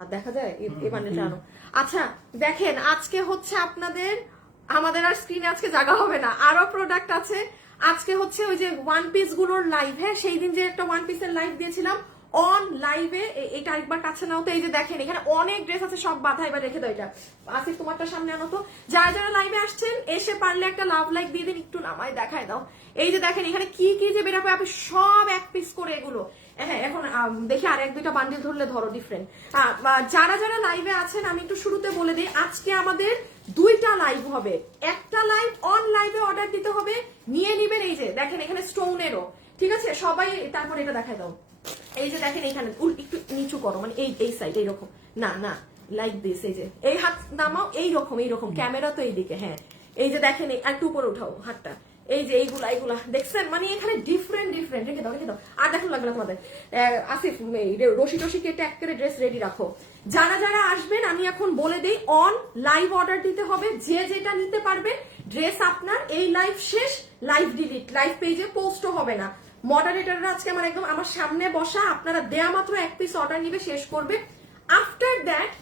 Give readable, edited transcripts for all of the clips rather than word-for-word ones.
আর দেখা যায় এই বান্ডেলটা আনো। আচ্ছা দেখেন, আজকে হচ্ছে আপনাদের আমাদের আর স্ক্রিনে আজকে জায়গা হবে না, আরো প্রোডাক্ট আছে আজকে। হচ্ছে ওই যে ওয়ান পিস গুলোর লাইভ, হ্যাঁ সেই দিন যে একটা ওয়ান পিসের লাইভ দিয়েছিলাম অন লাইভে, এটা একবার কাছে নাও তো। এই যে দেখেন এখানে অনেক ড্রেস আছে, সব বাধা, এবার রেখে দাও। এটা আসিফ তোমারটা সামনে আনো তো। যারা যারা লাইভে আসছেন এসে পারলে একটা লাভ লাইক দিয়ে দিন, একটু নামায় দেখায় দাও। এই যে দেখেন এখানে কি কি যে বেরাবে, আপনি সব এক পিস করে এগুলো। হ্যাঁ এখন দেখি আর এক দুইটা বান্ডিল ধরলে ধরো ডিফারেন্ট। যারা যারা লাইভে আছেন আমি একটু শুরুতে বলে দিই, আজকে আমাদের দুইটা লাইভ হবে। একটা লাইভ অন লাইভে অর্ডার দিতে হবে, নিয়ে নিবেন। এই যে দেখেন এখানে স্টোনেরও, ঠিক আছে সবাই। তারপর এটা দেখায় দাও। এই যে দেখেন এখানে একটু নিচু করো, মানে এই সাইড এইরকম, না না লাইক দিস। এই যে এই হাত নামাও, এইরকম ক্যামেরা তো এইদিকে। হ্যাঁ এই যে দেখেন একটু উপরে উঠাও হাতটা। এই যে এইগুলা দেখছেন, মানে এখানে ডিফারেন্ট রেখে দাও। আর দেখুন লাগবে না তোমাদের। আসিফ রশি টশি কেটে এক করে ড্রেস রেডি রাখো। যারা যারা আসবেন আমি এখন বলে দিই, অন লাইভ অর্ডার দিতে হবে। যে যেটা নিতে পারবে ড্রেস আপনার এই লাইভ শেষ, লাইভ ডিলিট, লাইভ পেজে পোস্টও হবে না। মডারেটররা আজকে আমার একদম আমার সামনে বসা, আপনারা দেয়া মাত্র এক পিস অর্ডার নিবে, শেষ করবে। আফটার দ্যাট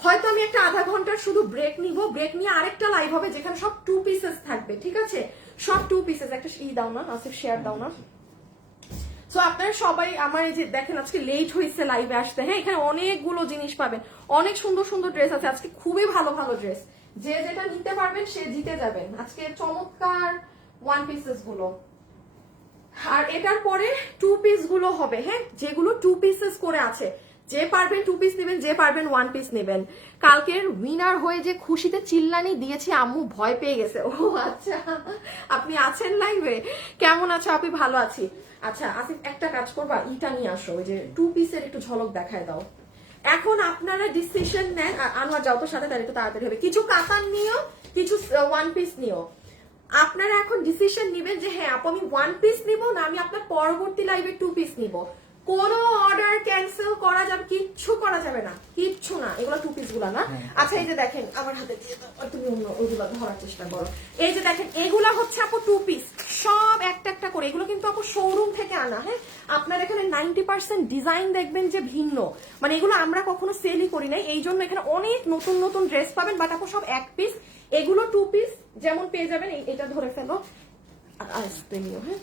হয়তো আমি একটা আধা ঘন্টার শুধু ব্রেক নিব, ব্রেক নিয়ে আরেকটা লাইভ হবে যেখানে সব 2 পিসেস থাকবে, ঠিক আছে সব 2 পিসেস। একটা দাও না আসিফ, শেয়ার দাও না। সো আপনারা সবাই আমার এই যে দেখেন আজকে লেট হয়েছে লাইভে আসতে, হ্যাঁ এখানে অনেকগুলো জিনিস পাবেন, অনেক সুন্দর সুন্দর ড্রেস আছে আজকে, খুবই ভালো ভালো ড্রেস। যে যেটা নিতে পারবেন সে জিতে যাবেন আজকে চমৎকার ওয়ান পিসেস গুলো। আর এটার পরে 2 পিস গুলো হবে, হ্যাঁ যেগুলো 2 পিসেস করে আছে। যে পারবেন 2 পিস নেবেন, যে পারবেন 1 পিস নেবেন। কালকের উইনার হয়ে যে খুশিতে চিল্লানি দিয়েছি, আম্মু ভয় পেয়ে গেছে। ও আচ্ছা আপনি আছেন লাইভে, কেমন আছো আপনি? ভালো আছি। আচ্ছা আসিফ একটা কাজ করবা, ইটা নিয়ে আসো, ওই যে 2 পিসের একটু ঝলক দেখায় দাও। এখন আপনারা ডিসিশন নেন। আনোয়ার যাও তো সাথে, তাহলে তো তাড়াতাড়ি হবে। কিছু কাতান নিও, কিছু 1 পিস নিও। আপনারা এখন ডিসিশন নেবেন যে হ্যাঁ আপু আমি 1 পিস নিব না আমি আপনার পরবর্তী লাইভে 2 পিস নিব। কোনো অর্ডার ক্যান্সেল করা যাবে, কিচ্ছু করা যাবে না, কিচ্ছু না। এগুলো 2 পিস গুলা না। আচ্ছা এই যে দেখেন আমার হাতে দিয়ে দাও, আর তুমি অন্য ওইগুলো ধরার চেষ্টা করো। এই যে দেখেন এগুলা হচ্ছে আপু 2 পিস, সব একটা একটা করে। এগুলো কিন্তু আপু শোরুম থেকে আনা, হ্যাঁ আপনার এখানে 90% ডিজাইন দেখবেন যে ভিন্ন, মানে এগুলো আমরা কখনো সেলই করি নাই, এই জন্য এখানে অনেক নতুন নতুন ড্রেস পাবেন। বাট আপু সব 1 পিস, এগুলো 2 পিস যেমন পেয়ে যাবেন। এটা ধরে ফেলো আর আসতে নিও, হ্যাঁ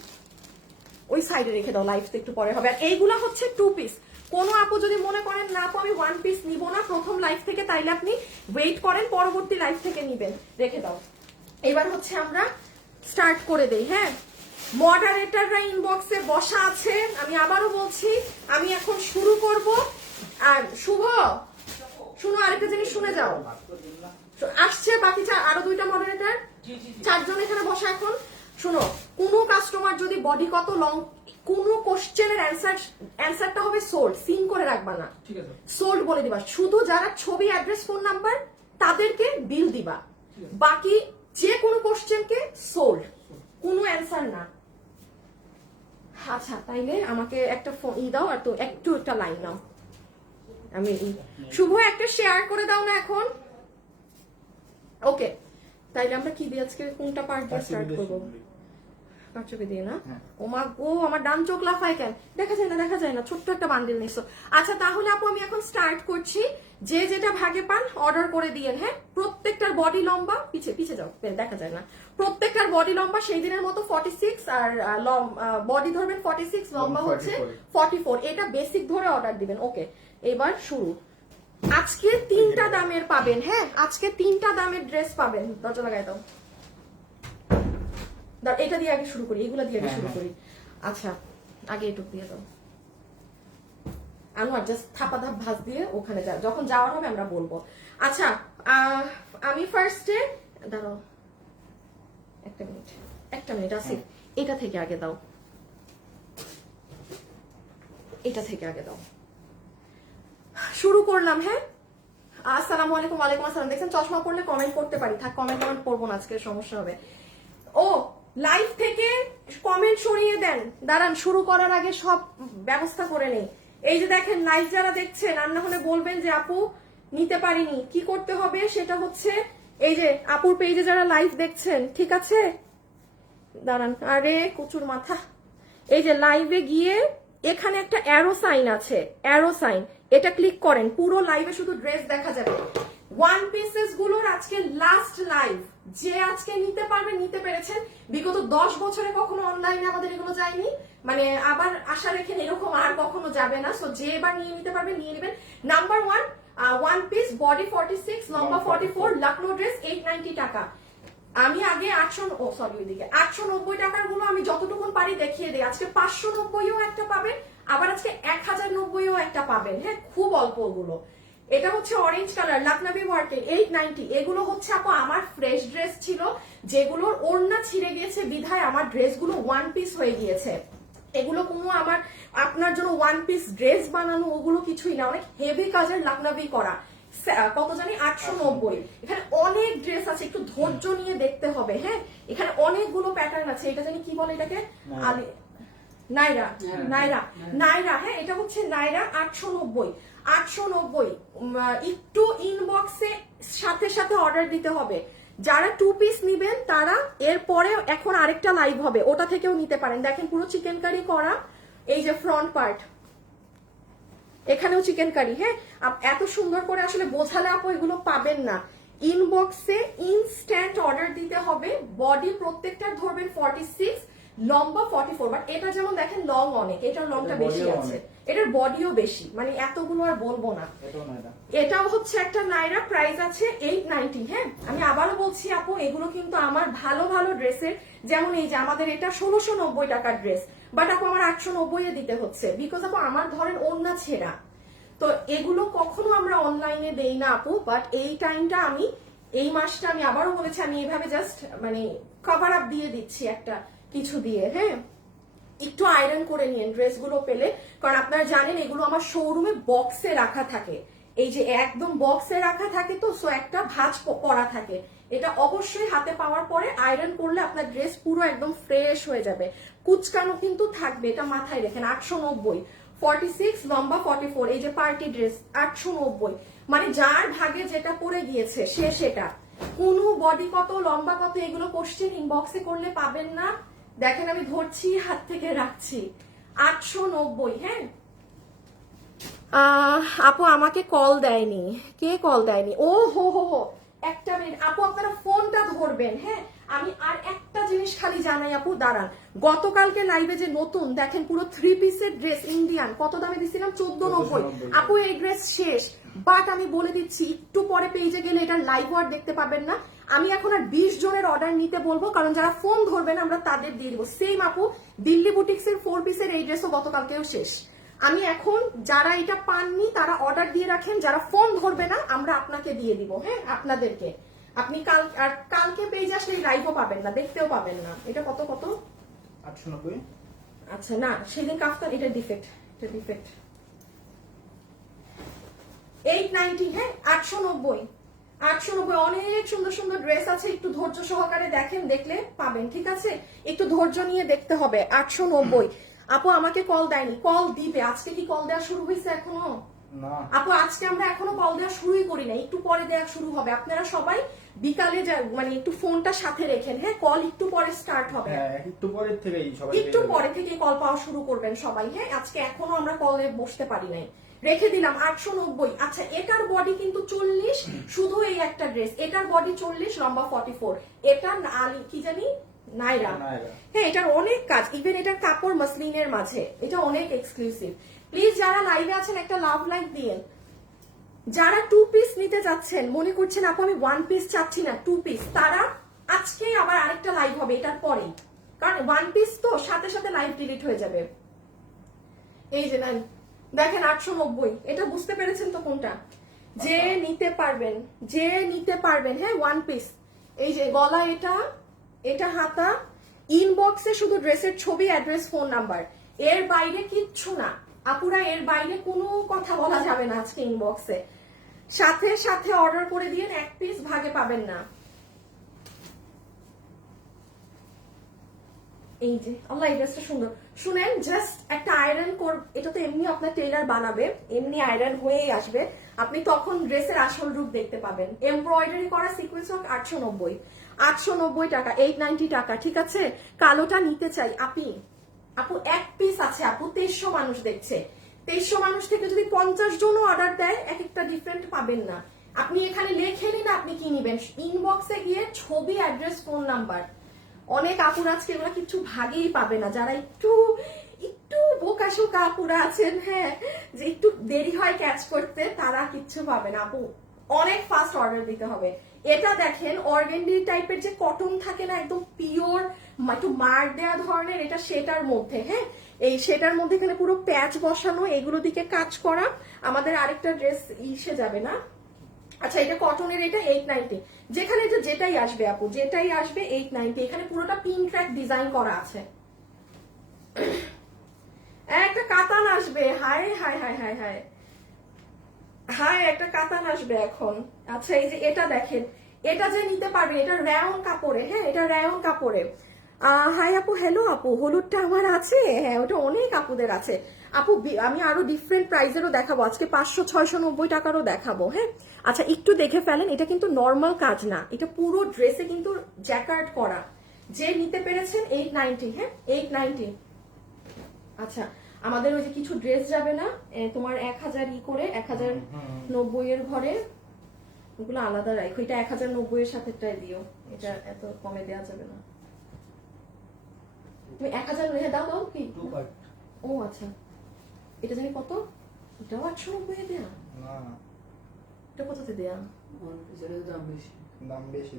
ওই সাইডে রেখে দাও, লাইভ তো একটু পরে হবে। আর এইগুলা হচ্ছে 2 পিস। কোনো আপু যদি মনে করেন না আপু আমি 1 পিস নিব না প্রথম লাইভ থেকে, তাইলে আপনি ওয়েট করেন, পরবর্তী লাইভ থেকে নিবেন, রেখে দাও। এবার হচ্ছে আমরা স্টার্ট করে দেই। হ্যাঁ মডারেটররা ইনবক্সে বসা আছে, আমি আবারও বলছি আমি এখন শুরু করব। আর শুভ শুনো, আরেকটা জিনিস শুনে যাও, আসছে বাকি আরো 2টা মডারেটর, 4 জন এখানে বসা। এখন শুনো, কোন কাস্টমার যদি বডি কত লং, কোন কোশ্চেনের অ্যান্সারটা হবে সোল্ড, সিন করে রাখবা না, ঠিক আছে সোল্ড বলে দিবা। শুধু যারা ছবি, অ্যাড্রেস, ফোন নাম্বার তাদেরকে বিল দিবা, বাকি যে কোনো কোশ্চেনকে সোল্ড, কোনো অ্যান্সার না। আচ্ছা তাইলে আমাকে একটা ফোন দাও, আর তো একটু একটা লাইন নাও। আমি শুভ একটা শেয়ার করে দাও না এখন। ওকে তাইলে আমরা কি দিয়ে আজকে কোনটা পার্ট দিয়ে স্টার্ট করবো? চোখে দিয়ে না, ও মা গো আমার ডান চোখ লাফায় কেন, দেখা যায় না, ছোট্ট একটা বান্ডিল নিছো। আচ্ছা তাহলে আপু আমি এখন স্টার্ট করছি। যে যেটা ভাগে পান অর্ডার করে দিয়েন। হ্যাঁ প্রত্যেকটার বডি লম্বা, পিছে যাও দেখা যায় না, প্রত্যেকটার বডি লম্বা সেই দিনের মতো 46, আর বডি ধরবেন 46, লম্বা হচ্ছে 44। এটা বেসিক ধরে অর্ডার দিবেন। ওকে এবার শুরু। আজকে 3টা দামের পাবেন, হ্যাঁ আজকে 3টা দামের ড্রেস পাবেন। দরজা লাগাই দাও, এটা দিয়ে আগে শুরু করি, এগুলা দিয়ে আগে শুরু করি। আচ্ছা আগে এটুক দিয়ে দাও। আনোয়ার জাস্ট থাপা ধাপ ভাজ দিয়ে ওখানে যা, যখন যাওয়ার হবে আমরা বলবো। আচ্ছা আমি ফার্স্টে দাঁড়াও একটা মিনিট আসি, এটা থেকে আগে দাও, এটা থেকে আগে দাও। শুরু করলাম। হ্যাঁ আসসালামু আলাইকুম। ওয়ালাইকুম আসসালাম। দেখছেন চশমা পড়লে কমেন্ট করতে পারি, থাক কমেন্ট পড়বো না আজকে, সমস্যা হবে। ও লাইভ থেকে কমেন্ট সরিয়ে দেন, দাঁড়ান শুরু করার আগে সব ব্যবস্থা করে নেই। এই যে দেখেন লাইভ যারা দেখছেন আর না হলে বলবেন যে আপু নিতে পারিনি, কি করতে হবে সেটা হচ্ছে এই যে আপুর পেজে যারা লাইভ দেখছেন, ঠিক আছে দাঁড়ান, আরে কুচুর মাথা, এই যে লাইভে গিয়ে এখানে একটা অ্যারো সাইন আছে, অ্যারো সাইন, এটা ক্লিক করেন, পুরো লাইভে শুধু ড্রেস দেখা যাবে। ওয়ান পিসেস গুলোর আজকে লাস্ট লাইভ, যে আজকে নিতে পারবে নিতে পেরেছেন। বিগত 10 বছরে কখনো অনলাইনে আমাদের এগুলো যায়নি, মানে আবার আশা রেখেন এরকম আর কখনো যাবে না। সো যে এবার নিয়ে নিতে পারবে নিয়ে নেবেন। নাম্বার 1 ওয়ান পিস, বডি 46, লম্বা 44, লখনৌ ড্রেস 890 টাকা। আমি আগে 890 টাকার গুলো আমি যতটুকু পারি দেখিয়ে দিই। আজকে 590ও একটা পাবেন, আবার আজকে 1090ও একটা পাবেন। হ্যাঁ, খুব অল্প গুলো। এটা হচ্ছে অরেঞ্জ কালার লখনবী ওয়ার্কের 890। এগুলো হচ্ছে আপু আমার ফ্রেশ ড্রেস ছিল, যেগুলোর ওড়না ছিঁড়ে গিয়েছে বিধায় আমার ড্রেসগুলো ওয়ান পিস হয়ে গিয়েছে। এগুলো কোনো আমার আপনার জন্য ওয়ান পিস ড্রেস বানানো ওগুলো কিছুই না, অনেক হেভি কাজের লখনবী করা। কত জানি 890। এখানে অনেক ড্রেস আছে, একটু ধৈর্য নিয়ে দেখতে হবে। হ্যাঁ, এখানে অনেকগুলো প্যাটার্ন আছে। এটা জানি কি বলে এটাকে, নাইরা নাইরা নাইরা। হ্যাঁ, এটা হচ্ছে নাইরা 890। একটু ইনবক্সে সাথে সাথে অর্ডার দিতে হবে। যারা 2 পিস নিবেন তারা এরপরে এখন আরেকটা লাইভ হবে, ওটা থেকেও নিতে পারেন। দেখেন পুরো চিকেন কারি করা, এই যে ফ্রন্ট পার্ট, এখানেও চিকেন কারি। হ্যাঁ, এত সুন্দর করে আসলে বোঝালে আপু এগুলো পাবেন না। ইনবক্সে ইনস্ট্যান্ট অর্ডার দিতে হবে। বডি প্রত্যেকটার ধরবেন 46, লম্বা 44। বাট এটা যেমন দেখেন লং অনেক, এটার লংটা বেশি আছে, এটার বডিও বেশি, মানে এতগুলো আর বলবো না। এটাও হচ্ছে একটা নাইরা, প্রাইস আছে 890। হ্যাঁ, আমি আবারও বলছি আপু এগুলো কিন্তু আমার ভালো ভালো ড্রেসের, যেমন এই যে আমাদের এটা 1690 টাকার ড্রেস, বাট আপু আমার 890 এ দিতে হচ্ছে, বিকজ আপু আমার ধরেন ওড়না ছেঁড়া। তো এগুলো কখনো আমরা অনলাইনে দেই না আপু, বাট এই টাইমটা আমি এই মাসটা আমি আবারও বলেছি আমি এইভাবে জাস্ট মানে কভার আপ দিয়ে দিচ্ছি একটা কিছু দিয়ে। হ্যাঁ, একটু আয়রন করে নিন ড্রেসগুলো পেলে, কারণ আপনারা জানেন এগুলো আমার শোরুমে বক্সে রাখা থাকে, এই যে একদম বক্সে রাখা থাকে। তো সো একটা ভাঁজ করা থাকে, এটা অবশ্যই হাতে পাওয়ার পরে আয়রন করলে আপনার ড্রেস পুরো একদম ফ্রেশ হয়ে যাবে। কুচকানো কিন্তু থাকবে, এটা মাথায় রেখেন। 890, 46, লম্বা 44। এই যে পার্টি ড্রেস 890, মানে যার ভাগে যেটা পড়ে গিয়েছে সে সেটা। কোনো বডি কত লম্বা কত এগুলো কোশ্চেন ইনবক্সে করলে পাবেন না। দেখেন আমি ধরছি, হাত থেকে রাখছি, 890। হ্যাঁ, আপু আমাকে কল দেয়নি, কে কল দেয়নি? ও হো হো হো, একটা মিনিট আপু, আপনারা ফোনটা ধরবেন। হ্যাঁ, আমি আর একটা জিনিস খালি জানাই আপু, দাঁড়ান। গতকালকে লাইভে যে নতুন দেখেন পুরো 3 পিসের ড্রেস ইন্ডিয়ান, কত দামে দিছিলাম? 1490। আপু এই ড্রেস শেষ, বাট আমি বলে দিচ্ছি একটু পরে পেজে গেলে এটার লাইভ ওয়ার দেখতে পাবেন না। আমি এখন আর 20 জনের অর্ডার নিতে বলবো, কারণ যারা ফোন ধরবেন আমরা তাদের দিয়ে দিব। সেম আপু দিল্লি বুটিক্সের 4 পিসের এই ড্রেসও গতকালকেও শেষ। আমি এখন যারা এটা পাননি তারা অর্ডার দিয়ে রাখেন, যারা ফোন ধরবে না আমরা আপনাকে দিয়ে দিব। হ্যাঁ, আপনাদেরকে আপনি কালকে পেজে আসলে লাইভও পাবেন না, দেখতেও পাবেন না। এটা কত 890। আচ্ছা না, সেদিন কাফতান, এটা ডিফেক্ট, এটা ডিফেক্ট। 890। হ্যাঁ, 890। অনেক সুন্দর সুন্দর ড্রেস আছে, একটু ধৈর্য সহকারে দেখেন, দেখলে পাবেন। ঠিক আছে, একটু ধৈর্য নিয়ে দেখতে হবে। 890। আপু আমাকে কল দেয়নি, কল দিবে। আজকে কি কল দেওয়া শুরু হয়েছে এখনো? না আপু, আজকে আমরা এখনো কল দেওয়া শুরুই করি না, একটু পরে দেওয়া শুরু হবে। আপনারা সবাই বিকালে মানে একটু ফোনটা সাথে রেখেন। হ্যাঁ, কল একটু পরে স্টার্ট হবে, একটু পরে থেকেই সবাই একটু পরে থেকে কল পাওয়া শুরু করবেন সবাই। হ্যাঁ, আজকে এখনো আমরা কলে বসতে পারি নাই, রেখে দিলাম 890। আচ্ছা, এটার বডি কিন্তু 40, শুধু এই একটা ড্রেস, এটার বডি 40, লম্বা 44। এটা কি জানি, নাইরা। হ্যাঁ, এটার অনেক কাজ, ইভেন এটার কাপড় মসলিনের মাঝে, এটা অনেক এক্সক্লুসিভ। প্লিজ যারা লাইভে আছেন একটা লাভ লাইক দিয়ে। যারা 2 পিস নিতে যাচ্ছেন, মনে করছেন আপু আমি 1 পিস চাচ্ছি না, 2 পিস, তারা আজকে আবার আরেকটা লাইভ হবে এটার পরেই, কারণ 1 পিস তো সাথে সাথে লাইভ ডিলিট হয়ে যাবে। এই যে নেন, দেখেন 890। এটা বুঝতে পেরেছেন তো কোনটা? যে নিতে পারবেন, যে নিতে পারবেন। হ্যাঁ, 1 পিস। এই যে গলা, এটা হাতা। ইনবক্সে শুধু ড্রেসের ছবি, অ্যাড্রেস, ফোন নাম্বার, এর বাইরে কিচ্ছু না আপুরা, এর বাইরে কোনো কথা বলা যাবে না আজকে ইনবক্সে। সাথে সাথে অর্ডার করে দিয়ে 1 পিস ভাগে পাবেন না। এই যে আল্লাহ, এই ড্রেসটা সুন্দর। শুনেন, জাস্ট একটা আয়রন এটা তো এমনি আপনার টেইলার বানাবে, এমনি আয়রন হয়েই আসবে, আপনি তখন ড্রেসের আসল রূপ দেখতে পাবেন। এমব্রয়ডারি করা সিকোয়েন্স ওয়ার্ক 890 টাকা, 890 টাকা। ঠিক আছে, কালোটা নিতে চাই আপু 1 পিস আছে আপু, 2300 মানুষ দেখছে। 2300 মানুষ থেকে যদি 50 জনও অর্ডার দেয়, এক একটা ডিফারেন্ট পাবেন না। আপনি এখানে লেখে নিন আপনি কি নিবেন, ইনবক্সে গিয়ে ছবি, অ্যাড্রেস, ফোন নাম্বার। অনেক আপুর আজকে এগুলো কিছু ভাগেই পাবে না, যারা একটু একটু বোকাশোকা আপুরা আছেন, হ্যাঁ, যে একটু দেরি হয় ক্যাচ করতে, তারা কিচ্ছু পাবে না আপু। অনেক ফাস্ট অর্ডার দিতে হবে। এটা দেখেন অর্গেন্ডি টাইপের যে কটন থাকে না, একদম পিওর, একটু মার দেওয়া ধরনের, এটা সেটার মধ্যে, হ্যাঁ, এই সেটার মধ্যে এখানে পুরো প্যাচ বসানো, এগুলো দিকে কাজ করা। আমাদের আরেকটা ড্রেস ইসে যাবে না। আচ্ছা, এটা কটনের, এটা 890, যেখানে যেটাই আসবে আপু, যেটাই আসবে 890। এখানে পুরোটা পিন ট্র্যাক ডিজাইন করা আছে। একটা কাতান আসবে, হায় হায় হায় হায় হায় হায়, একটা কাতান আসবে এখন। আচ্ছা, এই যে এটা দেখেন, এটা যে নিতে পারবে, এটা রায়ন কাপড়ে, হ্যাঁ, এটা রায়ন কাপড়ে। হাই আপু, হ্যালো আপু, হলুদটা আমার আছে, হ্যাঁ, ওটা অনেক আপুদের আছে আপু। আমি আরো ডিফারেন্ট প্রাইজেরও দেখাবো আজকে, 500, 690 টাকারও দেখাবো, হ্যাঁ। আচ্ছা, একটু দেখে ফেলেন, এটা কিন্তু নর্মাল কাজ না, এটা পুরো ড্রেসে কিন্তু জ্যাকার্ড করা। যে নিতে পেরেছেন 890, হ্যাঁ, 890। আচ্ছা, আমাদের ওই যে কিছু ড্রেস যাবে না, তোমার 1000 করে 1090 এর ঘরে, ওগুলো আলাদা রাখো। এটা 1090 এর সাথেটাই দিও, এটা এত কমে দেওয়া যাবে না। তুমি 1000 দাও দাও কি? ও আচ্ছা, এটা জানি কত, এটাও 890 এ দেয়া না, এটা কততে দেয়া? দাম বেশি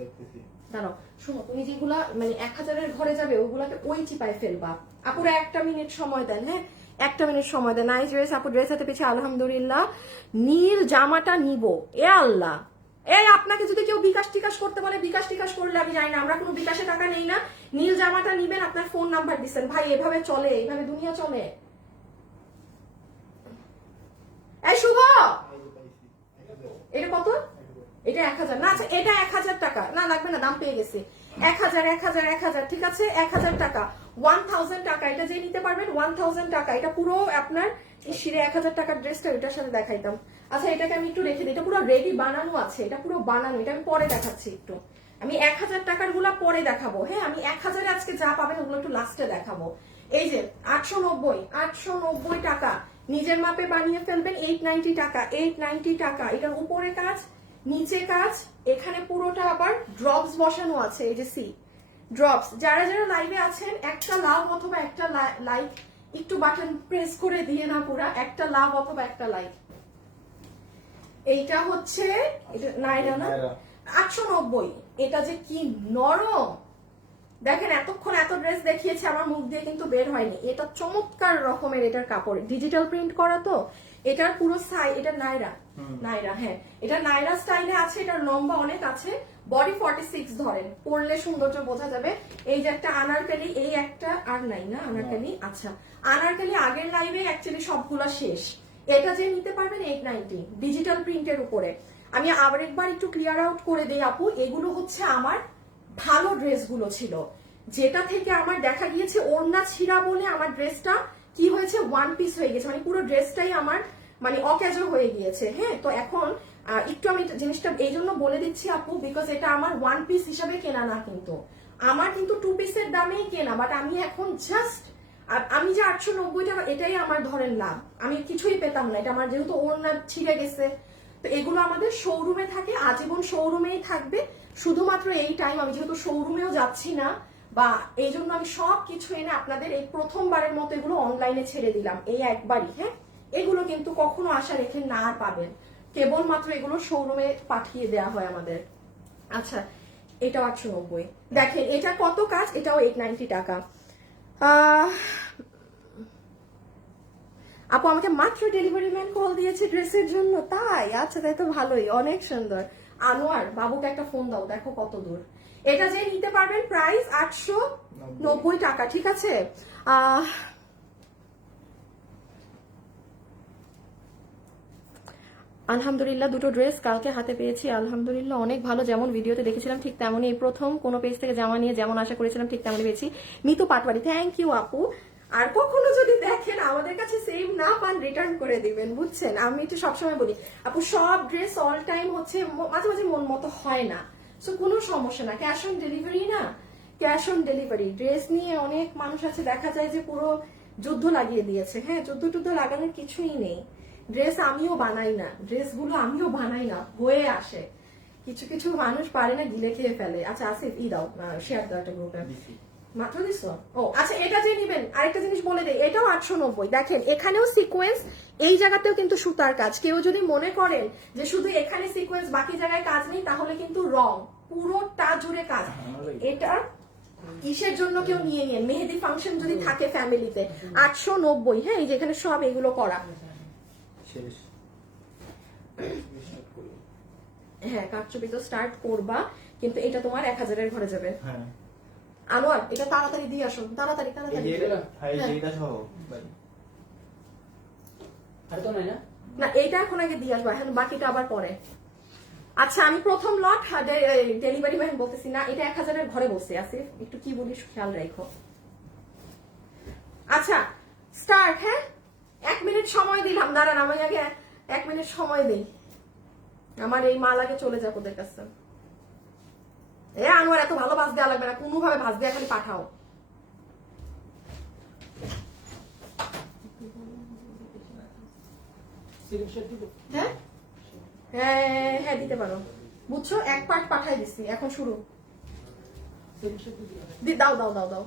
দেখতেছি। দাঁড়াও, শোনো, তুমি যেগুলা মানে 1000 এর ঘরে যাবে ওগুলাকে ওই চিপায় ফেলবা। আপুরা 1 মিনিট সময় দেন, হ্যাঁ, 1 মিনিট সময় দেন। নাইস ড্রেস আপু, ড্রেস হাতে পেয়েছি আলহামদুলিল্লাহ। নীল জামাটা নিব, এ আল্লাহ। এই আপনাকে যদি কেউ বিকাশ টিকাশ করতে বলে, বিকাশ টিকাশ করলে আমি জানি না, আমরা কোনো বিকাশে টাকা নেই না। নীল জামাটা নিবেন, আপনার ফোন নাম্বার দিচ্ছেন। ভাই, এভাবে চলে, এইভাবে দুনিয়া চলে। এই শুভ, এটা কত? এটা 1000 না? আচ্ছা, এটা 1000 টাকা না, লাগবে না, দাম পেয়ে গেছে। 1000, 1000, 1000, ঠিক আছে, 1000 টাকা, 1000 টাকা। এটা যে নিতে পারবেন 1000 টাকা। এটা পুরো আপনার শিরে 1000 টাকার ড্রেসটা এটার সাথে দেখাইতাম। আচ্ছা, এটাকে আমি একটু রেখে দিই, এটা পুরো রেডি বানানো আছে, এটা পুরো বানানো, এটা আমি পরে দেখাচ্ছি একটু। আমি 1000 টাকার গুলা পরে দেখাবো, হ্যাঁ, আমি 1000 আজকে যা পাবেন ওগুলো একটু লাস্টে দেখাবো। এই যে 890 টাকা, নিজের মাপে বানিয়ে ফেলবেন, 890 টাকা, 890 টাকা। এটার উপরে কাজ, নিচে কাজ, এখানে পুরোটা আবার ড্রপস বসানো আছে, এই যে সি ড্রপস। যারা যারা লাইভে আছেন, একটা লাভ অথবা একটা লাইক, একটু বাটন প্রেস করে দিয়ে না, পুরা একটা লাভ অথবা একটা লাইক। এইটা হচ্ছে নাইরা না, 890। এটা যে কি নরম, দেখেন এতক্ষণ এত ড্রেস দেখিয়েছে, আমার মুখ দিয়ে কিন্তু বের হয়নি। এটা চমৎকার রকমের, এটার কাপড় ডিজিটাল প্রিন্ট করা, তো এটার পুরো সাইজ, এটা নাইরা, নাইরা, হ্যাঁ, এটা নাইরা স্টাইলে আছে। এটার লম্বা অনেক আছে, বডি 46 ধরেন, পরলে সৌন্দর্য বোঝা যাবে। এই যে একটা আনারকালি, এই একটা আর নাই না আনারকালি। আচ্ছা, আনারকালি আগের লাইভে অ্যাকচুয়ালি সবগুলা শেষ। এটা যে নিতে পারবেন 890 ডিজিটাল প্রিন্টের উপরে। আমি আবার একবার একটু ক্লিয়ার আউট করে দিই আপু, এগুলো হচ্ছে আমার ভালো ড্রেসগুলো ছিল, যেটা থেকে আমার দেখা গিয়েছে ওড়না ছিঁড়া বলে আমার ড্রেসটা কি হয়েছে, ওয়ান পিস হয়ে গেছে, মানে পুরো ড্রেসটাই আমার মানে অকেজো হয়ে গিয়েছে, হ্যাঁ। তো এখন একটু আমি জিনিসটা এই জন্য বলে দিচ্ছি আপু, বিকজ এটা আমার ওয়ান পিস হিসাবে কেনা না, কিন্তু আমার কিন্তু 2 পিসের দামেই কেনা। বাট আমি এখন জাস্ট, আমি যে 890 টাকা, এটাই আমার ধরেন লাভ, আমি কিছুই পেতাম না। এটা আমার যেহেতু ওড়না ছিঁড়ে গেছে, তো এগুলো আমাদের শোরুমে থাকে, আজীবন শোরুমেই থাকবে। শুধুমাত্র এই টাইম আমি যেহেতু শোরুমেও যাচ্ছি না, বা এই জন্য আমি সব কিছু এনে আপনাদের এই প্রথমবারের মতো এগুলো অনলাইনে ছেড়ে দিলাম, এই একবারই, হ্যাঁ। এগুলো কিন্তু কখনো আশা রেখে না আর পাবেন, কেবলমাত্র এগুলো শোরুমে পাঠিয়ে দেওয়া হয় আমাদের। আচ্ছা, এটাও 890, দেখেন এটা কত কাজ, এটাও 890 টাকা। আপু, আমাকে মাত্র ডেলিভারি ম্যান কল দিয়েছে ড্রেসের জন্য, তাই? আচ্ছা, তাই তো ভালোই, অনেক সুন্দর। আনোয়ার বাবুকে একটা ফোন দাও, দেখো কত দূর। এটা যে নিতে পারবেন, প্রাইস 890 টাকা, ঠিক আছে। আলহামদুলিল্লাহ, দুটো ড্রেস কালকে হাতে পেয়েছি, আলহামদুলিল্লাহ অনেক ভালো। যেমন ভিডিওতে দেখেছিলাম ঠিক তেমনই, এই প্রথম কোনো পেজ থেকে জামা নিয়ে যেমন আশা করেছিলাম ঠিক তেমনই পেয়েছি। মিতু পাটওয়ারি, থ্যাংক ইউ আপু। আর কখনো যদি দেখেন আমাদের কাছে সেম না পান, রিটার্ন করে দিবেন, বুঝছেন। আমি এটা সবসময় বলি আপু, সব ড্রেস অল টাইম হচ্ছে মাঝে মাঝে মন মতো হয় না, সো কোনো সমস্যা না, ক্যাশ অন ডেলিভারি না, ক্যাশ অন ডেলিভারি। ড্রেস নিয়ে অনেক মানুষ আছে, দেখা যায় যে পুরো যুদ্ধ লাগিয়ে দিয়েছে। হ্যাঁ, যুদ্ধ লাগানোর কিছুই নেই। ড্রেস আমিও বানাই না, ড্রেসগুলো আমিও বানাই না, হয়ে আসে। কিছু কিছু মানুষ পারে না, গিলে খেয়ে ফেলে। আচ্ছা আসিফ দাও, শেয়ার দাও একটা গ্রুপে। মাত্র দিস? ও আচ্ছা, এটা যে নিবেন আরেকটা জিনিস বলে দেই, এটাও 890। দেখেন এখানেও সিকোয়েন্স, এই জায়গাতেও কিন্তু সুতার কাজ। কেউ যদি মনে করেন যে শুধু এখানে সিকোয়েন্স বাকি জায়গায় কাজ নেই, তাহলে কিন্তু রং, পুরোটা জুড়ে কাজ। এটা কিসের জন্য কেউ নিয়ে নিয়ে, মেহেদি ফাংশন যদি থাকে ফ্যামিলিতে, 890। হ্যাঁ, এই যে এখানে সব এগুলো করা। হ্যাঁ, কারচুপি তো স্টার্ট করবা, কিন্তু এটা তোমার 1000-এর ঘরে যাবে। হ্যাঁ আনোয়ার এটা তাড়াতাড়ি দিয়ে আসুন, তাড়াতাড়ি তাড়াতাড়ি। না এইটা এখন আগে দিয়ে আসবা, এখন বাকিটা আবার পরে। আচ্ছা, আমি প্রথম লট ডেলিভারি ম্যান বলতেছি না, এটা 1000-এর ঘরে বসে আছে, একটু কি বলিস খেয়াল রাখো। আচ্ছা স্টার্ট। হ্যাঁ, 1 মিনিট সময় দিলাম, দাঁড়ান আমি আগে 1 মিনিট সময় দিই, আমার এই মাল আগে চলে যাক ওদের কাছে। এ আনোয়ার এত ভালো ভাজ দেওয়া লাগবে না, কোনোভাবে ভাজ দেওয়া খালি পাঠাও। হ্যাঁ হ্যাঁ হ্যাঁ দিতে পারো, বুঝছো, 1 পার্ট পাঠাই দিচ্ছি, এখন শুরু। দাও দাও দাও দাও।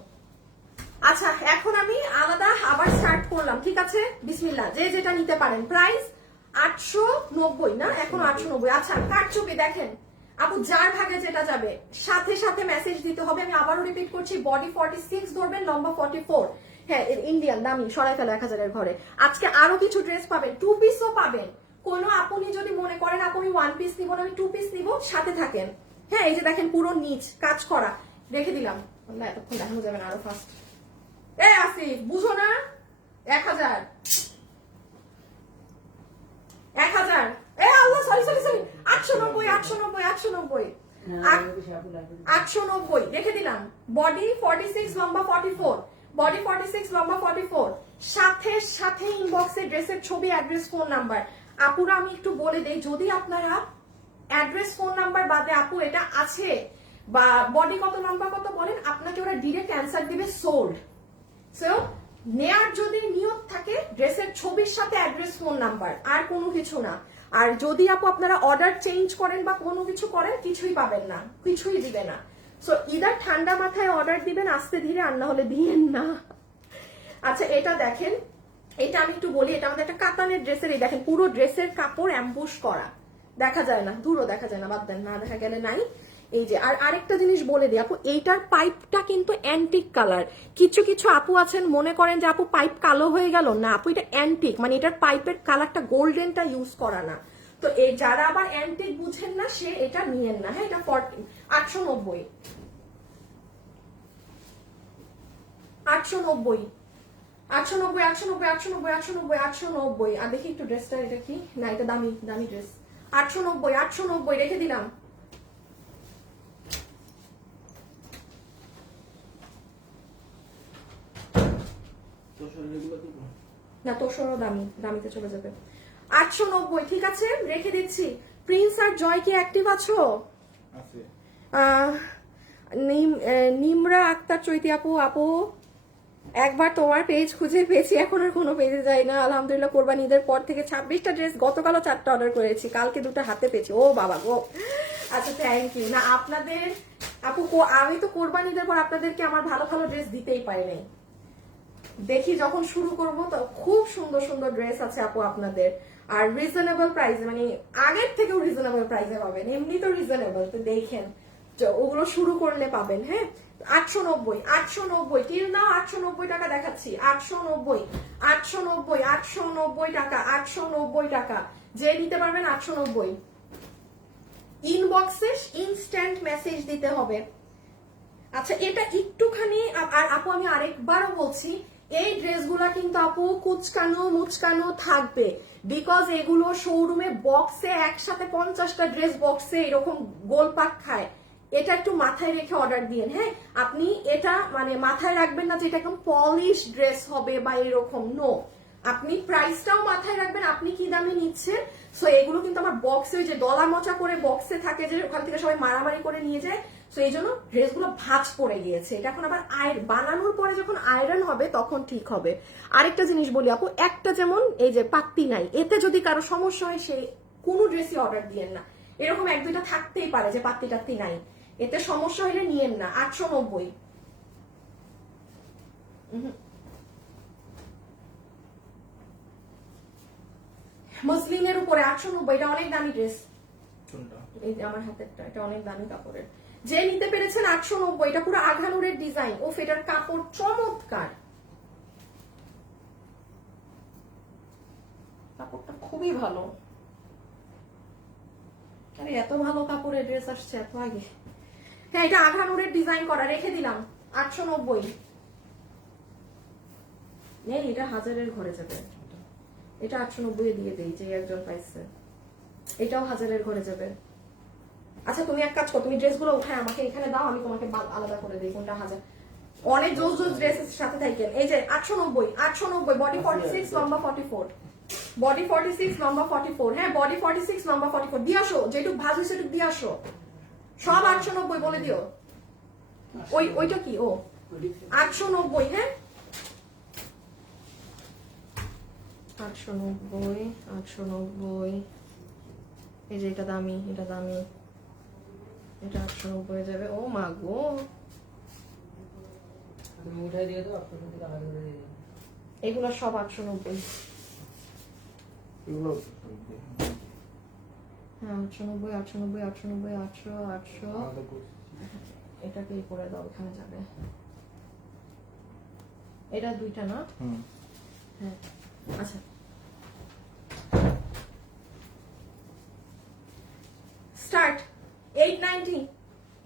আচ্ছা, এখন আমি আলাদা আবার স্টার্ট করলাম, ঠিক আছে? বিসমিল্লাহ। যে যেটা নিতে পারেন। প্রাইস 890 না, এখন 890। আচ্ছা, কারচুপি দেখেন আপু, যার ভাগে যেটা যাবে সাথে সাথে মেসেজ দিতে হবে। আমি আবারও রিপিট করছি, বডি 46 ধরবেন, লম্বা 44। হ্যাঁ, ইন্ডিয়ান দামি, সরাই ফেলো 1000-এর ঘরে। আজকে আরো কিছু ড্রেস পাবেন, 2 পিসও পাবেন। কোনো আপনি যদি মনে করেন আপু আমি 1 পিস নিব না, আমি 2 পিস নিব, সাথে থাকেন। হ্যাঁ, এই যে দেখেন পুরো নিচ কাজ করা, রেখে দিলাম। এতক্ষণ দেখানো যাবে না, আরো ফাস্ট। এ আসিফ বুঝো না, 1000 1000। এ আল্লাহ, সরি সরি সরি, 890 890 890 890 রেখে দিলাম। বডি 46, লম্বা 44, বডি 46, লম্বা 44। সাথে সাথে ইনবক্সে ড্রেসের ছবি, অ্যাড্রেস, ফোন নাম্বার। আপুরা আমি একটু বলে দেই, যদি আপনারা অ্যাড্রেস ফোন নাম্বার বাদে আপু এটা আছে বা বডি কত লম্বা কত বলেন, আপনাকে ওরা ডিরেক্ট অ্যান্সার দিবে সোল্ড। সো নেয়ার যদি নিয়ত থাকে, ড্রেসের ছবির সাথে অ্যাড্রেস, ফোন নাম্বার, আর কোনো কিছু না। আর যদি আপু আপনারা অর্ডার চেঞ্জ করেন বা কোনো কিছু করেন, কিছুই পাবেন না, কিছুই দিবে না। সো ইদার ঠান্ডা মাথায় অর্ডার দিবেন আস্তে ধীরে, আর না হলে দিয়েন না। আচ্ছা, এটা দেখেন, এটা আমি একটু বলি, এটা আমাদের একটা কাতানের ড্রেসের, এই দেখেন পুরো ড্রেসের কাপড় অ্যাম্বুশ করা, দেখা যায় না, দূরও দেখা যায় না, বাদ দেন, না দেখা গেলে নাই। এই যে, আর আরেকটা জিনিস বলে দিই আপু, এইটার পাইপটা কিন্তু অ্যান্টিক কালার। কিছু কিছু আপু আছেন মনে করেন যে আপু পাইপ কালো হয়ে গেল, না আপু এটা অ্যান্টিক, মানে এটার পাইপের কালারটা গোল্ডেনটা ইউজ করা না। তো এই যারা আবার অ্যান্টিক বুঝেন না, সে এটা নিয়েন না। হ্যাঁ, এটা 890 890 890 890 890 890। আর দেখি একটু ড্রেসটা, এটা কি না, এটা দামি দামি ড্রেস। 890 890 রেখে দিলাম। না, তোষরও দামি, দামিতে চলে যাবে। 890, ঠিক আছে, রেখে দিচ্ছি। প্রিন্স আর জয় কি অ্যাক্টিভ আছো? নিমরা আক্তার চৈতি আপু, আপু একবার তোমার পেজ খুঁজে পেয়েছি, এখন আর কোনো পেজে যাই না। আলহামদুলিল্লাহ, কোরবানি ঈদের পর থেকে 26টা ড্রেস, গতকালও 4টা অর্ডার করেছি, কালকে 2টা হাতে পেয়েছি। ও বাবা গো, আচ্ছা থ্যাংক ইউ। না আপনাদের আপু, আমি তো কোরবানি ঈদের পর আপনাদেরকে আমার ভালো ভালো ড্রেস দিতেই পারি নাই। দেখি যখন শুরু করব, তো খুব সুন্দর সুন্দর ড্রেস আছে আপু আপনাদের, আর রিজনেবল প্রাইসে, মানে আগের থেকেও রিজনেবল প্রাইসে পাবেন, এমনি তো রিজনেবল, তো দেখেন ওগুলো শুরু করলে পাবেন। হ্যাঁ, 890 890 টিল নাও 890 টাকা দেখাচ্ছি। 890 890 890 টাকা, 890 টাকা, যে নিতে পারবেন 890। ইনবক্সে ইনস্ট্যান্ট মেসেজ দিতে হবে। আচ্ছা, এটা একটুখানি, আর আপু আমি আরেকবারও বলছি, এই ড্রেসগুলা কিন্তু আপু কুচকানো মুচকানো থাকবে, বিকজ এগুলো শোরুমে বক্সে একসাথে 50টা ড্রেস বক্সে এরকম গোলপাক খায়। এটা একটু মাথায় রেখে অর্ডার দিন। হ্যাঁ, আপনি এটা মানে মাথায় রাখবেন না যে এটা একদম পলিশ ড্রেস হবে বা এরকম, নো। আপনি প্রাইসটাও মাথায় রাখবেন, আপনি কি দামে নিচ্ছেন। সো এগুলো কিন্তু আমার বক্সে, ওই যে ডলার মচা করে বক্সে থাকে, যে ওখান থেকে সবাই মারামারি করে নিয়ে যায়, তো এই জন্য ড্রেসগুলো ভাঁজ পড়ে গিয়েছে। এটা এখন আবার বানানোর পরে যখন আয়রন হবে তখন ঠিক হবে। আরেকটা জিনিস বলি আপু, একটা যেমন এই যে পাত্তি নাই, এতে যদি কারো সমস্যা হয় সে কোনো ড্রেসই অর্ডার দিয়েন না। এরকম এক দুইটা থাকতেই পারে যে পাত্তি টাত্তি নাই, এতে সমস্যা হলে নিয়েন না। 890। মুসলিমের উপরে 890, এটা অনেক দামি ড্রেস। কোনটা? এই যে আমার হাতেরটা, এটা অনেক দামি কাপড়ের। যে নিতে পেরেছেন 890, এটা পুরো আঘানুরের ডিজাইন। ও এটার কাপড় চমৎকার, কাপড়টা খুবই ভালো। আরে এত ভালো কাপড়ের ড্রেস আসছে এত আগে। হ্যাঁ, এটা আঘানুরের ডিজাইন করা, রেখে দিলাম 890। নেই, এটা 1000-এর ঘরে যাবে। এটা 890 এ দিয়ে দেই, যে একজন পাইছে। এটাও 1000-এর ঘরে যাবে। আচ্ছা তুমি এক কাজ করো, তুমি ড্রেসগুলো উঠায় আমাকে এখানে দাও, আমি তোমাকে আলাদা করে দিই কোনটা 1000। অনেক জোস জোস ড্রেসের সাথে থাকেন। এই যে 890, বডি 46, লম্বা 44। বডি 46, লম্বা 44। হ্যাঁ, বডি 46, লম্বা 44 দিয়ে আসো, যেটুক ভাজ হয়েছে সেটুক দিয়ে আসো। সব 890 বলে দিও। ওইটা কি? ও 890। হ্যাঁ, 890। এই যে এটা দামি, এটা দামি, এটা 890 যাবে। ও মা গো, তুমি উঠাই দিয়ে দাও, আপনার থেকে আলাদা করে দিয়ে দাও। এগুলো সব 890। এগুলো হ্যাঁ, 890, 890, 890, 800, 800। আলাদা করছি। এটাকে করে দাও, এখানে যাবে। এটা দুইটা না? হ্যাঁ, আচ্ছা। স্টার্ট 890,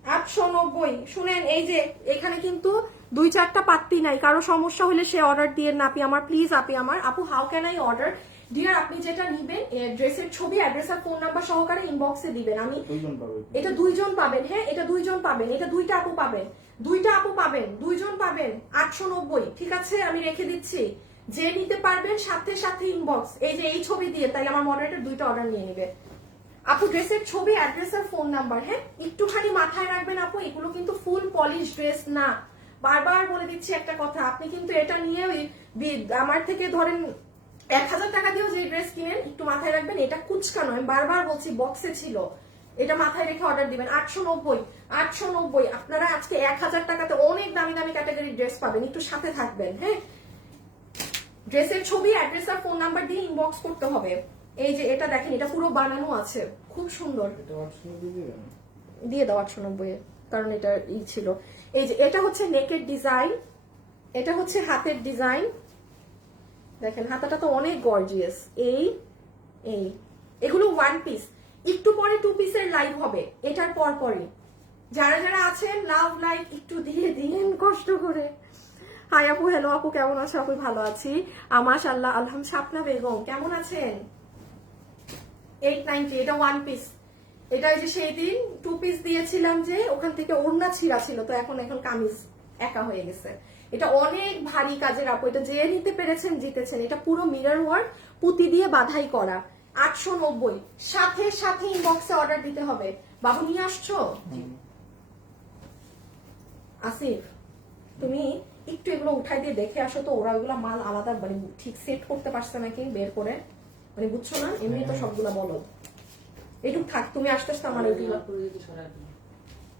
890। শুনেন, এই যে এখানে কিন্তু 2-4টা পাত্তি নাই, কারো সমস্যা হলে সে অর্ডার দিয়ে না। আপি আমার প্লিজ, আপি আমার, আপু how can I order? Dear, আপনি যেটা নিবেন ড্রেসের ছবি, অ্যাড্রেস আর ফোন নাম্বার সহকারে ইনবক্সে দিবেন। আমি দুইজন পাবে। এটা 2জন পাবেন। হ্যাঁ, এটা 2জন পাবেন, এটা 2টা আপু পাবেন, 2টা আপু পাবেন, 2জন পাবেন। 890, ঠিক আছে, আমি রেখে দিচ্ছি। যে নিতে পারবেন সাথে সাথে ইনবক্স, এই যে এই ছবি দিয়ে, তাইলে আমার মডারেটর 2টা অর্ডার নিয়ে নিবে। আপু ড্রেসের ছবি, অ্যাড্রেস আর ফোন নাম্বার। হ্যাঁ, একটুখানি মাথায় রাখবেন আপু, এগুলো কিন্তু ফুল পলিশ ড্রেস না। বারবার বলে দিচ্ছি একটা কথা, আপনি কিন্তু এটা নিয়ে আমার থেকে ধরেন 1000 টাকা দিয়েও যে ড্রেস কিনেন, একটু মাথায় রাখবেন এটা কুচকা নয়। বারবার বলছি, বক্সে ছিল, এটা মাথায় রেখে অর্ডার দিবেন। 890, 890। আপনারা আজকে 1000 টাকাতে অনেক দামি দামি ক্যাটাগরির ড্রেস পাবেন, একটু সাথে থাকবেন। হ্যাঁ, ড্রেসের ছবি, অ্যাড্রেস আর ফোন নাম্বার দিয়ে ইনবক্স করতে হবে। এই যে এটা দেখেন, এটা পুরো বানানো আছে, খুব সুন্দর। এটা 890 দিবেন? দিয়ে দাও 890, কারণ এটা ছিল। এই যে এটা হচ্ছে নেকের ডিজাইন, এটা হচ্ছে হাতের ডিজাইন। দেখেন হাতাটা তো অনেক গর্জিয়াস। এই এই এগুলো 1 পিস। একটু পরে 2 পিসের লাইভ হবে, এটার পর পরই। যারা যারা আছেন লাভ লাইক একটু দিয়ে দিন কষ্ট করে। হাই আপু, হ্যালো আপু, কেমন আছো আপু? ভালো আছি মাশাআল্লাহ, আলহামদুলিল্লাহ। শাপনা বেগম কেমন আছেন? 890, এটা 1 পিস। এটা ওই যে সেই দিন 2 পিস দিয়েছিলাম, যে ওখান থেকে ওড়না ছিঁড়া ছিল, তো এখন কামিজ একা হয়ে গেছে। এটা অনেক ভারী কাজের আপু, এটা যে নিতে পেরেছেন জিতেছেন। এটা পুরো মিরর ওয়ার্ক, পুঁতি দিয়ে বাধাই করা। 890, সাথে সাথে ইনবক্সে অর্ডার দিতে হবে। বাবু নিয়ে আসছো? আসিফ, তুমি একটু এগুলো উঠাই দিয়ে দেখে আসো তো, ওরা ওগুলো মাল আলাদা মানে ঠিক সেট করতে পারছে নাকি বের করে, মানে বুঝছো না? এমনি তো সবগুলা বলো, এইটুক থাক, তুমি আস্তে আস্তে আমার ওইগুলো।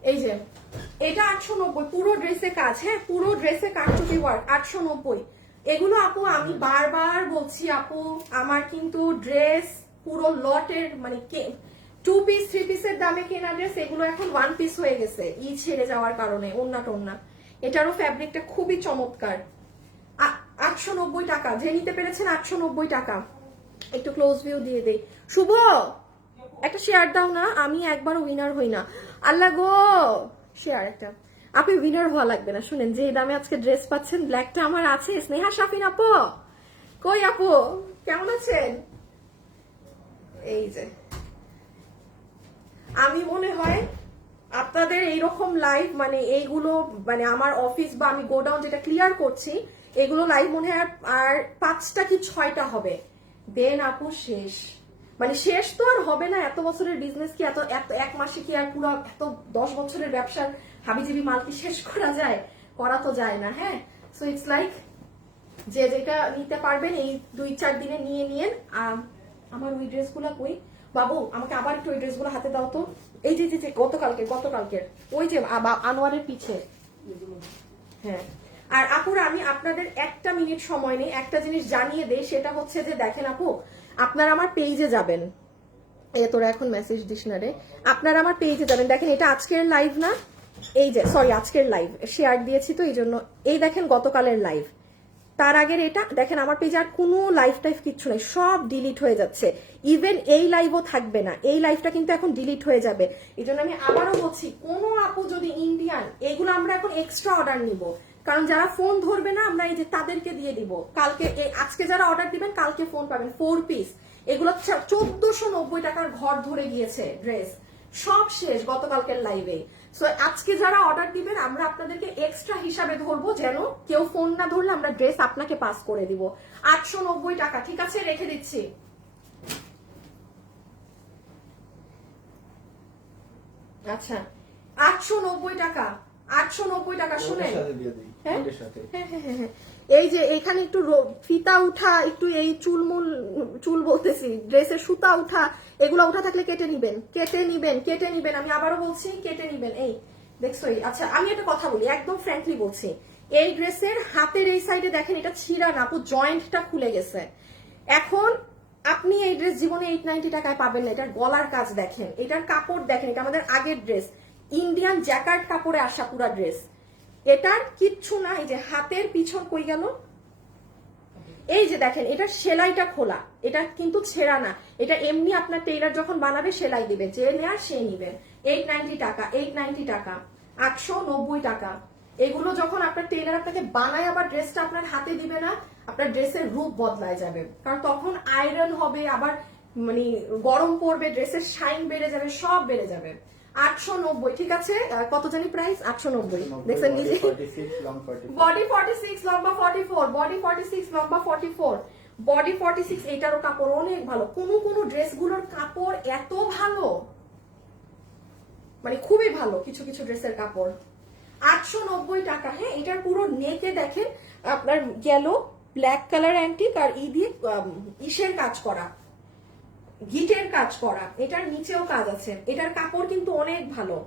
এই যে এটা 890, পুরো ড্রেসে কাজ। হ্যাঁ, পুরো ড্রেসে কারচুপি ওয়ার্ক, 890। এগুলো আপু আমি বারবার বলছি আপু, আমার কিন্তু ড্রেস পুরো লটের মানে 2 পিস 3 পিসের দামে কেনা ড্রেস, এগুলো এখন 1 পিস হয়ে গেছে ছেড়ে যাওয়ার কারণে। ওন্না টোন্না, এটারও ফ্যাব্রিকটা খুবই চমৎকার। 890 টাকা, যে নিতে পেরেছেন 890 টাকা। একটু ক্লোজ ভিউ দিয়ে দেই। শুভ, একটা শেয়ার দাও না, আমি একবার উইনার হই না। আল্লাহ গো, শেয়ার একটা। আপনি উইনার হওয়া লাগবে না, শুনেন যে দামে আজকে ড্রেস পাচ্ছেন, ব্ল্যাকটা আমার আছে। স্নেহা শাফিন আপু, কই আপু, কেমন আছেন? এই যে আমি মনে হয় আপনাদের এইরকম লাইভ মানে এইগুলো মানে আমার অফিস বা আমি গোডাউন যেটা ক্লিয়ার করছি, এগুলো লাইভ মনে হয় আর 5টা কি 6টা হবে, দেন আপু শেষ। মানে শেষ তো আর হবে না, এত বছরের বিজনেস কি এত এত এক মাসে কি আর পুরো এত 10 বছরের ব্যবসার হাবিজাবি মাল কি শেষ করা যায়? করা তো যায় না। হ্যাঁ, সো ইটস লাইক যে যেটা নিতে পারবেন এই 2-4 দিনে নিয়ে নিয়েন। আমার ওই ড্রেসগুলো কই বাবু, আমাকে আবার একটু ওই ড্রেসগুলো হাতে দাও তো। এই যে যে গতকালকের ওই যে আনোয়ারের পিছে। হ্যাঁ, আর আপুরা আমি আপনাদের 1 মিনিট সময় নেই, একটা জিনিস জানিয়ে দেই, সেটা হচ্ছে যে দেখেন আপু, আপনারা আমার পেজে যাবেন। তোরা এখন মেসেজ দিস না রে। আপনারা আমার পেজে যাবেন, দেখেন এটা আজকের লাইভ না, এই যে সরি আজকের লাইভ শেয়ার দিয়েছি তো এই জন্য। এই দেখেন গতকালের লাইভ, তার আগের এটা দেখেন। আমার পেজে আর কোনো লাইভ টাইভ কিচ্ছু নাই, সব ডিলিট হয়ে যাচ্ছে। ইভেন এই লাইভও থাকবে না, এই লাইভটা কিন্তু এখন ডিলিট হয়ে যাবে। এই জন্য আমি আবারও বলছি, কোনো আপু যদি ইন্ডিয়ান, এগুলো আমরা এখন এক্সট্রা অর্ডার নিব, কারণ যারা ফোন ধরবে না আমরা এই যে তাদেরকে দিয়ে দিব। কালকে আজকে যারা অর্ডার দিবেন কালকে ফোন পাবেন। 4 পিস এগুলো 1490 টাকার ঘর ধরে গিয়েছে ড্রেস, সব শেষ গতকালকের লাইভে। সো আজকে যারা অর্ডার দিবেন আমরা আপনাদেরকে এক্সট্রা হিসাবে ধরবো, যেন কেউ ফোন না ধরলে আমরা ড্রেস আপনাকে পাস করে দিব। 890 টাকা, ঠিক আছে, রেখে দিচ্ছি। আচ্ছা 890 টাকা, 890 টাকা শুনেন। হ্যাঁ হ্যাঁ হ্যাঁ হ্যাঁ, এই যে এখানে একটু ফিতা উঠা, একটু এই চুল বলতেছি, ড্রেসের সুতা উঠা, এগুলো উঠা থাকলে কেটে নিবেন, কেটে নিবেন, কেটে নিবেন। আমি আবারও বলছি কেটে নিবেন। এই দেখছোই। আচ্ছা আমি একটা কথা বলি, একদম ফ্র্যাঙ্কলি বলছি, এই ড্রেসের হাতের এই সাইডে দেখেন এটা ছিঁড়া না, আপু জয়েন্টটা খুলে গেছে। এখন আপনি এই ড্রেস জীবনে 890 টাকায় পাবেন না। এটার গলার কাজ দেখেন, এটার কাপড় দেখেন, এটা আমাদের আগের ড্রেস, ইন্ডিয়ান জ্যাকার্ড কাপড়ে আসা পুরা ড্রেস। এটার কিচ্ছু না, এই যে হাতের পিছন কই গেল, এই যে দেখেন এটার সেলাইটা খোলা, এটা কিন্তু ছেঁড়া না। এটা এমনি আপনার টেইলার যখন বানাবে সেলাই দিবে, যে নেয়ার সে নিবেন। 890 টাকা, 890 টাকা, 890 টাকা। এগুলো যখন আপনার টেইলার আপনাকে বানায় আবার ড্রেসটা আপনার হাতে দিবে না, আপনার ড্রেসের রূপ বদলায় যাবে, কারণ তখন আয়রন হবে, আবার মানে গরম পড়বে, ড্রেসের শাইন বেড়ে যাবে, সব বেড়ে যাবে। 890, ঠিক আছে। কত জানি প্রাইস? 890। দেখছেন নিজে, বডি 46, লম্বা 44, বডি 46, লম্বা 44, বডি 46। এটারও কাপড় অনেক ভালো, কোন ড্রেসগুলোর কাপড় এত ভালো, মানে খুবই ভালো কিছু কিছু ড্রেসের কাপড়। 890 টাকা। হ্যাঁ, এটার পুরো নেকে দেখেন আপনার গেল ব্ল্যাক কালার অ্যান্টিক আর দিয়ে ইসের কাজ করা, গিটের কাজ করা, এটার নিচেও কাজ আছে। এটার কাপড় কিন্তু অনেক ভালো,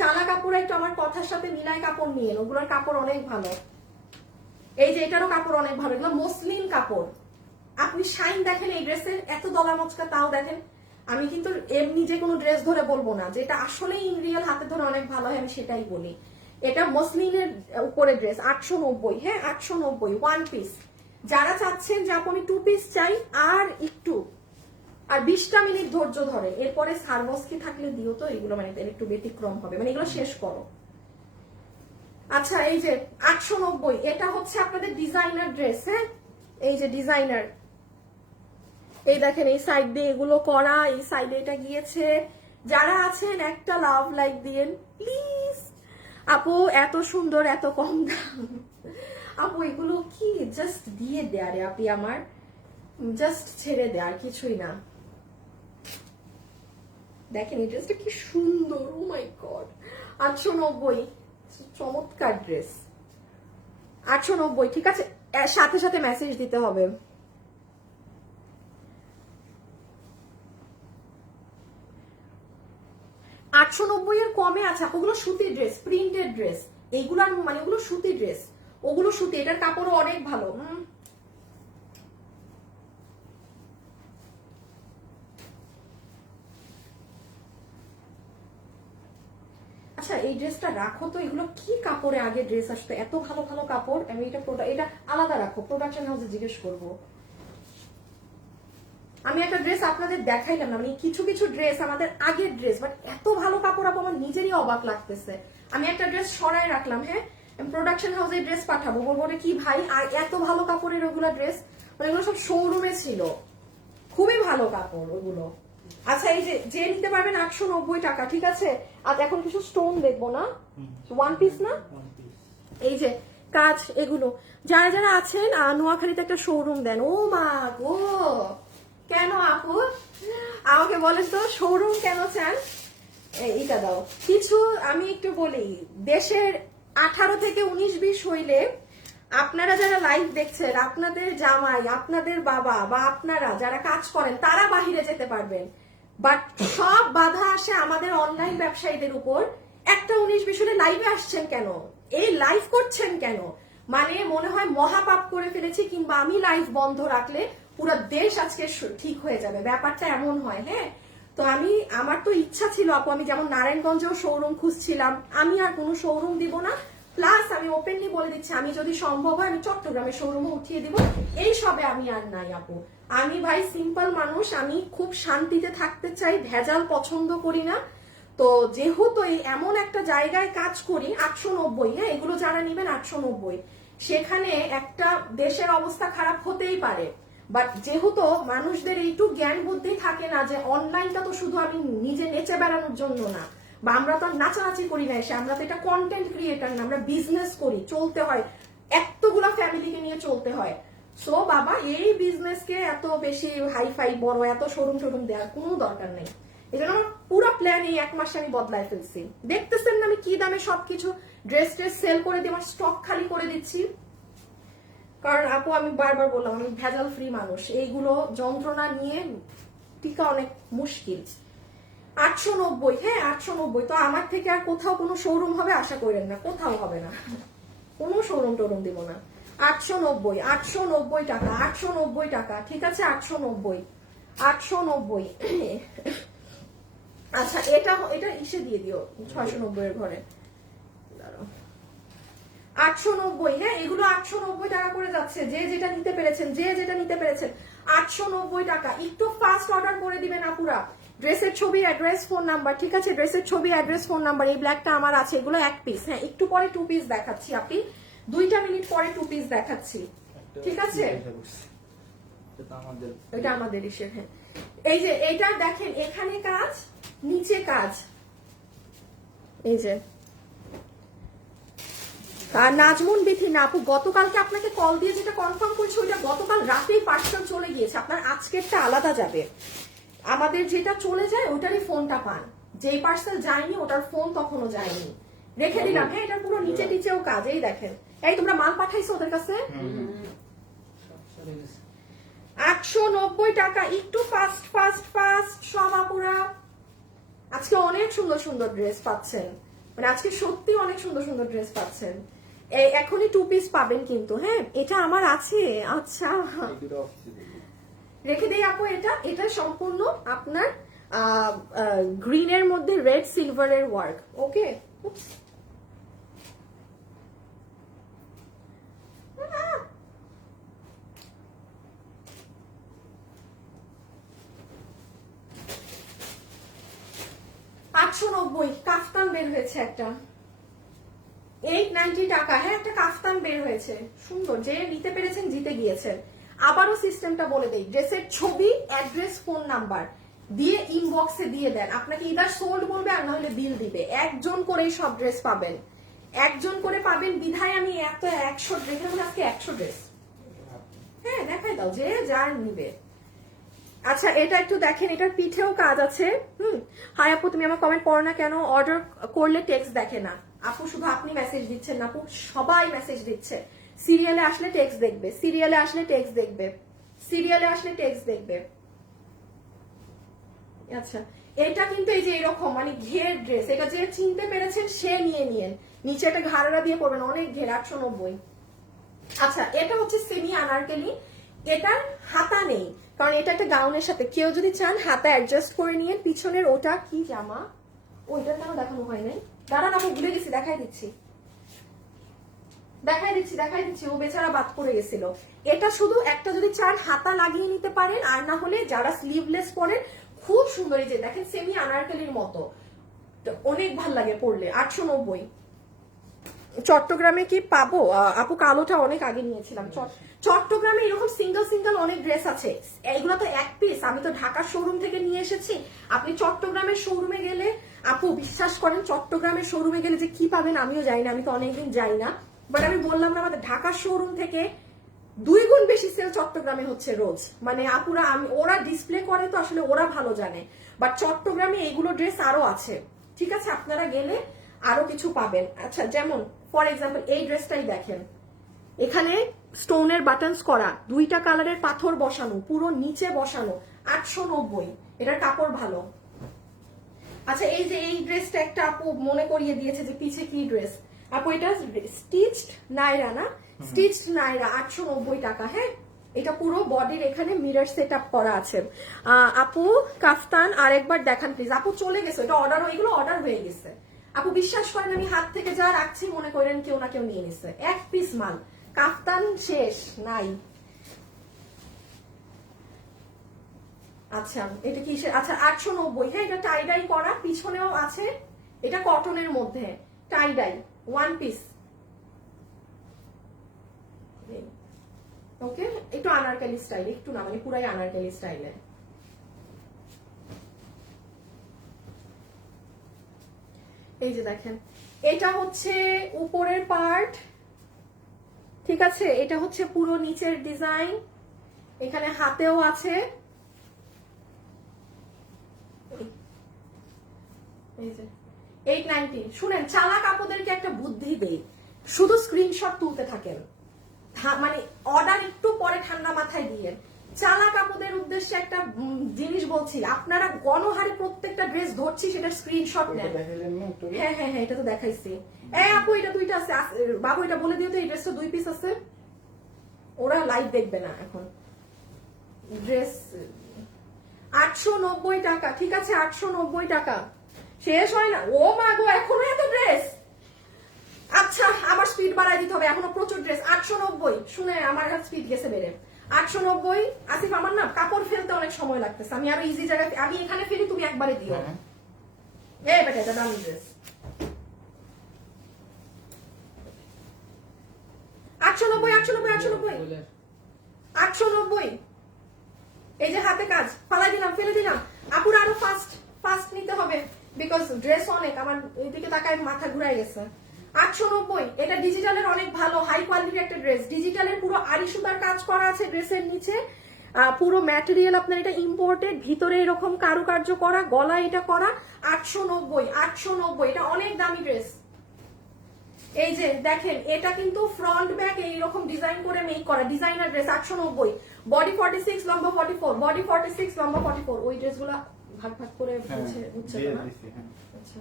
চালা কাপড় একটু আমার কথার সাথে মিলায় কাপড় নিয়ে, ওগুলোর কাপড় অনেক ভালো। এই যে এটারও কাপড় অনেক ভালো, এগুলো মসলিন কাপড়। আপনি শাইন দেখেন এই ড্রেসের, এত দলা মচকা তাও দেখেন। আমি কিন্তু এমনি যে কোনো ড্রেস ধরে বলবো না, যেটা আসলে ইন রিয়েল হাতে ধরে অনেক ভালো হয় আমি সেটাই বলি। এটা মসলিনের উপরে ড্রেস, 890। হ্যাঁ 890, 1 পিস। যারা চাচ্ছেন যে আপু আমি 2 পিস চাই, আর একটু আর 20টা মিনিট ধৈর্য ধরে, এরপরে সার্ভসকি থাকলে দিও তো, এগুলো মানে একটু ব্যতিক্রম হবে, মানে এগুলো শেষ করো। আচ্ছা এই যে 890, এটা হচ্ছে আপনাদের ডিজাইনার ড্রেস। হ্যাঁ, এই যে ডিজাইনার, এই দেখেন এই সাইড দিয়ে এগুলো করা, এই সাইডে এটা গিয়েছে। যারা আছেন একটা লাভ লাইক দিয়েন প্লিজ। আপু এত সুন্দর, এত কম দাম। আপু এগুলো কি জাস্ট দিয়ে দেয়া রে আপনি, আমার জাস্ট ছেড়ে দেয় আর কিছুই না। দেখেন এই ড্রেসটা কি সুন্দর, ও মাই গড। 890, চমৎকার ড্রেস। 890, ঠিক আছে, সাথে সাথে মেসেজ দিতে হবে। এর কমে আছে, ওগুলো সুতির ড্রেস, প্রিন্টেড ড্রেস, এইগুলার মানে ওগুলো সুতি ড্রেস, ওগুলো সুতি, এটার কাপড়ও অনেক ভালো। আচ্ছা এই ড্রেসটা রাখো তো, এগুলো কি কাপড়ে আগে ড্রেস আসতো, এত ভালো ভালো কাপড়। আমি এটা আলাদা রাখো, প্রোডাকশন হাউসে জিজ্ঞেস করবো। আমি একটা ড্রেস আপনাদের দেখাইলাম না, মানে কিছু কিছু ড্রেস আমাদের আগের ড্রেস, বাট এত ভালো কাপড় আপু আমার নিজেরই অবাক লাগতেছে। আমি একটা ড্রেস সরাই রাখলাম। হ্যাঁ, প্রোডাকশন হাউসে ড্রেস পাঠাবো, বলবো কি ভাই আর এত ভালো কাপড়ের ওগুলো ড্রেস, মানে এগুলো সব শোরুমে ছিল, খুবই ভালো কাপড় ওগুলো। আচ্ছা এই যে নিতে পারবেন 890 টাকা, ঠিক আছে। আর এখন কিছু স্টোন দেখবো না, 1 পিস না, এই যে কাজ এগুলো। যারা যারা আছেন নোয়াখালীতে একটা শোরুম দেন, ও মা গো কেন আপু আমাকে বলেন তো, শোরুম কেন চান? এটা দাও কিছু, আমি একটু বলি, দেশের 18 থেকে 19-20 হইলে আপনারা যারা লাইভ দেখছেন, আপনাদের জামাই, আপনাদের বাবা বা আপনারা যারা কাজ করেন তারা বাহিরে যেতে পারবেন, বাট সব বাধা আসে আমাদের অনলাইন ব্যবসায়ীদের উপর। একটা 19-20 হলে লাইভে আসছেন কেন, এই লাইভ করছেন কেন, মানে মনে হয় মহাপাপ করে ফেলেছি, কিংবা আমি লাইভ বন্ধ রাখলে পুরো দেশ আজকে ঠিক হয়ে যাবে, ব্যাপারটা এমন হয়। হ্যাঁ, তো আমার তো ইচ্ছা ছিল আপু, আমি যেমন নারায়ণগঞ্জেও শোরুম খুঁজছিলাম, আমি আর কোনো শোরুম দিব না, প্লাস আমি ওপেনলি বলে দিচ্ছি আমি যদি সম্ভব হয় আমি চট্টগ্রামে শোরুমে উঠিয়ে দিব, এই সবে আমি আর নাই আপু। আমি ভাই সিম্পল মানুষ, আমি খুব শান্তিতে থাকতে চাই, ভেজাল পছন্দ করি না। তো যেহেতু এমন একটা জায়গায় কাজ করি, 890, হ্যাঁ এগুলো যারা নিবেন 890, সেখানে একটা দেশের অবস্থা খারাপ হতেই পারে, বাট যেহেতু মানুষদের এইটুক জ্ঞান বুদ্ধি থাকে না যে অনলাইনটা তো শুধু আমি নিজে নেচে বেড়ানোর জন্য না, বা আমরা তো নাচানাচি করি না এসে, আমরা তো এটা কন্টেন্ট ক্রিয়েটার না, আমরা বিজনেস করি, চলতে হয়, এতগুলা ফ্যামিলিকে নিয়ে চলতে হয়। সো বাবা, এই বিজনেসকে এত বেশি হাইফাই বড় এত শোরুম টোরুম দেওয়ার কোনো দরকার নেই। এই জন্য আমার পুরো প্ল্যান এই 1 মাসে আমি বদলায় ফেলছি। দেখতেছেন না আমি কি দামে সবকিছু ড্রেস সেল করে দিয়ে আমার স্টক খালি করে দিচ্ছি, কারণ আপু আমি বারবার বললাম আমি ভেজাল ফ্রি মানুষ, এইগুলো যন্ত্রণা নিয়ে টিকা অনেক মুশকিল। 890, হ্যাঁ 890, তো আমার থেকে আর কোথাও কোনো শোরুম হবে আশা করেন না, কোথাও হবে না, কোনো শোরুম টোরুম দিব না। 890, 890 টাকা, 890 টাকা, ঠিক আছে 890, 890। আচ্ছা এটা ইসে দিয়ে দিও 690 এর ঘরে, 890, হ্যাঁ এগুলো 890 টাকা করে যাচ্ছে, যে যেটা নিতে পেরেছেন 890 টাকা। একটু ফাস্ট অর্ডার করে দিবেন আপুরা। ড্রেসের ছবি, অ্যাড্রেস, ফোন নাম্বার, ঠিক আছে, ড্রেসের ছবি, অ্যাড্রেস, ফোন নাম্বার। এই ব্ল্যাকটা আমার আছে, এগুলো 1 পিস, হ্যাঁ একটু পরে 2 পিস দেখাচ্ছি, আপনি 2 মিনিট পরে 2 পিস দেখাচ্ছি, ঠিক আছে। এটা আমাদের ইসের, হ্যাঁ এই যে এইটা দেখেন, এখানে কাজ, নিচে কাজ, এই যে। আর নাজমুন বিথি না আপু, গতকালকে আপনাকে কল দিয়ে যেটা কনফার্ম করছি ওইটা গতকাল রাতেই পার্সেল চলে গিয়েছে, আপনার আজকেরটা আলাদা যাবে। আমাদের যেটা চলে যায় ওটারই ফোনটা পান, যেই পার্সেল যায়নি ওটার ফোন তখনও যায়নি, রেখে দিলাম। হ্যাঁ এটার পুরো নিচে টিচেও কাজ, এই দেখেন। এই তোমরা মাল পাঠাইছো ওদের কাছে? 890 টাকা, একটু ফাস্ট ফাস্ট ফাস্ট সব আপুরা। আজকে অনেক সুন্দর সুন্দর ড্রেস পাচ্ছেন, মানে আজকে সত্যি অনেক সুন্দর সুন্দর ড্রেস পাচ্ছেন। এখনই 2 পিস পাবেন কিন্তু, হ্যাঁ এটা আমার আছে। আচ্ছা রেখে দিই আপু, এটা সম্পূর্ণ আপনার গ্রিনের মধ্যে রেড সিলভারের ওয়ার্ক, ওকে। $890 কাফতান বের হয়েছে একটা, 890 টাকা, হ্যাঁ একটা কাফতান বের হয়েছে সুন্দর, যে নিতে পেরেছেন জিতে গিয়েছেন। আবারও সিস্টেমটা বলে দেই, ড্রেসের ছবি, অ্যাড্রেস, ফোন নাম্বার দিয়ে ইনবক্সে দিয়ে দেন, আপনাকে ইদার সোল্ড বলবে আর না হলে বিল দিবে। একজন করেই সব ড্রেস পাবেন, একজন করে পাবেন, বিধায় আমি এত 100 ড্রেস, আজকে 100 ড্রেস, হ্যাঁ দেখাই দাও যে যার নিবে। আচ্ছা এটা একটু দেখেন, এটার পিঠেও কাজ আছে। হাই আপু তুমি আমার কমেন্ট পড়ো না কেন, অর্ডার করলে টেক্সট দেখে না আপু, শুধু আপনি মেসেজ দিচ্ছেন না আপু, সবাই মেসেজ দিচ্ছে। সিরিয়ালে আসলে টেক্সট দেখবে, সিরিয়ালে আসলে টেক্সট দেখবে, সিরিয়ালে আসলে টেক্সট দেখবে। আচ্ছা এটা কিন্তু এই যে এরকম মানে ঘের ড্রেস, এটা যে চিনতে পেরেছেন সে নিয়ে নিয়েন, নিচে একটা ঘাড়া দিয়ে পড়বেন, অনেক ঘের, 890। আচ্ছা এটা হচ্ছে সেমি আনারকলি, এটার হাতা নেই কারণ এটা একটা গাউনের সাথে, কেউ যদি চান হাতা অ্যাডজাস্ট করে নিয়ে পিছনের, ওটা কি জামা, ওইটা কেন দেখানো হয় নাই, দাঁড়ান আমি ভুলে গেছি, দেখাই দিচ্ছি, ও বেচারা বাদ পড়ে গেছিল। এটা শুধু একটা যদি চান হাতা লাগিয়ে নিতে পারেন, আর না হলে যারা স্লিভলেস পরেন খুব সুন্দর, এই যে দেখেন সেমি আনারকলির মতো, অনেক ভাল লাগে পরলে। 890। চট্টগ্রামে কি পাবো আপু? কালোটা অনেক আগে নিয়েছিলাম। চট্টগ্রামে এরকম সিঙ্গেল সিঙ্গেল অনেক ড্রেস আছে, এগুলো তো 1 পিস, আমি তো ঢাকার শোরুম থেকে নিয়ে এসেছি। আপনি চট্টগ্রামের শোরুমে গেলে আপু বিশ্বাস করেন, চট্টগ্রামের শোরুমে গেলে যে কি পাবেন আমিও জানি না, আমি তো অনেকদিন যাই না, বাট আমি বললাম না আমাদের ঢাকার শোরুম থেকে 2 গুণ বেশি সেল চট্টগ্রামে হচ্ছে রোজ, মানে আপুরা ওরা ডিসপ্লে করে তো আসলে ওরা ভালো জানে, বাট চট্টগ্রামে এইগুলো ড্রেস আরো আছে, ঠিক আছে, আপনারা গেলে আরো কিছু পাবেন। আচ্ছা, যেমন ফর এক্সাম্পল এই ড্রেসটাই দেখেন, এখানে স্টোনের বাটনস করা, 2টা কালারের পাথর বসানো, পুরো নিচে বসানো, 890, এটার কাপড় ভালো। আচ্ছা, এই যে এই ড্রেসটা একটা আপু মনে করিয়ে দিয়েছে যে পিছে কি ড্রেস, আপু এটা স্টিচড নাইরা না, স্টিচড নাইরা 890 টাকা। হ্যাঁ, এটা পুরো বডির এখানে মিরর সেট আপ করা আছে। আপু কাফতান আরেকবার দেখান প্লিজ। আপু চলে গেছে, এটা অর্ডার, এগুলো অর্ডার হয়ে গেছে। আপু বিশ্বাস করেন আমি হাত থেকে যা রাখছি মনে করেন কেউ না কেউ নিয়ে নিছে, 1 পিস মাল। কাফতান শেষ, নাই। আচ্ছা, এটা কি? আচ্ছা 890। হ্যাঁ, এটা টাই ডাই করা, পিছনেও আছে, এটা কটনের মধ্যে টাই ডাই 1 পিস। ওকে, একটু আনারকলি স্টাইল, একটু না মানে পুরাই আনারকলি স্টাইলে। এই যে দেখেন, এটা হচ্ছে উপরের পার্ট, ঠিক আছে, এটা হচ্ছে পুরো নিচের ডিজাইন, এখানে হাতেও আছে। এই যে 890। শুনেন, চালাক আপুদেরকে একটা বুদ্ধি দেই, শুধু স্ক্রিনশট তুলতে থাকেন, মানে অর্ডার একটু পরে ঠান্ডা মাথায় দিয়ে। চালাক আপুদের উদ্দেশ্যে একটা জিনিস বলছি, আপনারা গণহারে প্রত্যেকটা ড্রেস ধরছি, সেটা স্ক্রিনশট নেন। হ্যাঁ হ্যাঁ হ্যাঁ, এটা তো দেখাইছি। এই আপু এটা 2টা আছে, বাবু এটা বলে দিও তো, এই ড্রেসটা 2 পিস আছে। ওরা লাইভ দেখবে না এখন। ড্রেস 890 টাকা, ঠিক আছে, 890 টাকা। শেষ হয় না, ও মা গো, এখনো এত ড্রেস। আচ্ছা, আবার স্পিড বাড়াই দিতে হবে, এখনো প্রচুর ড্রেস। 890, শুনে আমার স্পিড গেছে বেড়ে। 890। আসিফ, আমার না কাপড় ফেলতে অনেক সময় লাগতেছে, আমি আরো ইজি জায়গায়, আমি এখানে ফেলি, তুমি একবারে দিও। এই বেটা, এটা দামি ড্রেস। 890, 890, 890, 890। এই যে হাতে কাজ, ফালাই দিলাম, ফেলে দিলাম। আপুর আরো ফাস্ট নিতে হবে, বিকজ ড্রেস অনেক, আমার এইদিকে তাকায় মাথা ঘুরাই গেছে। 890, এটা ডিজিটালের অনেক ভালো হাই কোয়ালিটির একটা ড্রেস। ডিজিটালের পুরো আড়ি সুতার কাজ করা আছে ড্রেসের নিচে, পুরো ম্যাটেরিয়াল আপনার এটা ইম্পোর্টেড, ভিতরে এরকম কারুকার্য করা, গলা এটা করা। 890, 890, এটা অনেক দামি ড্রেস। এই যে দেখেন, এটা কিন্তু ফ্রন্ট ব্যাক এইরকম ডিজাইন করে মেক করা, ডিজাইনার ড্রেস। 890, বডি 46, লম্বা 44, বডি 46, লম্বা 44। ওই ড্রেসগুলো ভাগ ভাগ করে বুঝছে না। আচ্ছা,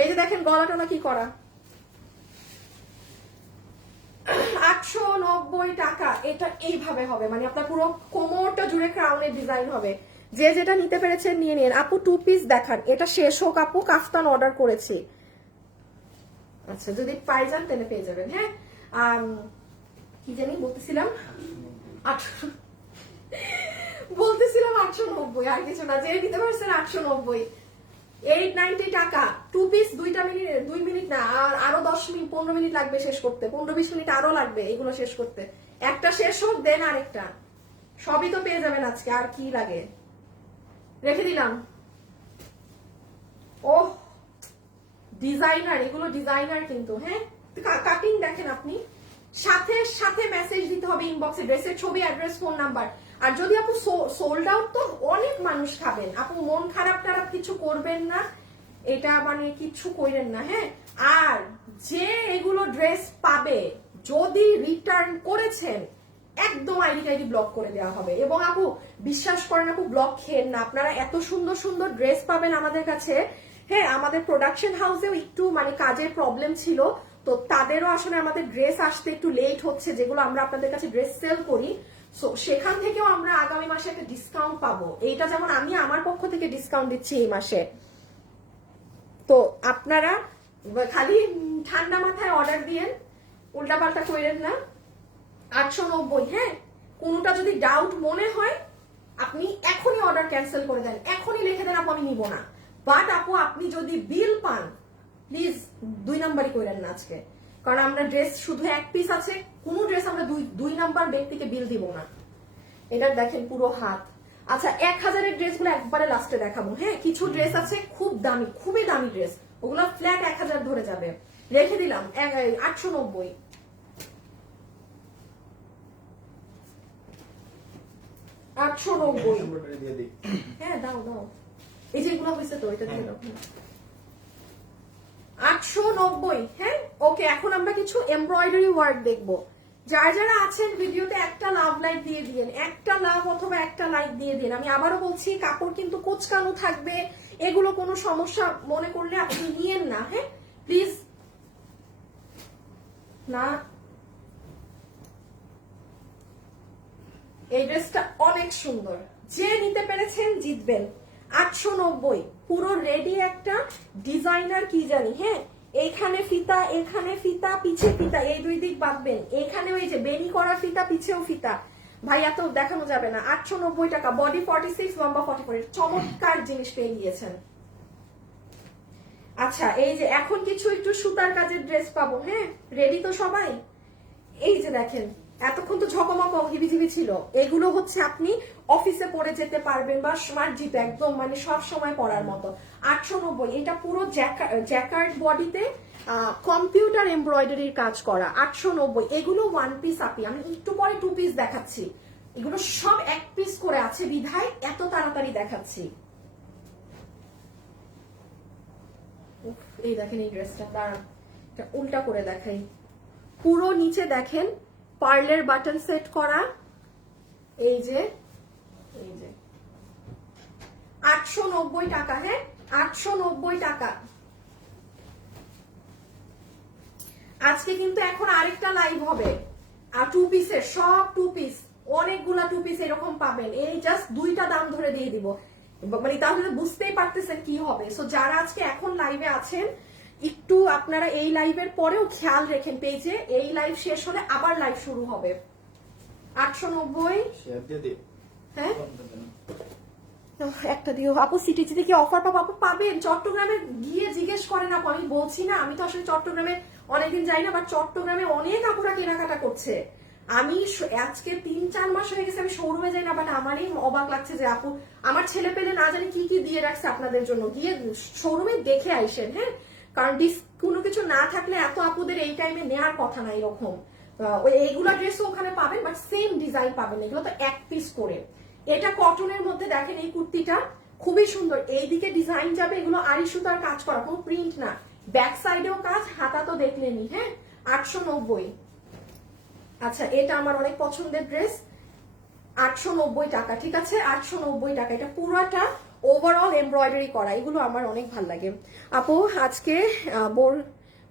এই যে দেখেন গলাটা কি করা, 890 টাকা। এটা এইভাবে হবে, মানে আপনার পুরো কোমরটা জুড়ে ক্রাউনের ডিজাইন হবে। যে যেটা নিতে পেরেছেন নিয়ে নিন। আপু 2 পিস দেখান, এটা শেষ হোক আপু, কাফতান অর্ডার করেছি। আচ্ছা, যদি পাই যান তাহলে পেয়ে যাবেন। হ্যাঁ, কি জানি বলতেছিলাম, 890, আর কিছু না, যে নিতে পারছেন 890। 890 টাকা, 2 পিস, 2 মিনিট না, আর আরো 10 মিনিট 15 মিনিট লাগবে শেষ করতে, 15-20 মিনিট আরো লাগবে এগুলো শেষ করতে। একটা শেষ হোক, দেন আরেকটা, সবই তো পেয়ে যাবেন আজকে, আর কি লাগে। রেখে দিলাম। ওহ, ডিজাইনার, এগুলো ডিজাইনার কিন্তু। হ্যাঁ, কাটিং দেখেন আপনি, সাথে সাথে মেসেজ দিতে হবে ইনবক্সে, ড্রেসের ছবি, অ্যাড্রেস, ফোন নাম্বার। আর যদি আপু সোল্ড আউট, তো অনেক মানুষ খাবেন, আপু মন খারাপ টারাপ কিছু করবেন না, এটা মানে কিছু কইরেন না। হ্যাঁ, আর যে এগুলো ড্রেস পাবে, যদি রিটার্ন করেছেন, একদম আইডি ব্লক করে দেওয়া হবে। এবং আপু বিশ্বাস করেন, আপু ব্লক খেয়েন না, আপনারা এত সুন্দর সুন্দর ড্রেস পাবেন আমাদের কাছে। হ্যাঁ, আমাদের প্রোডাকশন হাউসেও একটু মানে কাজের প্রবলেম ছিল, তো তাদেরও আসলে আমাদের ড্রেস আসতে একটু লেট হচ্ছে, যেগুলো আমরা আপনাদের কাছে ড্রেস সেল করি। সো সেখান থেকেও আমরা আগামী মাসে একটা ডিসকাউন্ট পাবো। এইটা যেমন আমি আমার পক্ষ থেকে ডিসকাউন্ট দিচ্ছি এই মাসে, তো আপনারা খালি ঠান্ডা মাথায় অর্ডার দিয়েন, উল্টাপাল্টা করেন না। 890। হ্যাঁ, কোনটা যদি ডাউট মনে হয় আপনি এখনই অর্ডার ক্যান্সেল করে দেন, এখনই লিখে দেন আপু আমি নিব না। বাট আপু আপনি যদি বিল পান, প্লিজ 2 নাম্বারই করেন না আজকে, কারণ আমরা ড্রেস শুধু 1 পিস আছে, কোন ড্রেস আমরা 2 নাম্বার ব্যক্তিকে বিল দিব না। এটা দেখেন পুরো হাত। আচ্ছা, 1000-এর ড্রেসগুলো একবারে লাস্টে দেখাবো। হ্যাঁ, কিছু ড্রেস আছে খুব দামি, খুবই দামি ড্রেস, ওগুলো ফ্ল্যাট 1000 ধরে যাবে। রেখে দিলাম 890। 890। এমব্রয়ডারি দিয়ে দিই। হ্যাঁ দাও দাও, এই যে এগুলো হয়েছে তো, এটা দিয়ে দাও। 890। হ্যাঁ ওকে, এখন আমরা কিছু এমব্রয়ডারি ওয়ার্ক দেখবো। যারা যারা আছেন ভিডিওতে একটা লাভ লাইক দিয়ে দিন, একটা লাভ অথবা একটা লাইক দিয়ে দিন। আমি আবারও বলছি, কাপড় কিন্তু কোচকানো থাকবে, এগুলো কোনো সমস্যা মনে করলে আপনি নিয়েন না। হ্যাঁ প্লিজ না, এই ড্রেসটা অনেক সুন্দর, যে নিতে পেরেছেন জিতবেন। 890 পুরো রেডি একটা ডিজাইনার কি জানি। হ্যাঁ এইখানে ফিতা, এখানে ফিতা, পিছে ফিতা, এই দুই দিক বাঁধবেন, এখানে ওই যে বেনি করা ফিতা, পিছেও ফিতা। ভাই এত দেখানো যাবে না। 890 টাকা, বডি 46, লম্বা 44, চমৎকার জিনিস পেয়ে গিয়েছেন। আচ্ছা এই যে এখন কিছু একটু সুতার কাজের ড্রেস পাবো। হ্যাঁ রেডি তো সবাই? এই যে দেখেন, এতক্ষণ তো ঝকমক হিবিজিবি ছিল, এগুলো হচ্ছে আপনি অফিসে পরে যেতে পারবেন বা স্মার্ট জিতে একদম মানে সব সময় পরার মতো। 890, এটা পুরো জ্যাকার্ড বডিতে কম্পিউটার এমব্রয়ডারির কাজ করা। 890, এগুলো ওয়ান পিস আপি, আমি একটু পরে টু পিস দেখাচ্ছি, এগুলো সব এক পিস করে আছে বিধায় এত তাড়াতাড়ি দেখাচ্ছি। এই দেখেন এই ড্রেসটা, দাঁড়ান এটা উল্টা করে দেখাই। পুরো নিচে দেখেন পার্লের বাটন সেট করা, এই যে 890 টাকা। হ্যাঁ 890 টাকা। আজকে কিন্তু এখন আরেকটা লাইভ হবে, আর টু পিসের সব টু পিস, অনেকগুলা টু পিস এরকম পাবেন। এই জাস্ট দুইটা দাম ধরে দিয়ে দিব, মানে তাহলে বুঝতেই পারতেছেন কি হবে। সো যারা আজকে এখন লাইভে আছেন, একটু আপনারা এই লাইভের পরেও খেয়াল রেখেন পেজে, এই লাইভ শেষ হলে আবার লাইভ শুরু হবে। 890। শেয়ার দিয়ে দিই। হ্যাঁ একটা দিও আপু, সিটিজিতে কি অফার পাবো? আপু পাবেন, চট্টগ্রামে গিয়ে জিজ্ঞেস করেন আপু, আমি বলছি না, আমি তো আসলে চট্টগ্রামে অনেকদিন যাই না, বাট চট্টগ্রামে অনেক আপুরা কেনাকাটা করছে। আমি আজকে 3-4 মাস হয়ে গেছে আমি শোরুমে যাই না, বাট আমারই অবাক লাগছে যে আপু আমার ছেলে পেলে না জানি কি কি দিয়ে রাখছে আপনাদের জন্য, গিয়ে শোরুমে দেখে আইসেন। হ্যাঁ কারণ কোনো কিছু না থাকলে এত আপুদের এই টাইমে নেওয়ার কথা না এরকম। এইগুলা ড্রেসও ওখানে পাবেন, বাট সেম ডিজাইন পাবেন, এগুলো তো এক পিস করে। এটা কটনের মধ্যে দেখেন, এই কুর্তিটা খুবই সুন্দর, এইদিকে ডিজাইন যাবে, এগুলো আড়ি সুতার কাজ করা, কোনো প্রিন্ট না, ব্যাক সাইডেও কাজ, হাতা তো দেখলেনি। হ্যাঁ 890। আচ্ছা এটা আমার অনেক পছন্দের ড্রেস, 890 টাকা। ঠিক আছে 890 টাকা, এটা পুরোটা ওভারঅল এমব্রয়ডারি করা, এগুলো আমার অনেক ভালো লাগে। আপু আজকে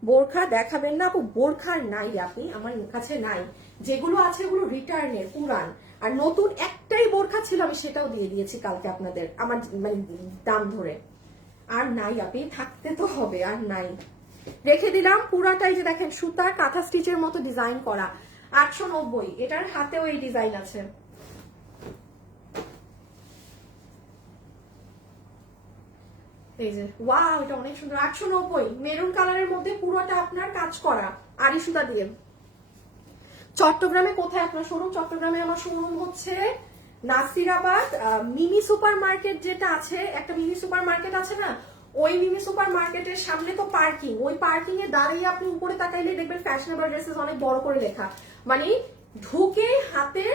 বোরখা দেখাবেন না? আপু বোরখা নাই আপনি, আমার কাছে নাই, যেগুলো আছে ওগুলো রিটার্নের পুরান, আর নতুন একটাই বোরখা ছিল, আমি সেটাও দিয়ে দিয়েছি কালকে আপনাদের, আমার মানে দাম ধরে। আর নাই আপনি, থাকতে তো হবে, আর নাই, রেখে দিলাম পুরাটাই। যে দেখেন সুতা কাঁথা স্টিচের মতো ডিজাইন করা, 890। এটার হাতেও এই ডিজাইন আছে। এই যে ওয়াও, এটা অনেক সুন্দর, 890, মেরুন কালারের মধ্যে পুরোটা আপনার কাজ করা আড়ি সুতা দিয়ে। চট্টগ্রামে কোথায় আপনার শোরুম? চট্টগ্রামে আমার শোরুম হচ্ছে নাসিরাবাদ মিনি সুপার মার্কেট, যেটা আছে একটা মিনি সুপার মার্কেট আছে না, ওই মিনি সুপার মার্কেটের সামনে তো পার্কিং, ওই পার্কিং এ দাঁড়িয়ে আপনি উপরে তাকাইলে দেখবেন ফ্যাশনেবল ড্রেসেস অনেক বড় করে লেখা, মানে ঢুকে হাতের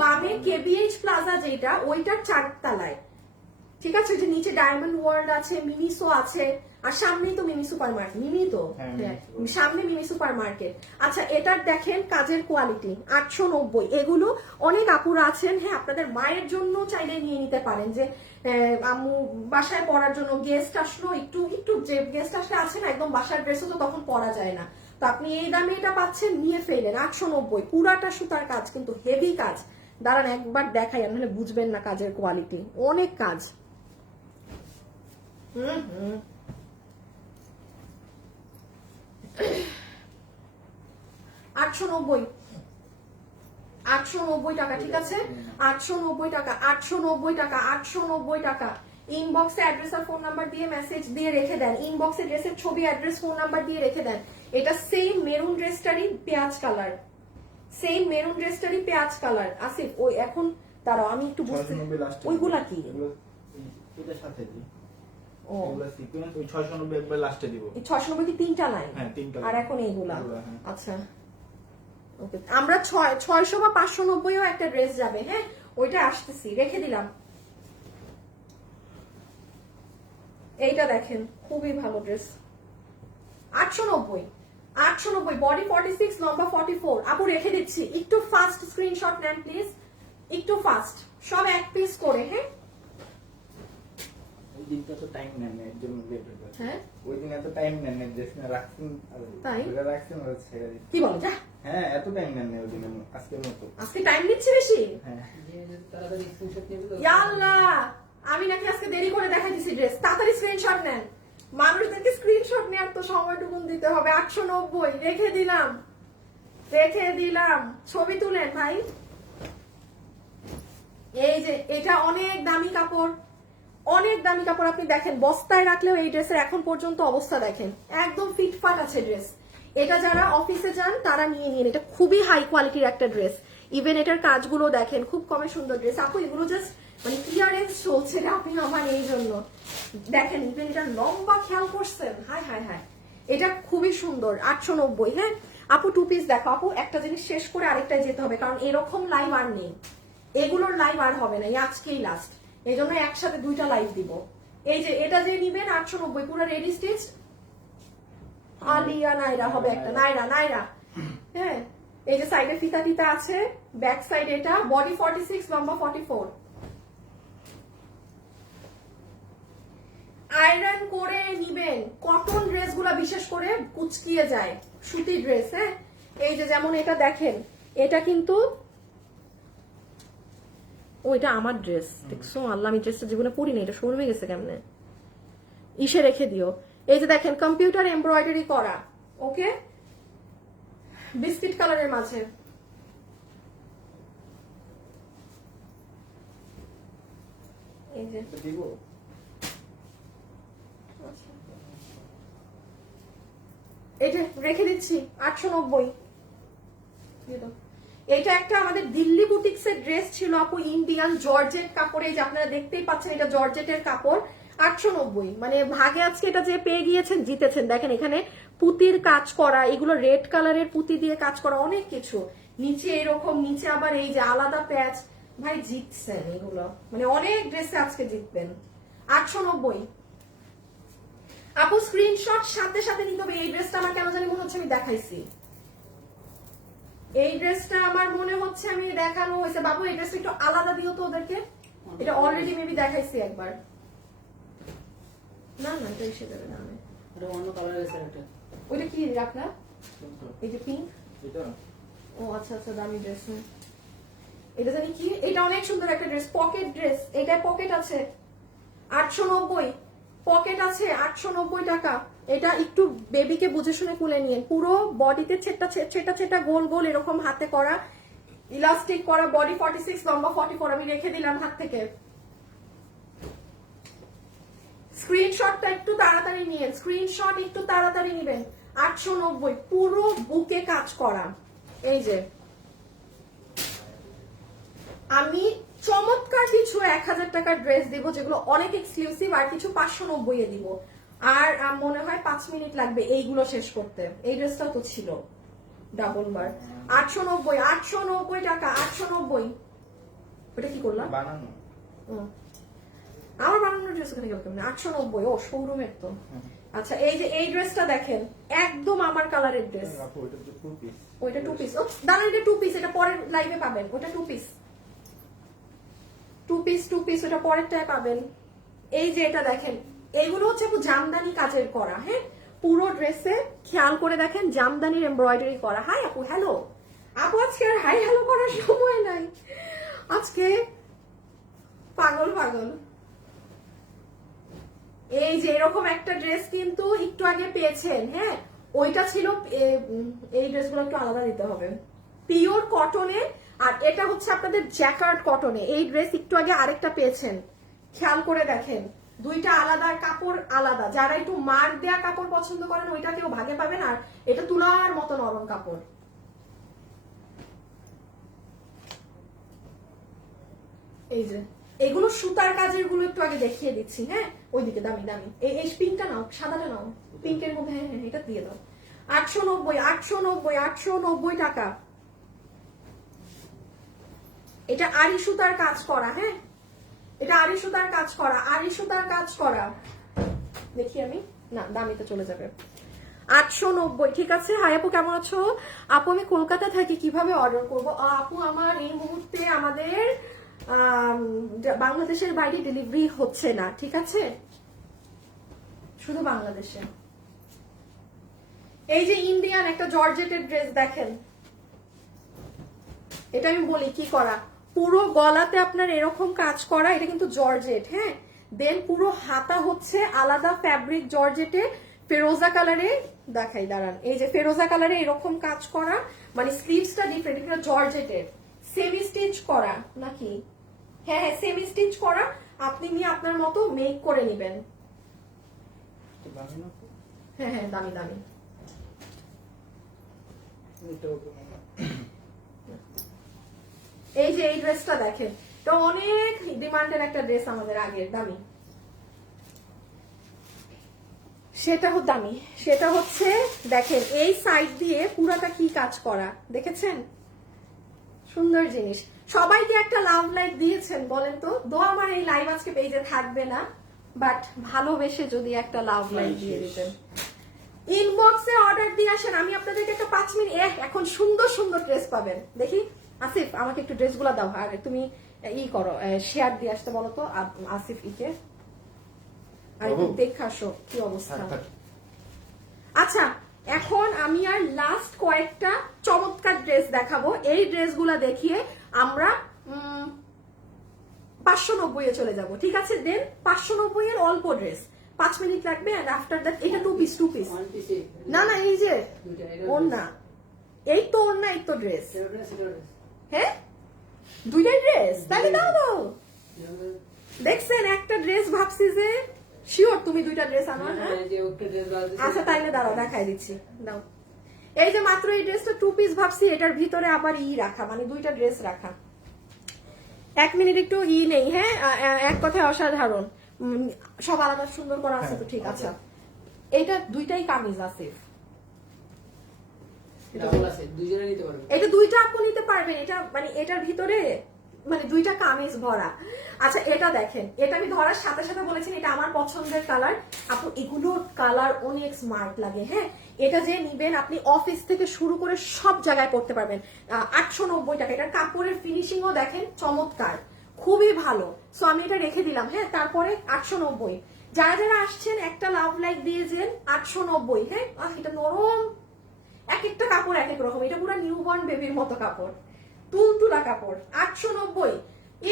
বামে কেবিএইচ প্লাজা যেটা, ওইটার 4 তলায়। ঠিক আছে, যে নিচে ডায়মন্ড ওয়ার্ল্ড আছে, মিনিসো আছে, আর সামনেই তো মিনি সুপার মার্কেট, মিনি তো সামনে মিনি সুপার মার্কেট। আচ্ছা এটার দেখেন কাজের কোয়ালিটি, 890। এগুলো অনেক আপুরা আছেন, হ্যাঁ আপনাদের মায়ের জন্য চাইলে নিয়ে নিতে পারেন, যে আম্মু বাসায় পরার জন্য, গেস্ট আসলো, একটু যে গেস্ট আসলে আছে না একদম বাসার ড্রেসও তো তখন পরা যায় না, তো আপনি এই দামে এটা পাচ্ছেন, নিয়ে ফেলেন। 890, পুরাটা সুতার কাজ, কিন্তু হেভি কাজ। দাঁড়ান একবার দেখাই, নাহলে বুঝবেন না কাজের কোয়ালিটি, অনেক কাজ। 890 টাকা। ঠিক আছে 890 টাকা, 890 টাকা, 890 টাকা। ইনবক্সে অ্যাড্রেস আর ফোন নাম্বার দিয়ে মেসেজ দিয়ে রেখে দেন, ইনবক্সে ড্রেসের ছবি, অ্যাড্রেস, ফোন নাম্বার দিয়ে রেখে দেন। এটা সেম মেরুন ড্রেসটারই পেঁয়াজ কালার, সেম মেরুন ড্রেসটারই পেঁয়াজ কালার। আসিফ ওই এখন দাঁড়াও আমি একটু বুঝতে, ওইগুলা কি? এটার সাথে দিই। ও এগুলা সিকোয়েন্স, ওই 690 একবার লাস্টে দিব। এই 690 কি তিনটা লাইন? হ্যাঁ তিনটা। আর এখন এইগুলা। হ্যাঁ। আচ্ছা ওকে, আমরা 600 বা 590ও একটা ড্রেস যাবে। হ্যাঁ ওইটা আসতেছি, রেখে দিলাম। এইটা দেখেন খুবই ভালো ড্রেস, 890 890, বডি 46, লম্বা 44। আপু রেখে দিচ্ছি, একটু ফাস্ট স্ক্রিনশট নেন প্লিজ, একটু ফাস্ট, সব এক পিস করে। হ্যাঁ ওই দিনটা তো টাইম নেন না, এর জন্য লেট হয়ে গেছে। হ্যাঁ ওই দিন এত টাইম নেন না, ড্রেস না রাখছেন আর তাই? ধরে রাখছেন আর ছেড়ে দিচ্ছেন। কি বলো যা, হ্যাঁ এত টাইম নেন না ওই দিন, আজকের মতো। আজকে টাইম দিচ্ছি বেশি। হ্যাঁ যে তাড়াতাড়ি স্ক্রিনশট নিয়ে দিল। ইয়া আল্লাহ, আমি নাকি আজকে দেরি করে দেখাই দিছি ড্রেস। তাড়াতাড়ি স্ক্রিনশট নেন, মানুষদেরকে স্ক্রিনশট নেওয়ার তো সময়টুকুন দিতে হবে। 890 রেখে দিলাম, রেখে দিলাম, ছবি তুলেন ভাই। এই যে এটা অনেক দামি কাপড়, অনেক দামি কাপড়। আপনি দেখেন বস্তায় রাখলেও এই ড্রেসের এখন পর্যন্ত অবস্থা দেখেন, একদম ফিটফাট আছে ড্রেস। এটা যারা অফিসে যান তারা নিয়ে নিন, এটা খুবই হাই কোয়ালিটির একটা ড্রেস। ইভেন এটার কাজগুলো দেখেন, খুব কমে সুন্দর ড্রেস। আপু এগুলো জাস্ট মানে ক্লিয়ারেন্স চলছে আপনি আমার এই জন্য দেখেন। ইভেন এটা লম্বা খেয়াল করছেন, হাই হাই হাই, এটা খুবই সুন্দর। 890। হ্যাঁ আপু টু পিস দেখো। আপু একটা জিনিস শেষ করে আরেকটায় যেতে হবে, কারণ এরকম লাইভ আর নেই, এগুলোর লাইভ আর হবে না, এই আজকেই লাস্ট। এই জন্য একসাথে দুইটা লাইভ দিব। এই যে এটা যে নিবেন 890, পুরো রেডি স্টিচ। আলিয়া নাইরা হবে একটা, নাইরা নাইরা। হ্যাঁ এই যে সাইডে ফিতা টিতা আছে, ব্যাক সাইড এটা, বডি 46, লম্বা 44। আয়রন করে নিবেন, কটন ড্রেস গুলা বিশেষ করে কুচকিয়ে যায়, সুতি ড্রেস। হ্যাঁ এই যে যেমন এটা দেখেন, এটা কিন্তু ওইটা আমার ড্রেস, দেখছো আল্লাহ, আমি ড্রেসটা জীবনে পরিনি, এটা শোরুমে গেছে কেমনে, ইসে রেখে দিও। এই যে দেখেন কম্পিউটার এমব্রয়ডারি করা, ওকে, বিস্কিট কালারের মাঝে। এই যে তো দিব। এটা রেখে দিচ্ছি 890। এটা একটা আমাদের দিল্লি বুটিক্সের ড্রেস ছিল আপু, ইন্ডিয়ান জর্জেট কাপড়ে, যে আপনারা দেখতেই পাচ্ছেন এটা জর্জেটের কাপড়। 890, মানে ভাগে আজকে এটা যে পেয়ে গিয়েছেন জিতেছেন। দেখেন এখানে পুতির কাজ করা, এগুলো রেড কালারের পুতি দিয়ে কাজ করা, অনেক কিছু। নিচে এরকম, নিচে আবার এই যে আলাদা প্যাচ, ভাই জিতছেন এগুলো, মানে অনেক ড্রেসে আজকে জিতবেন। 890 আপু স্ক্রিনশট সাথে সাথে নিতে হবে। এই ড্রেসটা আমার কেন জানি মনে হচ্ছে আমি দেখাইছি, এই ড্রেসটা আমার মনে হচ্ছে আমি দেখানো হয়েছে। বাবু এই ড্রেসটা একটু আলাদা দিও তো ওদেরকে, এটা অলরেডি মেবি দেখাইছি একবার। না না এটা এসে যাবে না, এটা অন্য কালার আছে এটা। ওইটা কি রাখলা, এই যে পিঙ্ক, এটা ও আচ্ছা আচ্ছা দামি ড্রেস। এটা জানি কি, এটা অনেক সুন্দর একটা ড্রেস, পকেট ড্রেস। এটা পকেট আছে 890, পকেট আছে 890 টাকা। এটা একটু বেবিকে বুঝে শুনে খুলে নিয়ে, পুরো বডিতে ছেটা ছেটা ছেটা গোল গোল এরকম হাতে করা, ইলাস্টিক করা, বডি 46, লম্বা 44। আমি রেখে দিলাম হাত থেকে। স্ক্রিনশটটা একটু তাড়াতাড়ি নিয়ে, স্ক্রিনশট একটু তাড়াতাড়ি নিবেন। 890, পুরো বুকে কাজ করা। এই যে আমি চমৎকার কিছু 1000 টাকার ড্রেস দিব, যেগুলো অনেক এক্সক্লুসিভ, আর কিছু 590 এ দিব। আর মনে হয় 5 মিনিট লাগবে এইগুলো শেষ করতে। এই ড্রেসটাও তো ছিল ডাবল বার। 890, 890 টাকা, 890। ওটা কি করলাম, বানানো। আমার বানানোর ড্রেস ওখানে গেল কেমন? 890, ও শোরুমের তো। আচ্ছা এই যে এই ড্রেসটা দেখেন, একদম আমার কালারের ড্রেস। আপু ওটা তো টু পিস। ওইটা টু পিস, ও দাঁড়ান, এটা টু পিস, এটা পরের লাইভে পাবেন। ওটা two piece, two piece, two piece, ওটা পরেরটায় পাবেন। এই যে এটা দেখেন, এইগুলো হচ্ছে আপু জামদানি কাজের করা। হ্যাঁ পুরো ড্রেসে খেয়াল করে দেখেন জামদানির এমব্রয়ডারি করা। হাই আপু, হ্যালো আপু, আজকে আর হাই হ্যালো করার সময় নাই, আজকে পাগল পাগল। এই যে এরকম একটা ড্রেস কিন্তু একটু আগে পেয়েছেন। হ্যাঁ ওইটা ছিল, এই ড্রেসগুলো একটু আলাদা দিতে হবে, পিওর কটনে। আর এটা হচ্ছে আপনাদের জ্যাকার্ড কটনে। এই ড্রেস একটু আগে আরেকটা পেয়েছেন, খেয়াল করে দেখেন, দুইটা আলাদা কাপড়, আলাদা। যারা একটু মার দেয়া কাপড় পছন্দ করেন ওইটা কেউ ভাগে পাবেন, আর এটা তুলার মতো নরম কাপড়। এই যে এগুলো সুতার কাজের গুলো একটু আগে দেখিয়ে দিচ্ছি। হ্যাঁ ওইদিকে দামি দামি, এই পিঙ্কটা নাও, সাদাটা নাও, পিঙ্কের মধ্যে। হ্যাঁ হ্যাঁ এটা দিয়ে দাও। 890, 890, 890 টাকা। এটা আড়ি সুতার কাজ করা, হ্যাঁ এটা আড়ি সুতার কাজ করা, আড়ি সুতার কাজ করা। দেখি আমি, না দামিতে চলে যাবে। 890, ঠিক আছে। হাই আপু কেমন আছো? আপু আমি কলকাতা থাকি, কিভাবে অর্ডার করব? আপু আমার এই মুহূর্তে আমাদের বাংলাদেশের বাইরে ডেলিভারি হচ্ছে না, ঠিক আছে, শুধু বাংলাদেশে। এই যে ইন্ডিয়ান একটা জর্জেটের ড্রেস দেখেন, এটা আমি বলি কি করা, পুরো গলাতে আপনার এরকম কাজ করা, এটা কিন্তু জর্জেট, হ্যাঁ। দেন পুরো হাতা হচ্ছে আলাদা ফ্যাব্রিক জর্জেটে, ফেরোজা কালারে দেখাই দাঁড়ান, এই যে ফেরোজা কালারে এরকম কাজ করা, মানে স্লিভসটা ডিফারেন্ট, এটা জর্জেটের সেমি স্টিচ করা নাকি, হ্যাঁ হ্যাঁ সেমি স্টিচ করা। আপনি নিয়ে আপনার মতো মেক করে নেবেন। দামি না তো? হ্যাঁ হ্যাঁ দামি দামি। এটাও তো মনে হয়। এই যে এই ড্রেসটা দেখেন, এটা অনেক ডিমান্ডের একটা ড্রেস আমাদের আগের, দামি। সেটা হচ্ছে দেখেন এই সাইড দিয়ে পুরাটা কি কাজ করা, দেখেছেন? সুন্দর জিনিস। সবাইকে একটা লাভ লাইক দিয়েছেন বলেন তো? আমার এই লাইভ আজকে পেজে থাকবে না, বাট ভালোবেসে যদি একটা লাভ লাইক দিয়ে দিতেন। ইনবক্সে অর্ডার দিয়ে আসেন, আমি আপনাদেরকে একটা 5 মিনিট, এখন সুন্দর সুন্দর ড্রেস পাবেন। দেখি আসিফ আমাকে একটু ড্রেসগুলো দাও, আর তুমি করো শেয়ার দিয়ে আসতে বলো তো আসিফ ইকে, আর একটু দেখে আসো কি অবস্থা। আচ্ছা এখন আমি আর লাস্ট কয়েকটা চমৎকার ড্রেস দেখাবো, এই ড্রেসগুলো দেখিয়ে আমরা 590 এ চলে যাব, ঠিক আছে? দেন 590 এর অল্প ড্রেস, 5 মিনিট লাগবে। এন্ড আফটার দ্যাট এটা টু পিস না না, এই যে ওড়না, এই তো ওড়না, এই তো ড্রেস, হ্যাঁ দুইটাই ড্রেস, তাহলে দাও দাও। দেখছেন একটা ড্রেস ভাবছি যে শিওর তুমি দুইটা ড্রেস আনো, হ্যাঁ আচ্ছা তাইলে দাঁড়াও দেখাই দিচ্ছি, দাও। এই যে মাত্র এই ড্রেসটা 2 পিস ভাবছি, এটার ভিতরে আবার রাখা, মানে দুইটা ড্রেস রাখা। 1 মিনিট একটু নেই, হ্যাঁ এক কথায় অসাধারণ, সব আলাদা সুন্দর করা আছে তো, ঠিক আছে। এইটা দুইটাই কামিজ আছে, এটা দুইটা আপনি নিতে পারবেন, এটা মানে এটার ভিতরে মানে দুইটা কামিজ ভরা। আচ্ছা এটা দেখেন, এটা আমি ধরার সাথে সাথে বলেছি এটা আমার পছন্দের কালার। আপু এগুলোর কালার অনেক স্মার্ট লাগে, হ্যাঁ এটা যে নিবেন আপনি অফিস থেকে শুরু করে সব জায়গায় পড়তে পারবেন। 890 টাকা, এটার কাপড়ের ফিনিশিংও দেখেন চমৎকার, খুবই ভালো। সো আমি এটা রেখে দিলাম, হ্যাঁ তারপরে 890। যারা যারা আসছেন একটা লাভ লাইক দিয়ে যেন 890, হ্যাঁ এটা নরম, এক একটা কাপড় এক এক রকম, এটা পুরো নিউবর্ন বেবির মতো কাপড়, তুলতুলা কাপড়। 890,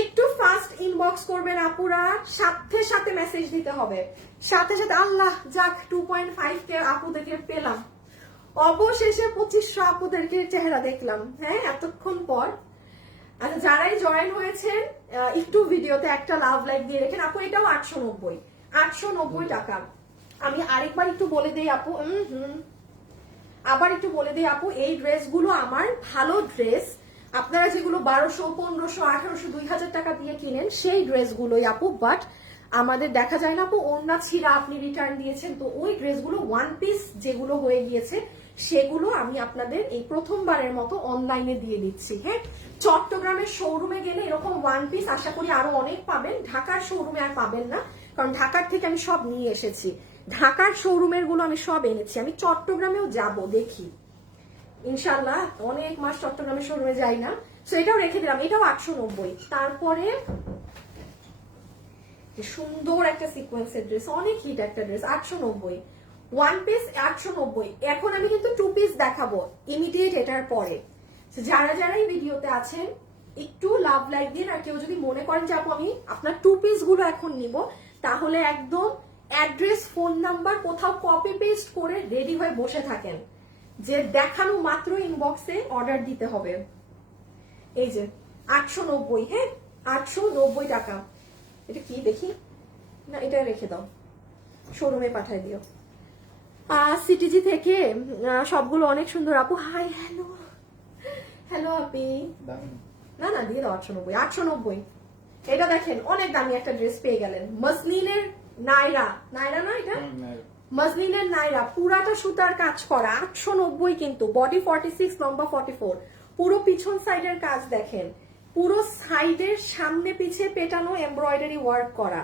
একটু ফাস্ট ইনবক্স করবেন আপুরা, সাথে সাথে মেসেজ দিতে হবে, সাথে সাথে। আল্লাহ যাক 2.5 কে আপুদেরকে পেলাম, অবশেষে 2500 আপুদেরকে চেহারা দেখলাম, হ্যাঁ এতক্ষণ পর। আচ্ছা যারাই জয়েন হয়েছেন একটু ভিডিওতে একটা লাভ লাইক দিয়ে রেখেন আপু। এটাও 890 টাকা। আমি আরেকবার একটু বলে দেই আপু, আবার একটু বলে দিই আপু, এই ড্রেসগুলো আমার ভালো ড্রেস, আপনারা যেগুলো 1200, 1500, 1800, 2000 টাকা দিয়ে কিনেন সেই ড্রেসগুলোই আপু, বাট আমাদের দেখা যায় না আপু ওড়না ছিঁড়া আপনি রিটার্ন দিয়েছেন, তো ওই ড্রেসগুলো 1 পিস যেগুলো হয়ে গিয়েছে সেগুলো আমি আপনাদের এই প্রথমবারের মতো অনলাইনে দিয়ে দিচ্ছি, হ্যাঁ। চট্টগ্রামের শোরুমে গেলে এরকম 1 পিস আশা করি আরো অনেক পাবেন, ঢাকার শোরুমে আর পাবেন না, কারণ ঢাকার থেকে আমি সব নিয়ে এসেছি, ঢাকার শোরুমের গুলো আমি সব এনেছি। আমি চট্টগ্রামেও যাব, দেখি ইনশাল্লাহ, অনেক মাস চট্টগ্রামের শোরুমে যাই না। সো এটাও রেখে দিলাম, এটাও 890। তারপরে সুন্দর একটা সিকোয়েন্সের ড্রেস, অনেক হিট একটা ড্রেস, 890 1 পিস 890। এখন আমি কিন্তু 2 পিস দেখাবো ইমিডিয়েট এটার পরে। যারা যারা এই ভিডিওতে আছেন একটু লাভ লাইক দিন, আর কেউ যদি মনে করেন যে আপু আমি আপনার 2 পিস গুলো এখন নিব, তাহলে একদম অ্যাড্রেস ফোন নাম্বার কোথাও কপি পেস্ট করে রেডি হয়ে বসে থাকেন, যে দেখানো মাত্র ইনবক্সে অর্ডার দিতে হবে। এই যে 890, হ্যাঁ 890 টাকা। এটা কি দেখি না, এটা রেখে দাও, শোরুমে পাঠাই দিও। সিটিজি থেকে সবগুলো অনেক সুন্দর আপু। হাই হ্যালো হ্যালো আপি, না না দিয়ে দাও 890। 890 এটা দেখেন অনেক দামি একটা ড্রেস পেয়ে গেলেন, মসলিনের নাইরা, নাইরা না এটা মসলিনের নাইরা, পুরাটা সুতার কাজ করা, 890 কিন্তু, বডি 46, লম্বা 44, পুরো পিছন সাইডের কাজ দেখেন, পুরো সাইডের সামনে পিছে পেটানো এমব্রয়ডারি ওয়ার্ক করা,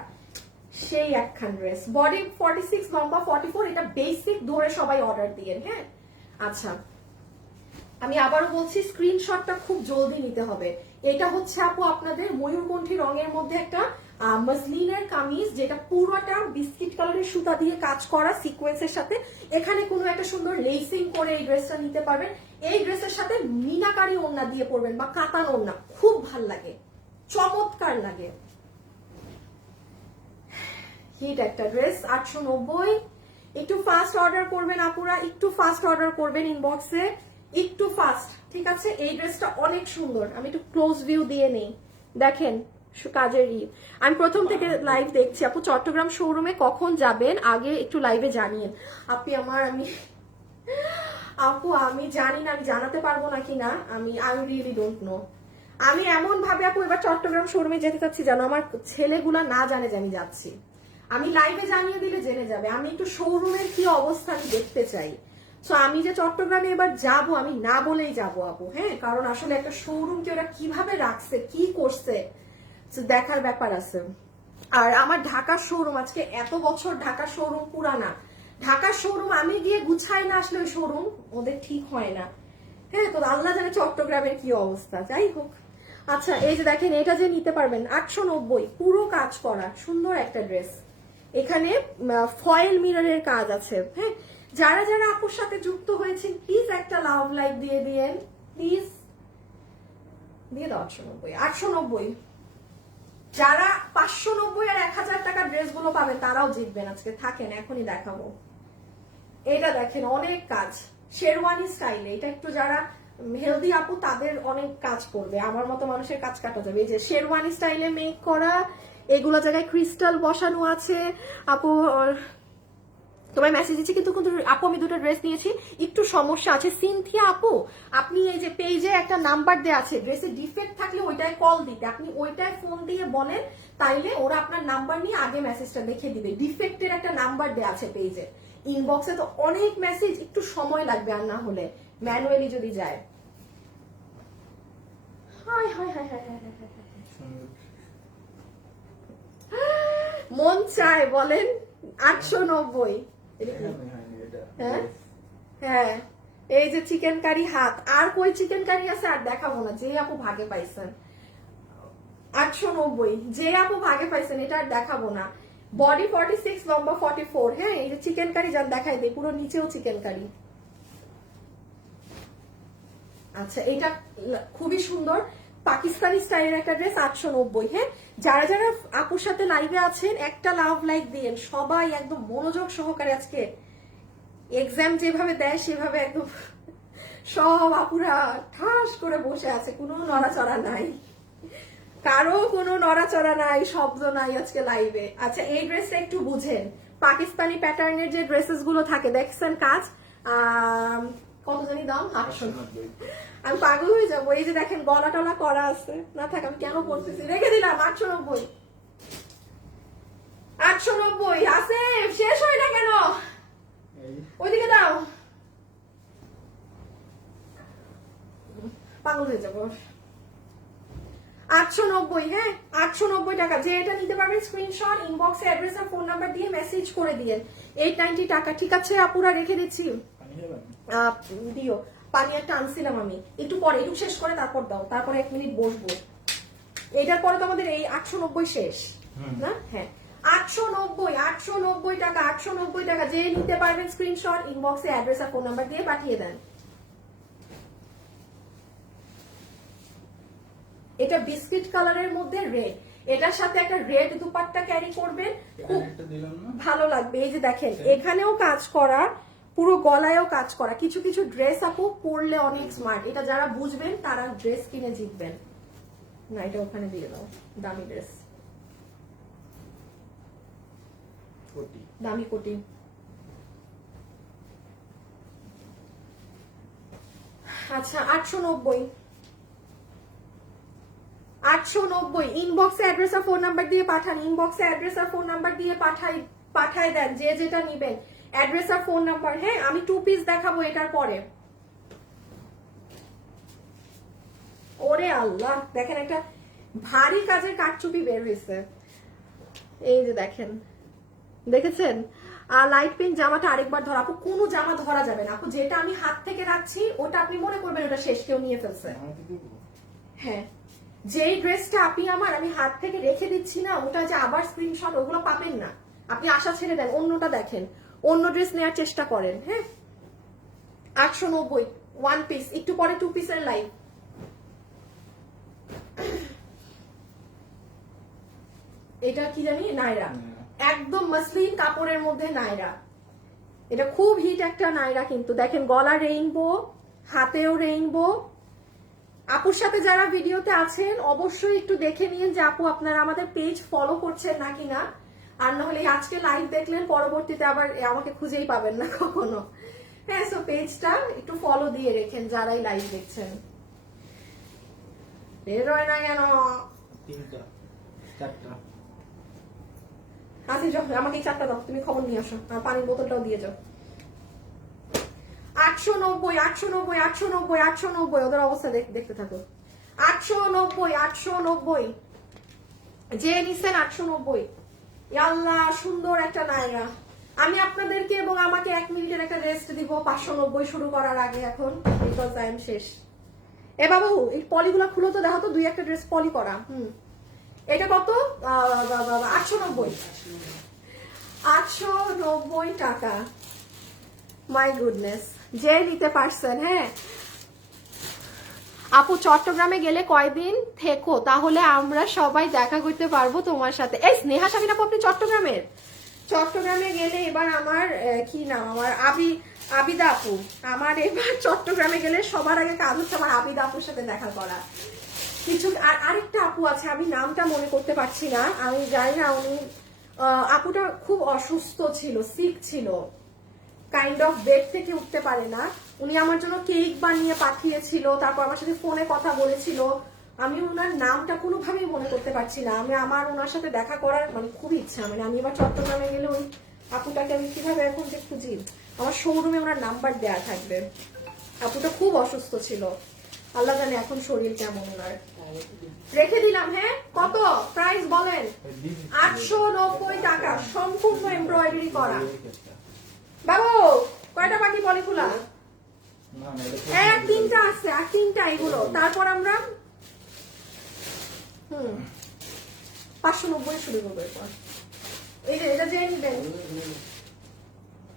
সেই একখান ড্রেস। বডি 46, লম্বা 44, এটা বেসিক ধরে সবাই অর্ডার দিয়ে। হ্যাঁ আচ্ছা, আমি আবারও বলছি স্ক্রিনশটটা খুব জলদি নিতে হবে। এটা হচ্ছে আপু আপনাদের ময়ূরকণ্ঠী রঙের মধ্যে একটা মসলিনের কামিজ, যেটা পুরোটা বিস্কিট কালারের সুতা দিয়ে কাজ করা সিকোয়েন্সের সাথে। এখানে কোনো একটা সুন্দর লেসিং করে এই ড্রেসটা নিতে পারবেন। এই ড্রেসের সাথে মিনাকারি ওড়না দিয়ে পরবেন বা কাতান ওড়না, খুব ভাল লাগে, চমৎকার লাগে। হিট একটা ড্রেস, 890। একটু ফাস্ট অর্ডার করবেন আপুরা, একটু ফাস্ট অর্ডার করবেন ইনবক্সে, একটু ফাস্ট, ঠিক আছে? এই ড্রেসটা অনেক সুন্দর। আমি একটু ক্লোজ ভিউ দিয়ে নেই, দেখেন কাজের আমি প্রথম থেকে লাইভ দেখছি। আপু চট্টগ্রাম শোরুমে কখন যাবেন আগে একটু লাইভে জানিয়েন। আপু আমি জানি না, আমি জানাতে পারবো না কিনা, আই রিয়েলি ডোন্ট নো। আমি এমন ভাবে আপু এবার চট্টগ্রাম শোরুমে যেতে চাচ্ছি যেন আমার ছেলেগুলা না জানে যে আমি যাচ্ছি। আমি লাইভে জানিয়ে দিলে জেনে যাবে। আমি একটু শোরুমের কি অবস্থা আমি দেখতে চাই। সো আমি যে চট্টগ্রামে এবার যাব, আমি না বলেই যাব আপু। হ্যাঁ, কারণ আসলে একটা শোরুমকে ওরা কিভাবে রাখছে, কি করছে দেখার ব্যাপার আছে। আর আমার ঢাকার শোরুম, আজকে এত বছর ঢাকার শোরুম পুরানা, ঢাকার শোরুম আমি গিয়ে গুছাই না আসলে ওই শোরুম ওদের ঠিক হয় না। হ্যাঁ, তো আল্লাহ জানে চট্টগ্রামের কি অবস্থা। যাই হোক, আচ্ছা এই যে দেখেন, এটা যে নিতে পারবেন 890, পুরো কাজ করা সুন্দর একটা ড্রেস। এখানে ফয়েল মিররের কাজ আছে। হ্যাঁ, যারা যারা আপুর সাথে যুক্ত হয়েছেন প্লিজ একটা লাভ লাইক দিয়ে দিয়েন, প্লিজ দিয়ে দাও। 890। যারা 590 আর 1000 টাকার ড্রেসগুলো পাবেন তারাও জিতবেন আজকে। থাকেন, এখনই দেখাবো। এটা দেখেন, অনেক কাজ শেরওয়ানি স্টাইলে। এটা একটু যারা হেলদি আপু তাদের অনেক কাজ করবে, আমার মতো মানুষের কাজ কাটা যাবে। এই যে শেরওয়ানি স্টাইলে মেক করা, এগুলো জায়গায় ক্রিস্টাল বসানো আছে। আপু তোমায় মেসেজ দিচ্ছি, কিন্তু আপু আমি দুটো ড্রেস নিয়েছি, একটু সমস্যা আছে। সিনথিয়া আপু, আপনি এই যে পেজে একটা নাম্বার দেওয়া আছে, ড্রেসে ডিফেক্ট থাকলে ওইটায় কল দিতে, আপনি ওইটায় ফোন দিয়ে বলেন, তাইলে ওরা আপনার নাম্বার নিয়ে আগে মেসেজটা দেখে দিবে। ডিফেক্টের একটা নাম্বার দেওয়া আছে পেজে। ইনবক্সে তো অনেক মেসেজ, একটু সময় লাগবে, আর না হলে ম্যানুয়ালি যদি যায়। High high high high high high high. মন চায় বলেন 890। হ্যাঁ হ্যাঁ, এই যে চিকেন কারি হাত, আর কই চিকেন কারি আছে আর দেখাবো না, যে আপু ভাগে পাইছেন 890, যে আপু ভাগে পাইছেন এটা আর দেখাবো না। বডি 46, লম্বা 44। হ্যাঁ, এই যে চিকেন কারি যান দেখাই দেয়, পুরো নিচেও চিকেন কারি। আচ্ছা, এটা খুবই সুন্দর পাকিস্তানি স্টাইলের একটা ড্রেস, 890। হ্যাঁ, যারা যারা আপুর সাথে লাইভে আছেন একটা লাভ লাইক দিয়েন সবাই, একদম মনোযোগ সহকারে। আজকে এক্সাম যেভাবে দেয় সেভাবে একদম সব আপুরা ঠাস করে বসে আছে, কোনো নড়াচড়া নাই, কারো কোনো নড়াচড়া নাই, শব্দ নাই আজকে লাইভে। আচ্ছা, এই ড্রেসটা একটু বুঝেন, পাকিস্তানি প্যাটার্নের যে ড্রেসেস গুলো থাকে দেখছেন কাজ, কত জানি দাম, 890। আমি পাগল হয়ে যাবো। এই যে দেখেন গলা টলা করা আছে, না থাক আমি কেন বলতেছি, রেখে দিলাম 890। 890 আছে, শেষ হয় না কেন, ওইদিকে দাও, পাগল হয়ে যাবো। 890। হ্যাঁ, 890 টাকা। যে এটা নিতে পারবেন স্ক্রিনশট ইনবক্সে অ্যাড্রেস আর ফোন নাম্বার দিয়ে মেসেজ করে দিয়েন। 890 টাকা। ঠিক আছে আপুরা, রেখে দিচ্ছি। দিও পানি একটা আনছিলাম আমি, একটু পরে, একটু শেষ করে তারপর দাও, তারপরে 1 মিনিট বসবো। এটার পরে তো আমাদের এই 890 শেষ না? হ্যাঁ, 890 টাকা। 890 টাকা। যে নিতে পারবেন স্ক্রিনশট ইনবক্সে অ্যাড্রেস আর ফোন নাম্বার দিয়ে পাঠিয়ে দেন। এটা বিস্কিট কালারের মধ্যে রেড, এটার সাথে একটা রেড দুপাট্টা ক্যারি করবেন, খুব ভালো লাগবে। এই যে দেখেন, এখানেও কাজ করা, পুরো গলায়ও কাজ করা। কিছু কিছু ড্রেস আপু পরলে অনেক স্মার্ট, এটা যারা বুঝবেন তারা ড্রেস কিনে জিতবেন। না, এটা ওখানে দিয়ে দাও, দামি ড্রেস, দামি কোটি। আচ্ছা, 890। 890 ইনবক্সে অ্যাড্রেস আর ফোন নাম্বার দিয়ে পাঠান। ইনবক্সে অ্যাড্রেস আর ফোন নাম্বার দিয়ে পাঠায় দেন, যে যেটা নিবেন অ্যাড্রেস আর ফোন নাম্বার। হ্যাঁ, আমি 2 পিস দেখাবো এটার পরে। ওরে আল্লাহ, দেখেন একটা ভারী কাজের কারচুপি বের হয়েছে। এই যে দেখেন, দেখেছেন? লাইট পিঙ্ক জামাটা আরেকবার ধরা। আপু কোনো জামা ধরা যাবে না আপু, যেটা আমি হাত থেকে রাখছি ওটা আপনি মনে করবেন ওটা শেষ, কেউ নিয়ে ফেলছে। আমাকে দিব? হ্যাঁ, যেই ড্রেসটা আপনি আমি হাত থেকে রেখে দিচ্ছি না, ওটা যে আবার স্ক্রিনশট ওগুলো পাবেন না। আপনি আশা ছেড়ে দেন, অন্যটা দেখেন, অন্য ড্রেস নেওয়ার চেষ্টা করেন। হ্যাঁ, 890 ওয়ান পিস, একটু পরে 2 পিসের লাইভ। এটা কি জানি, নায়রা, একদম মসলিন কাপড়ের মধ্যে নায়রা। এটা খুব হিট একটা নায়রা, কিন্তু দেখেন গলা রেইনবো, হাতেও রেইনবো। আপুর সাথে যারা ভিডিওতে আছেন অবশ্যই একটু দেখে নিন যে আপু আপনারা আমাদের পেজ ফলো করছেন নাকি না, আর না হলে আজকে লাইভ দেখলেন পরবর্তীতে আবার আমাকে খুঁজেই পাবেন না কখনো। হ্যাঁ, সো পেজটা একটু ফলো দিয়ে রেখেন যারাই লাইভ দেখছেন। বের হয় না কেন? 3টা 4টা। আচ্ছা যাও, আমাকে এই 4টা দাও, তুমি খবর নিয়ে আসো, আর পানির বোতলটাও দিয়ে যাও। 890 890 890 890, ওদের অবস্থা দেখতে থাকো। 890 890, যে নিছেন 890। আল্লাহ, সুন্দর একটা নায়রা। আমি আপনাদেরকে এবং আমাকে 1 মিনিটের একটা রেস্ট দিব 590 শুরু করার আগে এখন, বিকজ টাইম শেষ। এ বাবু, এই পলিগুলো খুলো তো, দেখো তো 2-1টা ড্রেস পলি করা। এটা কত? 890 890 টাকা। মাই গুডনেস, যে নিতে পারছেন। হ্যাঁ আপু, চট্টগ্রামে গেলে কয়দিন থেকো, তাহলে আমরা সবাই দেখা করতে পারবো তোমার সাথে। এই স্নেহা শাবিন আপু, আপনি চট্টগ্রামের? চট্টগ্রামে গেলে এবার আমার কি নাম, আমার আবিদা আপু। আমার এবার চট্টগ্রামে গেলে সবার আগে কাজ হচ্ছে আমার আবিদা আপুর সাথে দেখা করা। কিছু আরেকটা আপু আছে, আমি নামটা মনে করতে পারছি না, আমি জানি না। উনি আপুটা খুব অসুস্থ ছিল, সিক ছিল, কাইন্ড অফ বেড থেকে উঠতে পারে না। উনি আমার জন্য কেক বানিয়ে পাঠিয়েছিল, তারপর আমার সাথে ফোনে কথা বলেছিল। আমি ওনার নামটা কোনোভাবেই মনে করতে পারছি না। আমার ওনার সাথে দেখা করার খুব ইচ্ছা। আমি এবার চট্টগ্রামে গেলে ওই আপুটাকে আমি কিভাবে এখন যে খুঁজি, আমার শোরুমে ওনার নাম্বার দেয়া থাকবে। আপুটা খুব অসুস্থ ছিল, আল্লাহ জানে এখন শরীর কেমন ওনার। রেখে দিলাম। হ্যাঁ, কত প্রাইস বলেন? 890 টাকা, সম্পূর্ণ এমব্রয়ডারি করা। বাবু, কয়টা বাকি পলি খোলা? না না, এটা 3টা আছে, আর 3টা এগুলো। তারপর আমরা 590 শুরু করবো এরপর। এই যে এটা যে নিবেন,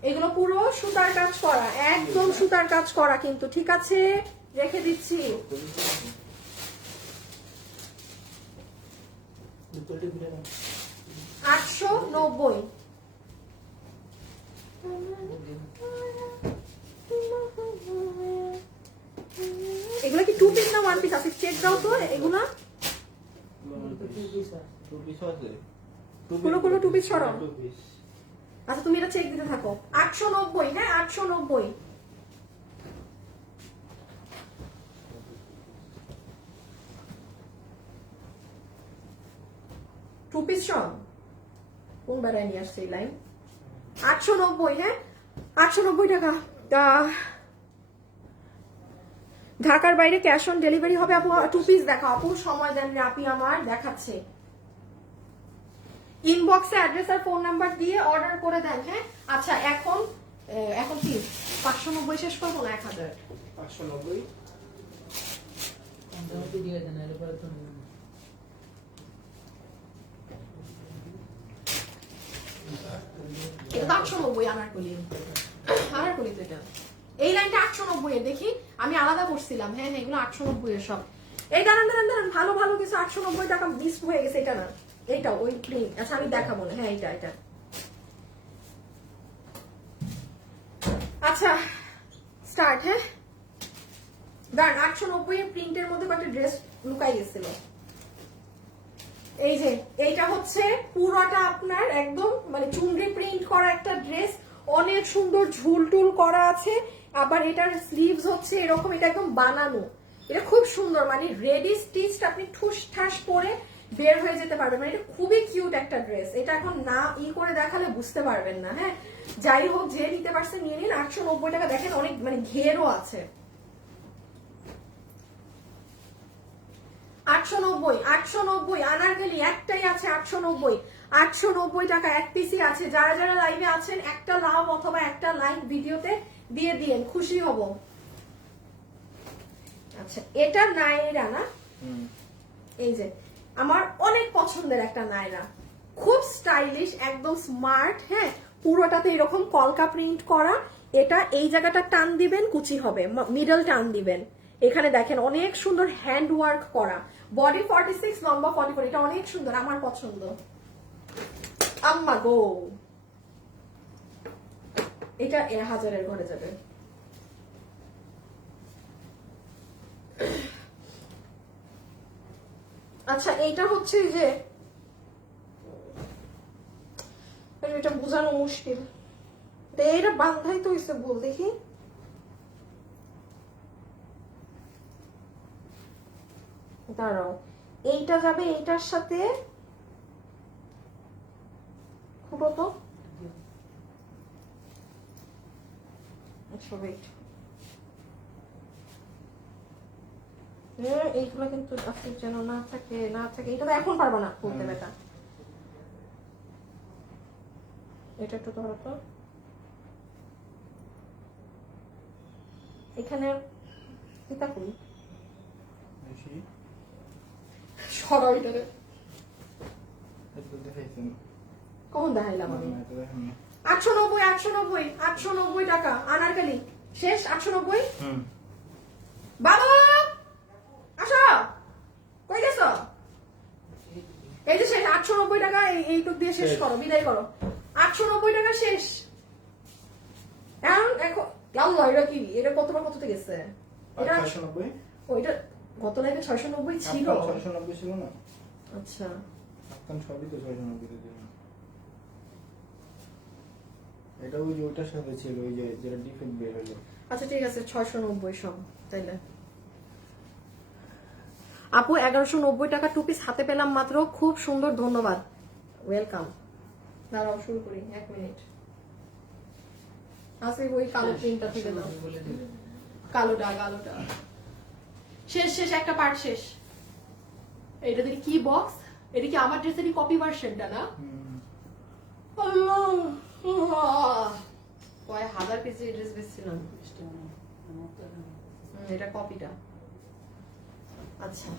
এগুলো পুরো সুতার কাজ করা, একদম সুতার কাজ করা কিন্তু, ঠিক আছে? রেখে দিচ্ছি। 890। এগুলো কি 2 পিস না 1 পিস আছে? চেক দাও তো এগুলা। কোনো 2 পিস সরো। আচ্ছা, তুমি এটা চেক দিতে থাকো। 890। হ্যাঁ, 890। টু পিস সব কোন বেড়ায় নিয়ে আসছে এই লাইন? 890। হ্যাঁ, 890 টাকা। ঢাকার বাইরে ক্যাশ অন ডেলিভারি হবে আপু। 2 পিস দেখো আপু, সময় দেন রে আপি, আমার দেখাচ্ছে। ইনবক্সে অ্যাড্রেস আর ফোন নাম্বার দিয়ে অর্ডার করে দেন। হ্যাঁ, আচ্ছা, এখন কি 590 শেষ করবো না 1000? 590। দিয়ে দেন, এরপরে তো এটা 890 আনারকলি তো এটা। এই লাইনটা 890 এর, দেখি আমি আলাদা করছিলাম। হ্যাঁ হ্যাঁ, এগুলো 890 এর সব। এই দাঁড়ান দাঁড়ান দাঁড়ান, ভালো ভালো কিছু 890 টাকা মিস হয়ে গেছে। এটা না, এইটা ওই প্রিন্ট। আচ্ছা, আমি দেখাবো না। হ্যাঁ, এটা আচ্ছা, স্টার্ট। হ্যাঁ, দাঁড়ান, 890 এর প্রিন্টের মধ্যে কয়েকটা ড্রেস লুকাই গেছিল। এই যে এইটা হচ্ছে পুরোটা আপনার একদম চুনরি প্রিন্ট করা একটা ড্রেস, অনেক সুন্দর ঝুলটুল করা আছে। আবার এটার স্লিভস হচ্ছে এরকম, এটা একদম বানানো। এটা খুব সুন্দর, রেডি স্টিচড, আপনি ঠুস ঠাস পরে বের হয়ে যেতে পারবেন। এটা খুবই কিউট একটা ড্রেস। এটা এখন না করে দেখালে বুঝতে পারবেন না। হ্যাঁ, যাই হোক, যে নিতে পারছেন নিয়ে নিন। 890 টাকা। দেখেন অনেক ঘেরও আছে। 890 890 আনারকলি একটাই আছে 890 890 টাকা এক পিসই আছে। যারা যারা লাইভে আছেন একটা লাভ অথবা একটা লাইক ভিডিওতে দিয়ে দিয়েন, খুশি হব। আচ্ছা এটা নায়রা না, এই যে আমার অনেক পছন্দের একটা নায়রা, খুব স্টাইলিশ, একদম স্মার্ট। হ্যাঁ, পুরোটাতে এরকম কলকা প্রিন্ট করা। এটা এই জায়গাটা টান দিবেন কুচি হবে, মিডল টান দিবেন। এখানে দেখেন অনেক সুন্দর হ্যান্ড ওয়ার্ক করা, বডি 46 লম্বা 44, এটা অনেক সুন্দর, আমার পছন্দ। আম্মা গো, এটা 1000-এর ঘরে যাবে। আচ্ছা এইটা হচ্ছে যে এটা বোঝানো মুশকিল, এটা বান্ধাই তো হইছে ভুল। দেখি দাঁড়াও, এইটা যাবে এইটার সাথে, খুঁটো তো। আচ্ছা ওয়েট, এইগুলো কিন্তু আপনি যেন না থাকে, এটা তো এখন পারবো না খুলতে। বেটা এটা একটু ধরো তো, এখানে এটা করি সরাই টারে কখন দেখাইলাম আমি? 890 890 890 টাকা আনারকলি শেষ। 890 বাবা আসো, কই গেছো? এই যে শেষ 890 টাকা, এইটুক দিয়ে শেষ করো, বিদায় করো। 890 টাকা শেষ। এখন এখন আল্লাহ, এটা কি, এটা কতবার কততে গেছে? এটা 690, ওইটা গত লাইভে 690 ছিল। 690 ছিল না? আচ্ছা এখন সবই তো 690 তে দিলাম। এটা ওই যে ওইটার সাথে ছিল, ওই যে যেটা ডিফেক্ট বের হলো। আচ্ছা ঠিক আছে, 690 সব তাইলে। আপু 1190 টাকা টু পিস হাতে পেলাম মাত্র, খুব সুন্দর, ধন্যবাদ, ওয়েলকাম। দাঁড়াও শুরু করি, 1 মিনিট। আসলে ওই কালো প্রিন্টটা থেকে দাও, কালোটা শেষ শেষ, একটা পার্ট শেষ। এটা দেখি কি বক্স, এটা কি আমার ড্রেসেরই কপি ভার্সনটা না? কয় হাজার পিসের ড্রেস বেচছিলাম, এটা কপিটা। আচ্ছা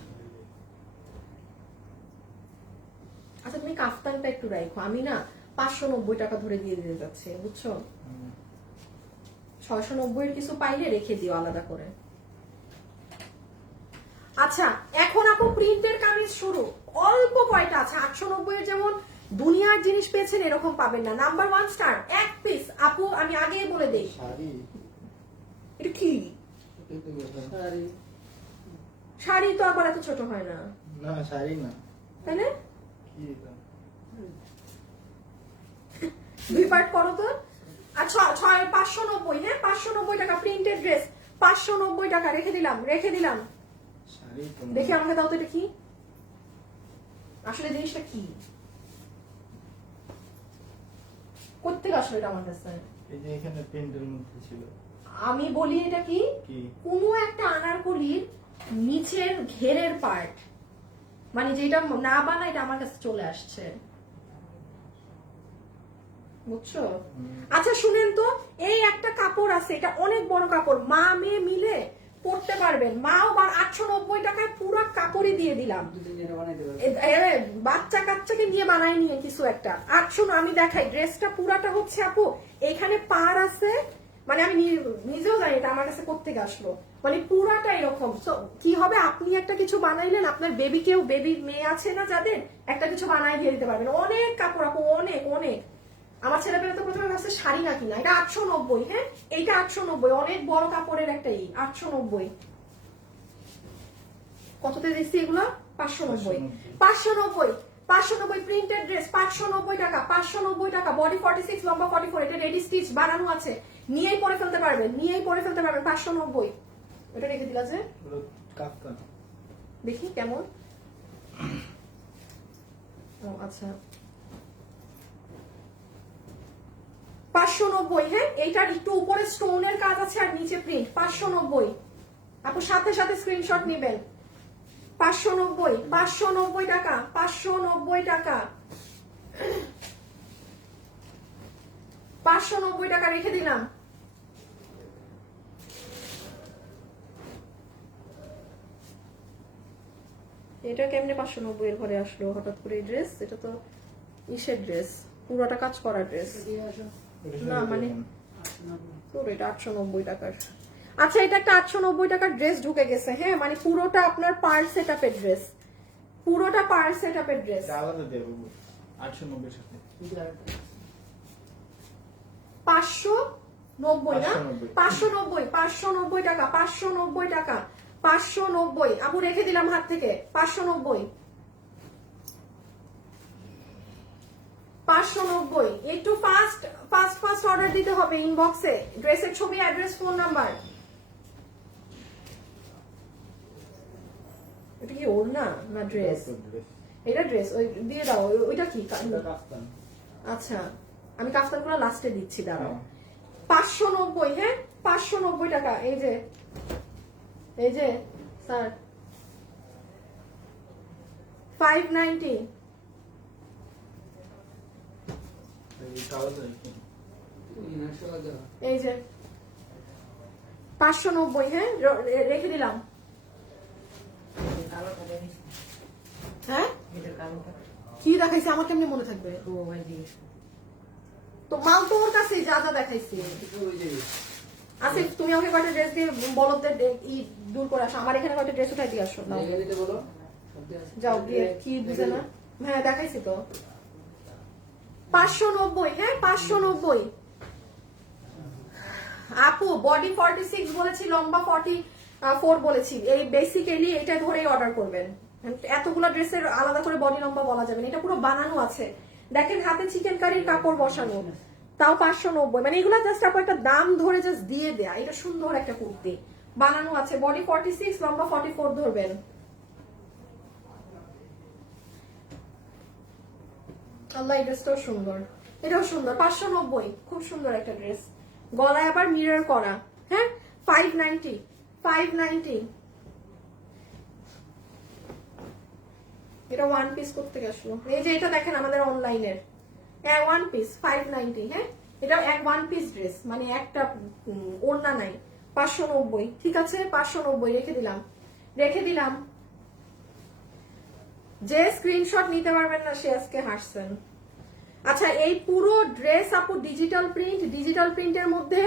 আচ্ছা, তুমি কাফতানটা একটু রাখো, আমি না 590 টাকা ধরে দিয়ে দিতে যাচ্ছি, বুঝছো? 690 এর কিছু পাইলে রেখে দিও আলাদা করে। আচ্ছা এখন আপু প্রিন্টের কামিজ শুরু, অল্প কয়টা আছে। 890 এর যেমন দুনিয়ার জিনিস পেয়েছেন এরকম পাবেন না। নাম্বার 1 স্টার এক পিস। আপু আমি আগেই বলে দেই, শাড়ি এটা কি শাড়ি তো আবার এত ছোট হয় না, না শাড়ি না, তাই না? কি এটা? 2 পার্ট করো তো। আচ্ছা 590, হ্যাঁ 590 টাকা প্রিন্টেড ড্রেস, 590 টাকা রেখে দিলাম। শাড়ি তো দেখি আমাকে দাও তো, এটা কি আসলে, জিনিসটা কি, কোত্থেকে আসলো এটা আমার কাছে? এই যে এখানে প্রিন্টের মধ্যে ছিল। আমি বলি এটা কি, কি? কোনো একটা আনারকলির নিচের ঘেরের পার্ট, মানে যেটা না বানা এটা আমার কাছে চলে আসছে, বুঝছো? আচ্ছা শুনেন তো, এই একটা কাপড় আছে, এটা অনেক বড় কাপড়, মা মেয়ে মিলে পড়তে পারবেন। মাও 890 টাকায় পুরো কাপড়ই দিয়ে দিলাম। বাচ্চা কাচ্চাকে নিয়ে বানাই নিয়ে কিছু একটা। 800, আমি দেখাই ড্রেসটা পুরাটা হচ্ছে আপু, এখানে পার আছে, মানে আমি নিজেও জানি এটা আমার কাছে কোত্থেকে আসলো, মানে পুরাটা এরকম। কি হবে, আপনি একটা কিছু বানাইলেন, আপনার বেবিকেও, বেবির মেয়ে আছে না যাদের, একটা কিছু বানাই দিয়ে দিতে পারবেন। অনেক কাপড় আপু, অনেক অনেক। আমার ছেলেপেলে তো প্রথমে ভাবছে শাড়ি না কিনা, এটা 890, হ্যাঁ এইটা 890, অনেক বড় কাপড়ের একটা 890। কততে দিচ্ছি এগুলো? 590 590 প্রিন্টেড ড্রেস 590 টাকা, 590 টাকা, বডি 46 লম্বা 44, এটা রেডি স্টিচ বানানো আছে, নিয়েই পরে ফেলতে পারবেন, 590। এটা রেখে দিলা যে, কাফতান দেখি কেমন। ও আচ্ছা 590, হ্যাঁ এইটার একটু উপরে স্টোনের কাজ আছে আর নিচে প্রিন্ট। 590 আপু, সাথে সাথে স্ক্রিনশট নেবেন। 590, 590 টাকা, 590 টাকা, 590 টাকা রেখে দিলাম। এটা কেমনে 590 এর ঘরে আসলো হঠাৎ করে? ড্রেস এটা তো ইসের ড্রেস, পুরোটা কাজ করা ড্রেস দিয়ে আসো। না, মানে তোর এটা 890 টাকার। আচ্ছা, এটা একটা 890 টাকার ড্রেস ঢুকে গেছে। হ্যাঁ, মানে পুরোটা আপনার পার সেটআপের ড্রেস, পুরোটা পার সেটআপের ড্রেস। এটা আলাদা দেবো 890 এর সাথে। কিন্তু আরেকটা। 590 না, 590 590 টাকা, 590 টাকা, 590। আপু রেখে দিলাম হাত থেকে। 590, 590। একটু ফাস্ট ফাস্ট ফাস্ট অর্ডার দিতে হবে ইনবক্সে। ড্রেসের ছবি, অ্যাড্রেস, ফোন নাম্বার। এটা কি ওড়না না ড্রেস? এটা ড্রেস। ওই দিয়ে দাও। ওইটা কি? এটা কাফতান। আচ্ছা, আমি কাফতানগুলো লাস্টে দিচ্ছি, দাঁড়াও। হ্যাঁ। 590, হ্যাঁ 590 টাকা। এই যে, এই যে স্যার, 590। এই কালারটা কি? ওই 900 টাকা দেওয়া। এই যে 590, হ্যাঁ রেখে দিলাম। এই কালোটা দেখিস। হ্যাঁ, এটার কালোটা। কি দেখাইছে আমার কেমনে মনে থাকবে? ও ভাই জিজ্ঞেস কর। তো মাল তো ওর কাছে যা যা দেখাইছি। ওই যে আসিফ, তুমি আমাকে কয়টা ড্রেস দিয়ে বলদের ই দূর করে আসো। আমার এখানে কয়টা ড্রেস উঠাই দিয়ে আসো। দাও। জায়গা দিতে বলো। সব দিয়ে আছে। যাও গিয়ে, কি বুঝে না? হ্যাঁ দেখাইছি তো। 590, হ্যাঁ 590। আপু বডি 46 বলেছি, লম্বা 44 বলেছি। এই বেসিক্যালি এটা ধরেই অর্ডার করবেন। এতগুলো ড্রেসের আলাদা করে বডি লম্বা বলা যাবে না। এটা পুরো বানানো আছে। দেখেন হাতে চিকেন কারির কাপড় বসানো, তাও 590। মানে এগুলো জাস্ট আপু একটা দাম ধরে জাস্ট দিয়ে দেয়া। এটা সুন্দর একটা কুর্তি, বানানো আছে। বডি 46, লম্বা 44 ধরবেন। আল্লাহ, এই ড্রেসটাও সুন্দর, এটাও সুন্দর। 590, খুব সুন্দর একটা ড্রেস। গলায় আবার মিরর করা। হ্যাঁ 590, 590। এটা ওয়ান পিস করতে গেছিল। এই যে এটা দেখেন আমাদের অনলাইনের ওয়ান পিস 590। হ্যাঁ, এটা এক ওয়ান পিস ড্রেস, মানে একটা ওড়না নাই। 590, ঠিক আছে 590 রেখে দিলাম, রেখে দিলাম। যে স্ক্রিনশট নিতে পারবেন না সে আজকে হাসছেন। আচ্ছা, এই পুরো ড্রেস আপু ডিজিটাল প্রিন্ট, ডিজিটাল প্রিন্টের মধ্যে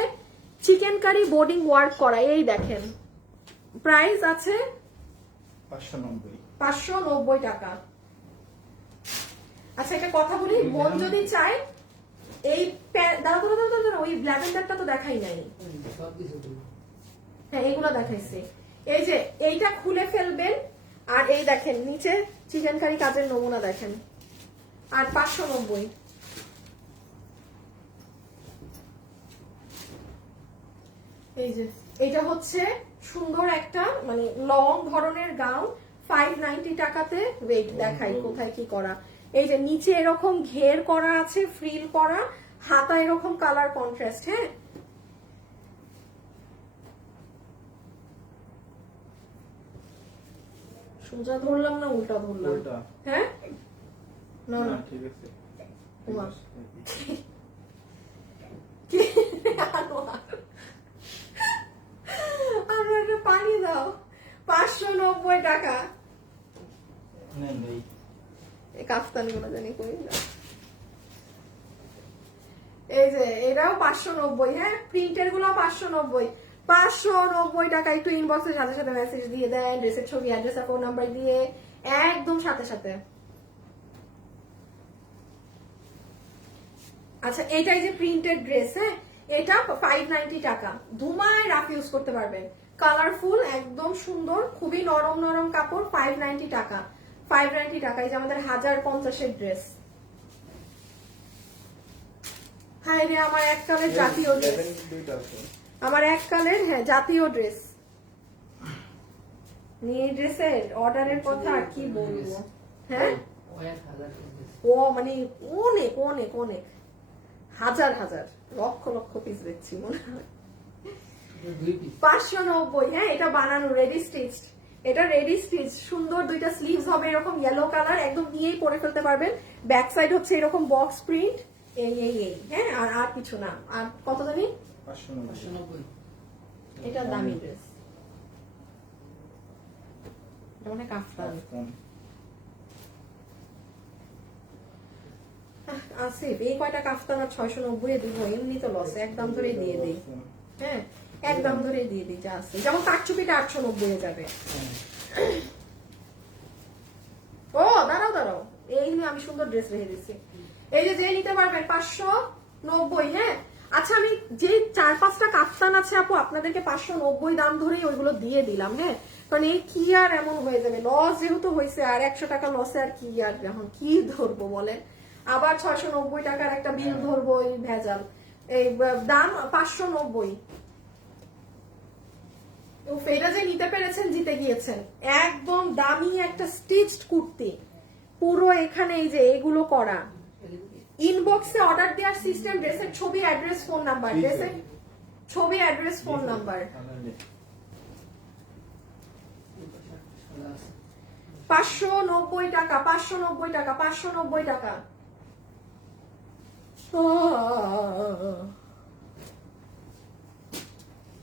চিকেন কারি বোর্ডিং ওয়ার্ক করা। এই দেখেন, প্রাইস আছে 590। 590 টাকা। আচ্ছা, একটা কথা বলি, বোন যদি চায় এই দাঁড়া দাঁড়া দাঁড়া দাঁড়া, ওই ল্যাভেন্ডারটা তো দেখাই নাই। সব কিছু দিই। হ্যাঁ, এইগুলো দেখাইছি। এই যে এইটা খুলে ফেলবেন, আর এই দেখেন নিচে চিকেন কারি কাজের নমুনা দেখেন। আর 590। এই যে এটা হচ্ছে সুন্দর একটা মানে লং ধরনের গাউন, 590 টাকাতে। ওয়েট দেখাই কোথায় কি করা। এই যে নিচে এরকম ঘের করা আছে, ফ্রিল করা, হাতা এরকম কালার কন্ট্রাস্ট। হ্যাঁ, সোজা ধরলাম না উল্টা ধরলাম? উল্টা। হ্যাঁ, না না না, ঠিক আছে। ওমা। আমার একটা পানি দাও। 590 টাকা। নেন ভাই। এই কাফতান গুলো জানি করি না। এই যে এটাও 590। হ্যাঁ, প্রিন্টের গুলো 590। 590 টাকা। একটু ইনবক্সের সাথে সাথে মেসেজ দিয়ে দেন, ড্রেসের ছবি, অ্যাড্রেস আর ফোন নাম্বার দিয়ে একদম সাথে সাথে। আচ্ছা, এটাই যে প্রিন্টেড ড্রেস। হ্যাঁ, এটা 590 টাকা। ধুমায় রাফ ইউজ করতে পারবেন, কালারফুল, একদম সুন্দর, খুবই নরম নরম কাপড়। 590 টাকা, 590 টাকা। এই যে আমাদের 1050-এর ড্রেস। হ্যাঁ রে, আমার এক কালের জাতীয় ড্রেস, 2টা আছে। আমার এক কালের, হ্যাঁ জাতীয় ড্রেস। নিয়ে ড্রেসের অর্ডারের কথা আর কি বলবো। হ্যাঁ, ও 1000 পিস। ও মানে অনেক অনেক অনেক, হাজার হাজার, লক্ষ লক্ষ পিস দেখছি মনে হয়। দুই পিস। 590। হ্যাঁ, এটা বানানো রেডি স্টিচড। এটা রেডি স্টিচ, সুন্দর দুইটা স্লিভস হবে এরকম ইয়েলো কালার, একদম নিয়েই পরে ফেলতে পারবেন। ব্যাক সাইড হচ্ছে এরকম বক্স প্রিন্ট, এই হ্যাঁ, আর কিছু না। আর কত জানি 590 এটা দামি ড্রেস, এটা মানে কাফতান। আসিফ এই কয়টা কাফতান আর 690 এ দিব, এমনি তো লস, একদম ধরে দিয়ে দিই। হ্যাঁ একদম ধরে দিয়ে দিই যা আছে, যেমন কাটচুপিটা 890 এ যাবে। ও দাঁড়াও, এইগুলো আমি সুন্দর ড্রেস রেখে দিচ্ছি। এই যে নিতে পারবেন 590। হ্যাঁ আচ্ছা, আমি যে 4-5টা কাফতান আছে আপু আপনাদেরকে 590 দাম ধরেই ওইগুলো দিয়ে দিলাম। হ্যাঁ কারণ এই কি আর এমন হয়ে যাবে, লস যেহেতু হয়েছে আর 100 টাকা লসে আর কি, আর এখন কি ধরবো বলেন, আবার 690 টাকার একটা বিল ধরবো, এই ভেজাল। এই দাম 590। এটা যে নিতে পেরেছেন জিতে গিয়েছেন, একদম দামি একটা স্টিচড কুর্তি, পুরো এখানে এই যে এগুলো করা। ইনবক্সে অর্ডার দেওয়ার সিস্টেম, ড্রেসের ছবি, অ্যাড্রেস, ফোন নাম্বার, ড্রেসের ছবি, অ্যাড্রেস, ফোন নাম্বার। 590 টাকা, 590 টাকা, 590 টাকা।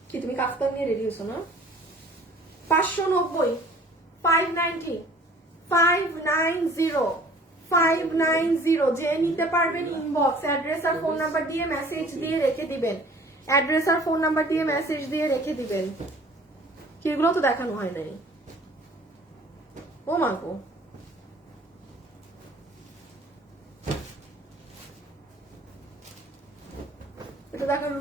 কি তুমি কাফতান নিয়ে রেডি হয়েছো না? 590, 590, 590, 590। যে নিতে পারবেন ইনবক্স, অ্যাড্রেস আর ফোন নাম্বার দিয়ে মেসেজ দিয়ে রেখে দিবেন, অ্যাড্রেস আর ফোন নাম্বার দিয়ে মেসেজ দিয়ে রেখে দিবেন। কি এগুলো তো দেখানো হয় নাই। ও মা গো, এটা দেখানো,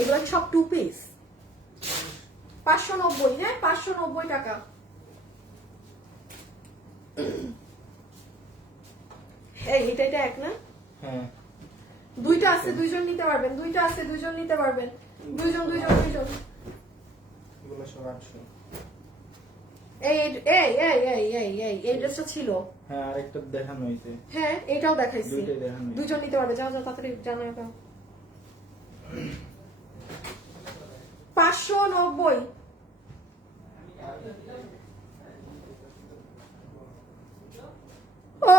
এগুলো সব 2 পিস। 590। হ্যাঁ 590 টাকা। এটা এক না? হ্যাঁ দুইটা আছে, দুইজন নিতে পারবেন, দুইটা আছে, দুইজন নিতে পারবেন, দুইজন। এগুলো সব 800। এই ড্রেসটা ছিল। হ্যাঁ আরেকটা দেখানো হয়েছে। হ্যাঁ এটাও দেখাইছি, দুইটাই দেখানো হয়েছে। দুইজন নিতে পারবে। যাও তাড়াতাড়ি জানো। এটা 590।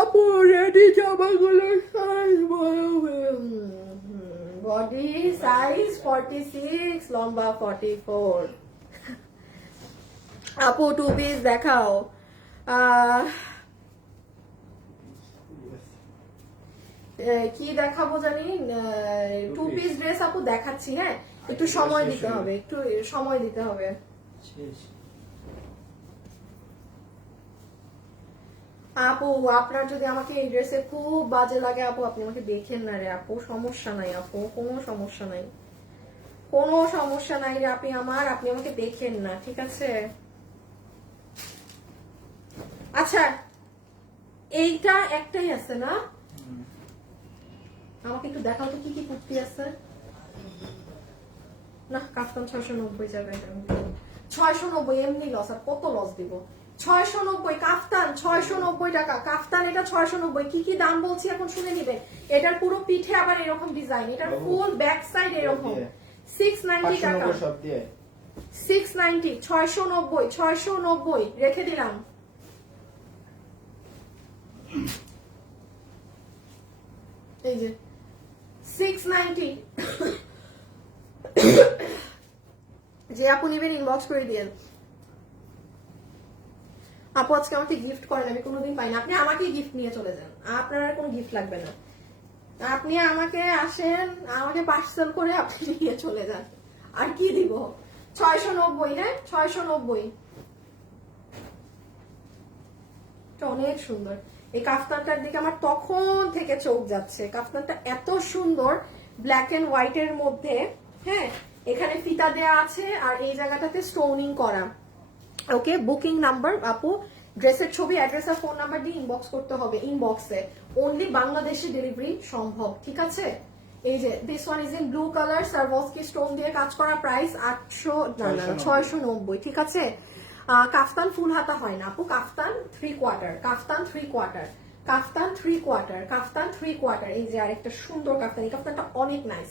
আপু রেডি জামাগুলো সাইজ বডি সাইজ 46, লম্বা 44। আপু 2 পিস দেখাও। কি দেখাবো জানি, 2 পিস ড্রেস আপু দেখাচ্ছি। হ্যাঁ একটু সময় দিতে হবে, একটু সময় দিতে হবে। আপু আপনার যদি আমাকে এই ড্রেসে খুব বাজে লাগে আপু, আপনি আমাকে দেখেন না রে আপু, সমস্যা নাই আপু, কোনো সমস্যা নাই, কোনো সমস্যা নাই রে আপনি আমাকে দেখেন না, ঠিক আছে? আচ্ছা এইটা একটাই আছে না? আমাকে একটু দেখাও তো কি কি কুর্তি আছে। না কাফতান 690 যাবে, 690 এমনি লস, আর কত লস দিব? 690 কাফতান, 690 টাকা কাফতান, এটা 690। কি কি দাম বলছি এখন শুনে নিবেন। এটার পুরো পিঠে আবার এরকম ডিজাইন, এটার ফুল ব্যাক সাইড এরকম। 690 টাকা, 690, 690, 690 রেখে দিলাম। এই যে 690। যে আপু নিবেন ইনবক্স করে দিয়েন। আপু আজকে আমাকে গিফট করেন, আমি কোনোদিন পাই না। আপনি আমাকে গিফট নিয়ে চলে যান, আপনার আর কোনো গিফট লাগবে না। আপনি আমাকে আসেন, আমাকে পার্সেল করে আপনি নিয়ে চলে যান, আর কি দিব? 690। হ্যাঁ 690। অনেক সুন্দর এই কাফতানটার দিকে আমার তখন থেকে চোখ যাচ্ছে। কাফতানটা এত সুন্দর, ব্ল্যাক এন্ড হোয়াইট এর মধ্যে। হ্যাঁ এখানে ফিতা দেয়া আছে আর এই জায়গাটাতে স্টোনিং করা। ওকে বুকিং নাম্বার আপু, ড্রেসের ছবি, অ্যাড্রেস আর ফোন নাম্বার দিয়ে ইনবক্স করতে হবে। ইনবক্সে অনলি বাংলাদেশে ডেলিভারি সম্ভব, ঠিক আছে? এই যে this one is in blue colour, Swarovski stone দিয়ে কাজ করা, প্রাইস 690, ঠিক আছে? কাফতান ফুল হাতা হয় না আপু, কাফতান 3/4, কাফতান 3/4, কাফতান 3/4, কাফতান 3/4। এই যে আরেকটা সুন্দর কাফতান, এই কাফতানটা অনেক নাইস।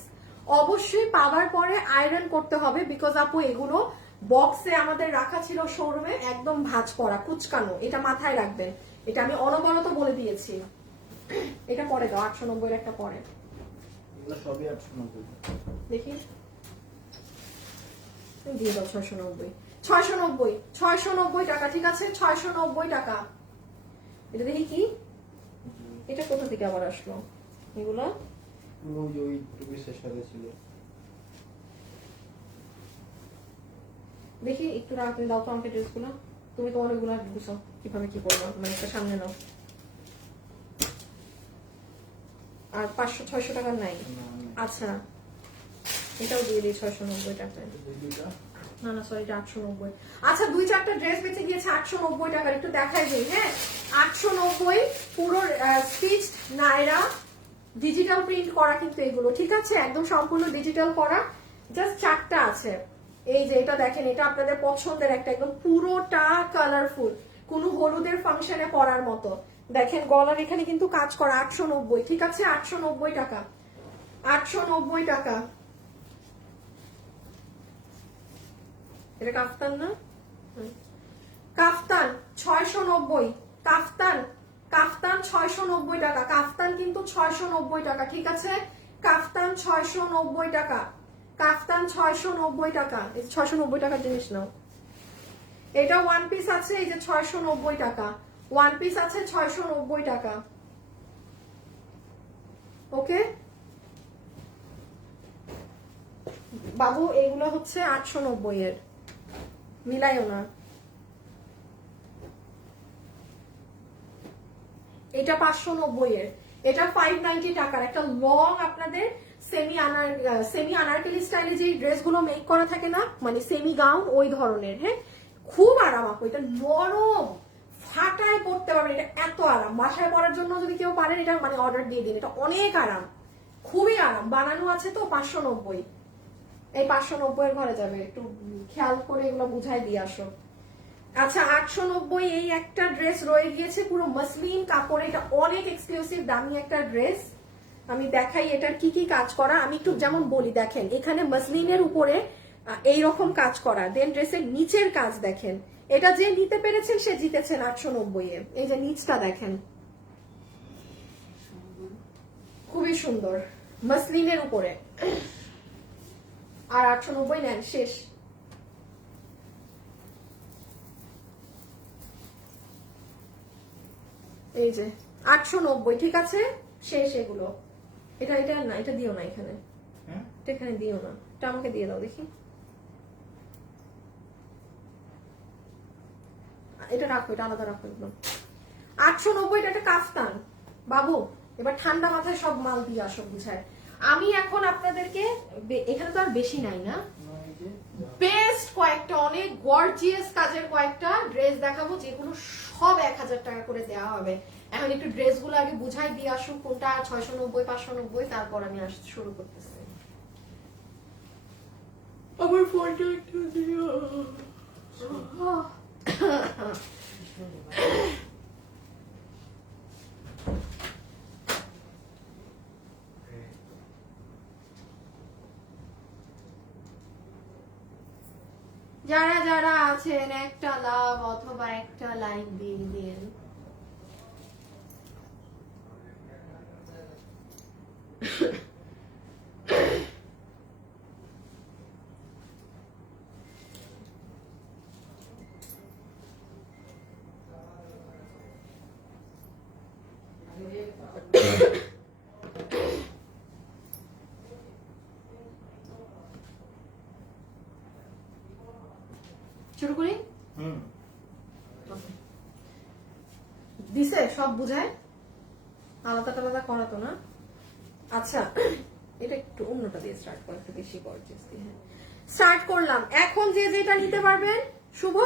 অবশ্যই পাওয়ার পরে আয়রন করতে হবে, বিকজ আপু এগুলো বক্সে আমাদের রাখা ছিল শোরুমে, একদম ভাঁজ করা কুচকানো, এটা মাথায় রাখবেন, এটা আমি অনবরত বলে দিয়েছি। এটা পরে দাও, 890 এর একটা পরে এগুলো সবই 890। দেখি দিয়ে দাও 690, 690, 690 টাকা, ঠিক আছে 690 টাকা। এটা দেখি কি, এটা কোথা থেকে আবার আসলো এগুলা? ওই টু পিসের সাথে ছিল। দেখি একটু রাখতে দাও তো আমাকে ড্রেসগুলো, তুমি তোমার ওইগুলো বুঝো কিভাবে কি করবো, মানে একটা সামনে নাও। আর 500-600 টাকা নাই? আচ্ছা এটাও দিয়ে দিই 690 টাকায়। না না সরি, এটা 890। আচ্ছা 2-4টা ড্রেস বেঁচে গিয়েছে 890 টাকার, একটু দেখাই দিই। হ্যাঁ 890 পুরো স্টিচড নায়রা, ডিজিটাল প্রিন্ট করা কিন্তু এগুলো, ঠিক আছে একদম সম্পূর্ণ ডিজিটাল করা। জাস্ট 4টা আছে। এই যে এটা দেখেন, এটা আপনাদের পছন্দের একটা, একদম পুরোটা কালারফুল, কোনো হলুদের ফাংশনে পরার মতো। দেখেন গলার এখানে কিন্তু কাজ করা, 890, ঠিক আছে 890 টাকা, 890 টাকা। এটা কাফতান না? কাফতান 690, কাফতান, কাফতান 690 টাকা, কাফতান কিন্তু 690 টাকা, ঠিক আছে কাফতান 690 টাকা, কাফতান 690 টাকা। এই 690 টাকার জিনিস নাও। এটা ওয়ান পিস আছে, এই যে 690 টাকা, ওয়ান পিস আছে 690 টাকা। ওকে বাবু, এগুলো হচ্ছে 890 এর, মিলাইও না। এটা 590 এর, এটা 590 টাকার একটা লং আপনাদের সেমি আনারকলি স্টাইলে যে ড্রেসগুলো মেক করা থাকে না, মানে সেমি গাউন ওই ধরনের। হ্যাঁ খুব আরাম আপু, এটা নরম, ফাটায় পড়তে পারবেন, এটা এত আরাম। বাসায় পরার জন্য যদি কেউ পারেন এটা মানে অর্ডার দিয়ে দিন, এটা অনেক আরাম, খুবই আরাম। বানানো আছে তো 590, এই 590 এর ঘরে যাবে, একটু খেয়াল করে এগুলো বুঝাই দিয়ে আসো। আচ্ছা 890 এই একটা ড্রেস রয়ে গিয়েছে, পুরো মসলিন কাপড়ে, এটা অনেক এক্সক্লুসিভ দামি একটা ড্রেস। আমি দেখাই এটার কি কি কাজ করা, আমি একটু যেমন বলি, দেখেন এখানে মসলিনের উপরে এইরকম কাজ করা, দেন ড্রেসের নিচের কাজ দেখেন, এটা যে নিতে পেরেছেন সে জিতেছেন 890 এ। এই যে নিচটা দেখেন খুবই সুন্দর মসলিনের উপরে, আর 890 নেন, শেষ। এই যে 890, ঠিক আছে শেষ এগুলো। এটা এটা না, এটা দিও না এখানে, এটা এখানে দিও না, এটা আমাকে দিয়ে দাও দেখি। এটা রাখো, এটা আলাদা রাখো একদম। 890 এটা একটা কাফতান বাবু। এবার ঠান্ডা মাথায় সব মাল দিয়ে আসো বুঝায়। আমি এখন আপনাদেরকে এখানে তো আর বেশি নাই না, বেস্ট কয়েকটা অনেক গর্জিয়াস কাজের কয়েকটা ড্রেস দেখাবো, যেগুলো সব 1000 টাকা করে দেওয়া হবে। এখন একটু ড্রেসগুলো আগে বুঝাই দিয়ে আসুন কোনটা 690 590, তারপর আমি শুরু করতেছি। আমার ফোনটা একটু দিও। যারা যারা আছেন একটা লাভ অথবা একটা লাইক দিয়ে দিন। শুরু করি। দিছে সব বুঝায়, আলাদা আলাদা করা তো না। আচ্ছা এটা একটু অন্যটা দিয়ে স্টার্ট করা, একটু বেশি গর্জিয়াস দিয়ে। হ্যাঁ স্টার্ট করলাম। এখন যে যেটা নিতে পারবেন, শুভ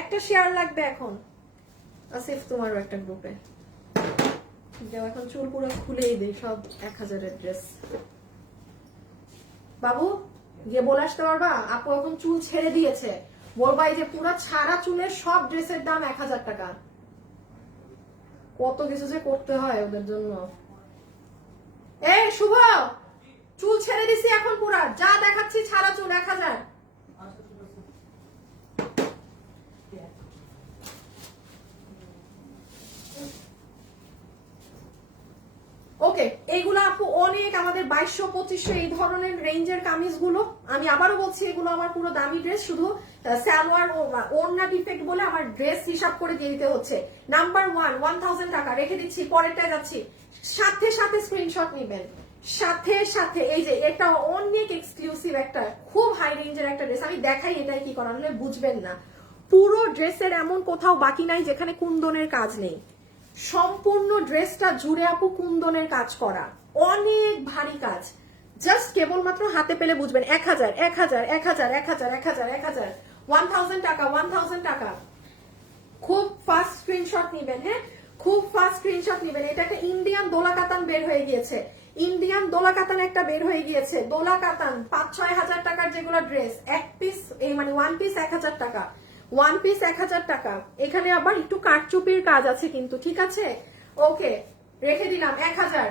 একটা শেয়ার লাগবে এখন, আসিফ তোমারও একটা গ্রুপে যাও। এখন চুল পুরো খুলেই দেই, সব 1000 এর ড্রেস। বাবু গিয়ে বলে আসতে পারবা, আপু এখন চুল ছেড়ে দিয়েছে, বলবা এই যে পুরো ছাড়া চুলের সব ড্রেসের দাম 1000 টাকা। কত কিছু যে করতে হয় ওদের জন্য। এই শুভ, চুল ছেড়ে দিছি এখন পুরা, যা দেখাচ্ছি ছাড়া চুল 1000। অনেক আমাদের 2200-2500 এই ধরনের রেঞ্জের কামিজগুলো, আমি আবারও বলছি এগুলো আমার পুরো দামি ড্রেস, শুধু সালোয়ার ওড়না ডিফেক্ট বলে আমার ড্রেস হিসাব করে দিয়ে দিতে হচ্ছে। নাম্বার 1 1000 টাকা রেখে দিচ্ছি, পরেরটায় যাচ্ছি। সাথে সাথে স্ক্রিনশট নেবেন, সাথে সাথে। এই যে এটা অনেক এক্সক্লুসিভ একটা খুব হাই রেঞ্জের একটা ড্রেস, আমি দেখাই এটাই কি করা, নাহলে বুঝবেন না। পুরো ড্রেসের এমন কোথাও বাকি নাই যেখানে কুন্দনের কাজ নেই, সম্পূর্ণ ড্রেসটা জুড়ে আপু কুন্দনের কাজ করা, অনেক ভারী কাজ। জাস্ট কেবলমাত্র হাতে পেলে বুঝবেন। 1000 1000 1000 1000 1000 1000 1000 টাকা 1000 টাকা। খুব ফাস্ট স্ক্রিনশট নিবেন, হ্যাঁ খুব ফাস্ট স্ক্রিনশট নিবেন। এটা একটা ইন্ডিয়ান দোলা কাতান বের হয়ে গিয়েছে, ইন্ডিয়ান দোলা কাতান একটা বের হয়ে গিয়েছে, দোলা কাতান 5-6 হাজার টাকার যেগুলো ড্রেস, এক পিস এই মানে ওয়ান পিস 1000 টাকা, ওয়ান পিস 1000 টাকা। এখানে আবার একটু কারচুপির কাজ আছে কিন্তু, ঠিক আছে ওকে রেখে দিলাম 1000।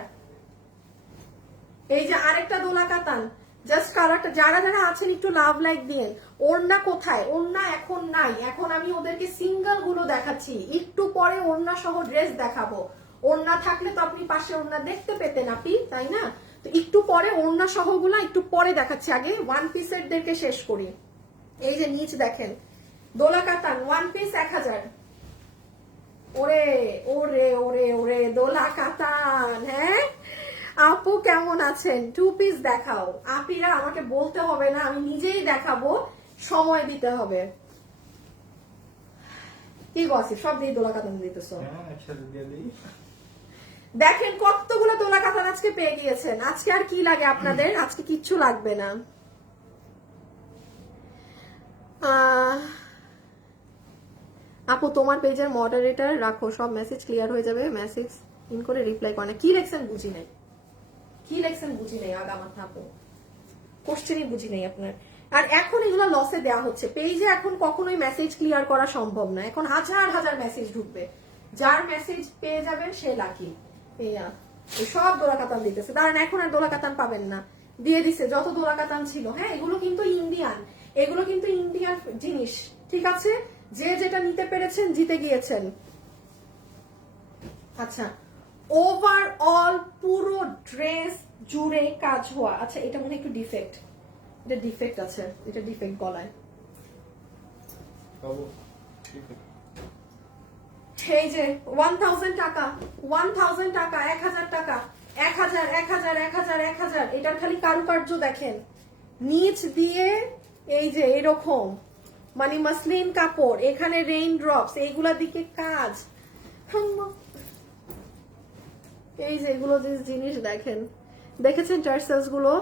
এই যে আরেকটা দোলা কাতান, জাস্ট কালারটা, যারা যারা আছেন একটু লাভ লাইক দিন। ওড়না কোথায়? ওড়না এখন নাই, এখন আমি ওদেরকে সিঙ্গেল গুলো দেখাচ্ছি, একটু পরে ওড়না সহ ড্রেস দেখাবো। ওড়না থাকলে তো আপনি পাশে ওড়না দেখতে পেতেন আপনি, তাই না? তো একটু পরে ওড়না সহ গুলো একটু পরে দেখাচ্ছি, আগে ওয়ান পিসের দেরকে শেষ করি। এই যে নিচ দেখেন দোলা কাতান ওয়ান পিস 1000। ওরে ওরে ওরে ওরে দোলা কাতান, হ্যাঁ আপু কেমন আছেন? 2 পিস দেখাও। আপিরা আমাকে বলতে হবে না, আমি নিজেই দেখাবো, সময় দিতে হবে। কি গসি সব দিয়ে দোলা কাতান দিতেছো? একসাথে দিয়ে দিই। দেখেন কতগুলো দোলা কাতান আজকে পেয়ে গিয়েছেন। আজকে আর কি লাগে আপনাদের? আজকে কিচ্ছু লাগবে না। আপু তোমার পেজের মডারেটর রাখো, সব মেসেজ ক্লিয়ার হয়ে যাবে। মেসেজ ইন করে রিপ্লাই করে না, কি লেখছেন বুঝি নাই, কি লেখছেন বুঝি নাই, আগামাথা আপু কোশ্চেনই বুঝি নাই আপনার। আর এখন এগুলো লসে দেওয়া হচ্ছে পেজে, এখন কখনোই মেসেজ ক্লিয়ার করা সম্ভব না, এখন হাজার হাজার মেসেজ ঢুকবে, যার মেসেজ পেয়ে যাবেন সে লাকি। এই সব দোলা কাতান দিতেছে, কারণ এখন আর দোলা কাতান পাবেন না, দিয়ে দিছে যত দোলা কাতান ছিল। হ্যাঁ এগুলো কিন্তু ইন্ডিয়ান, এগুলো কিন্তু ইন্ডিয়ান জিনিস, ঠিক আছে? যে যেটা নিতে পেরেছেন জিতে গিয়েছেন। আচ্ছা ওভারঅল পুরো ড্রেস জুড়ে কাজ হওয়া। আচ্ছা এটা মনে হয় একটু ডিফেক্ট, এটা ডিফেক্ট আছে, এটা ডিফেক্ট গলায়। এই যে 1000 টাকা 1000 টাকা 1000 টাকা 1000 1000 1000 1000। এটার খালি কারুকার্য দেখেন, নিচ দিয়ে এই যে এরকম মানে মাসলিন কাপড়, এখানে রেইন ড্রপস, এইগুলা দিকে কাজ। এই যে এগুলো যে জিনিস দেখেন, দেখেছেন টার্সেলস গুলো?